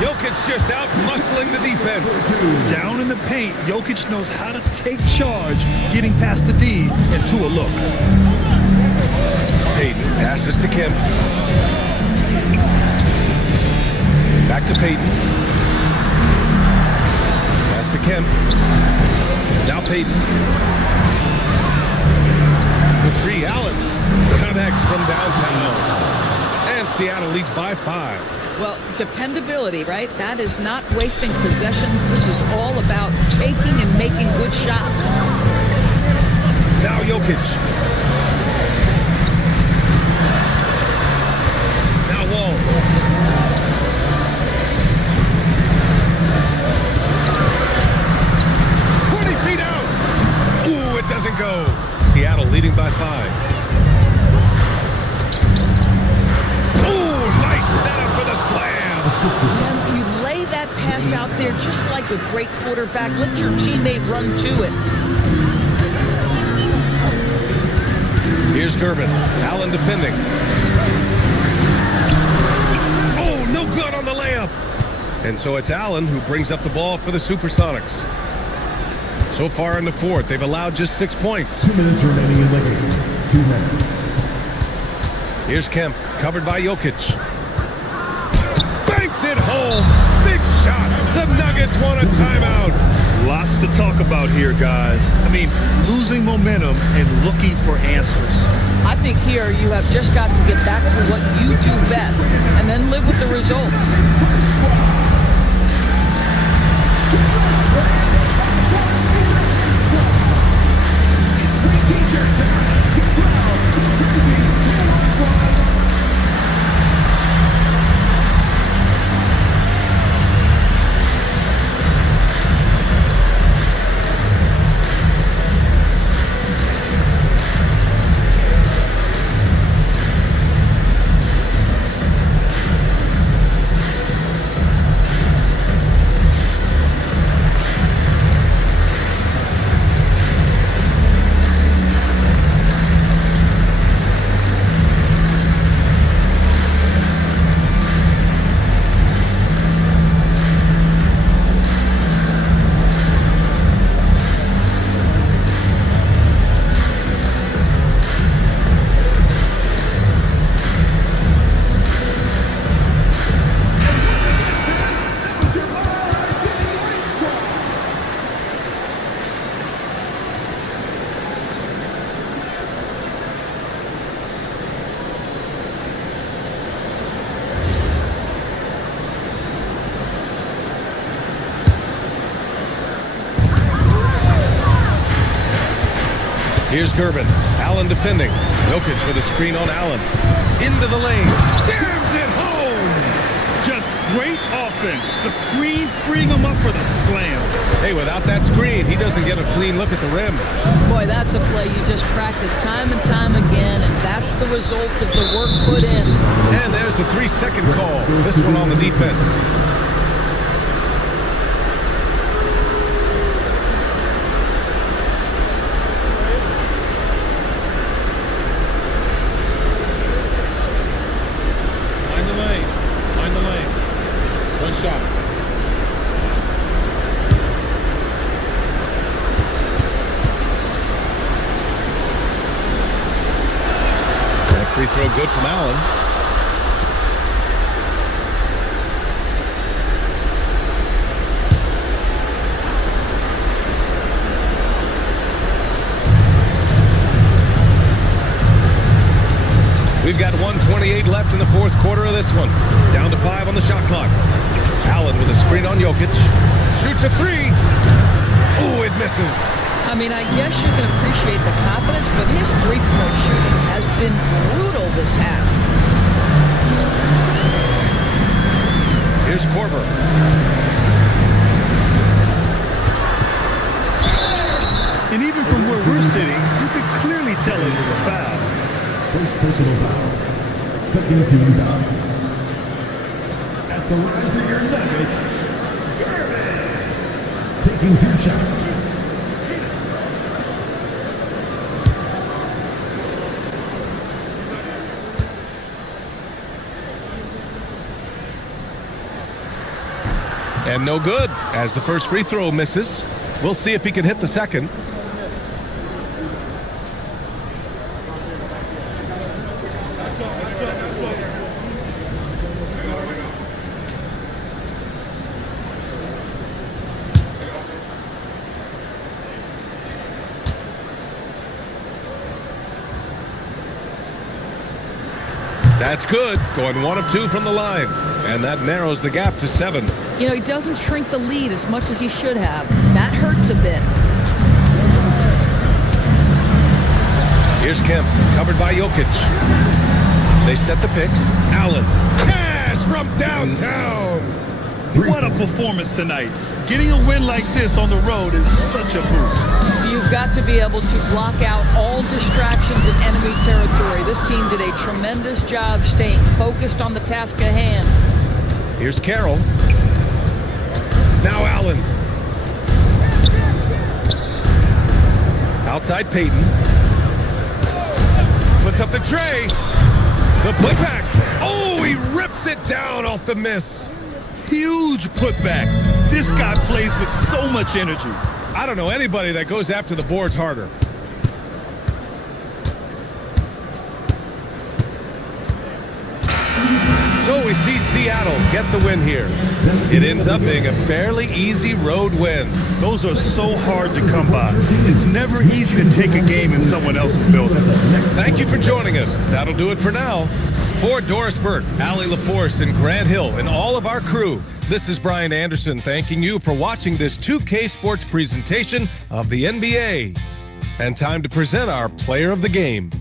Jokic just out muscling the defense. Down in the paint, Jokic knows how to take charge, getting past the D and to a look. Peyton passes to Kemp. Back to Peyton. Pass to Kemp. Now Peyton. The 3, Allen connects from downtown. And Seattle leads by 5. Well, dependability, right? That is not wasting possessions. This is all about taking and making good shots. Now Jokic. Now Wall. Doesn't go. Seattle leading by 5. Oh, nice setup for the slam. And you lay that pass out there just like a great quarterback. Let your teammate run to it. Here's Gervin. Allen defending. Oh, no layup. And so it's Allen who brings up the ball for the Supersonics. So far in the fourth, they've allowed just 6 points. 2 minutes remaining in the game. 2 minutes. Here's Kemp, covered by Jokic. Banks it home. Big shot. The Nuggets want a timeout. Lots to talk about here, guys. I mean, losing momentum and looking for answers. I think here you have just got to get back to what you do best and then live with the results. Here's Gervin. Allen defending. Jokic with a screen on Allen. Into the lane. Jams it home. Just great offense. The screen freeing him up for the slam. Hey, without that screen, he doesn't get a clean look at the rim. Boy, that's a play you just practice time and time again, and that's the result of the work put in. And there's the 3-second call. This one on the defense. Shot. That free throw good from Allen. We've got 1:28 left in the fourth quarter of this one. Down to 5 on the shot clock. Allen with a screen on Jokic. Shoots a three. Oh, it misses. I mean, I guess you can appreciate the confidence, but his three-point shooting has been brutal this half. Here's Korver. And even from where we're sitting, you could clearly tell it was a foul. First personal foul. Second team foul. At the line for your Nuggets, Gervin. Taking 2 shots. And no good, as the first free throw misses. We'll see if he can hit the second. That's good, going 1 of 2 from the line. And that narrows the gap to 7. You know, he doesn't shrink the lead as much as he should have. That hurts a bit. Here's Kemp, covered by Jokic. They set the pick. Allen. Cash from downtown. What a performance tonight. Getting a win like this on the road is such a boost. You've got to be able to block out all distractions in enemy territory. This team did a tremendous job staying focused on the task at hand. Here's Carroll. Now Allen. Outside Peyton. Puts up the tray. The putback. Oh, he rips it down off the miss. Huge putback. This guy plays with so much energy. I don't know anybody that goes after the boards harder. So we see Seattle get the win here. It ends up being a fairly easy road win. Those are so hard to come by. It's never easy to take a game in someone else's building. Thank you for joining us. That'll do it for now. For Doris Burke, Allie LaForce, and Grant Hill, and all of our crew, this is Brian Anderson thanking you for watching this 2K Sports presentation of the NBA. And time to present our player of the game.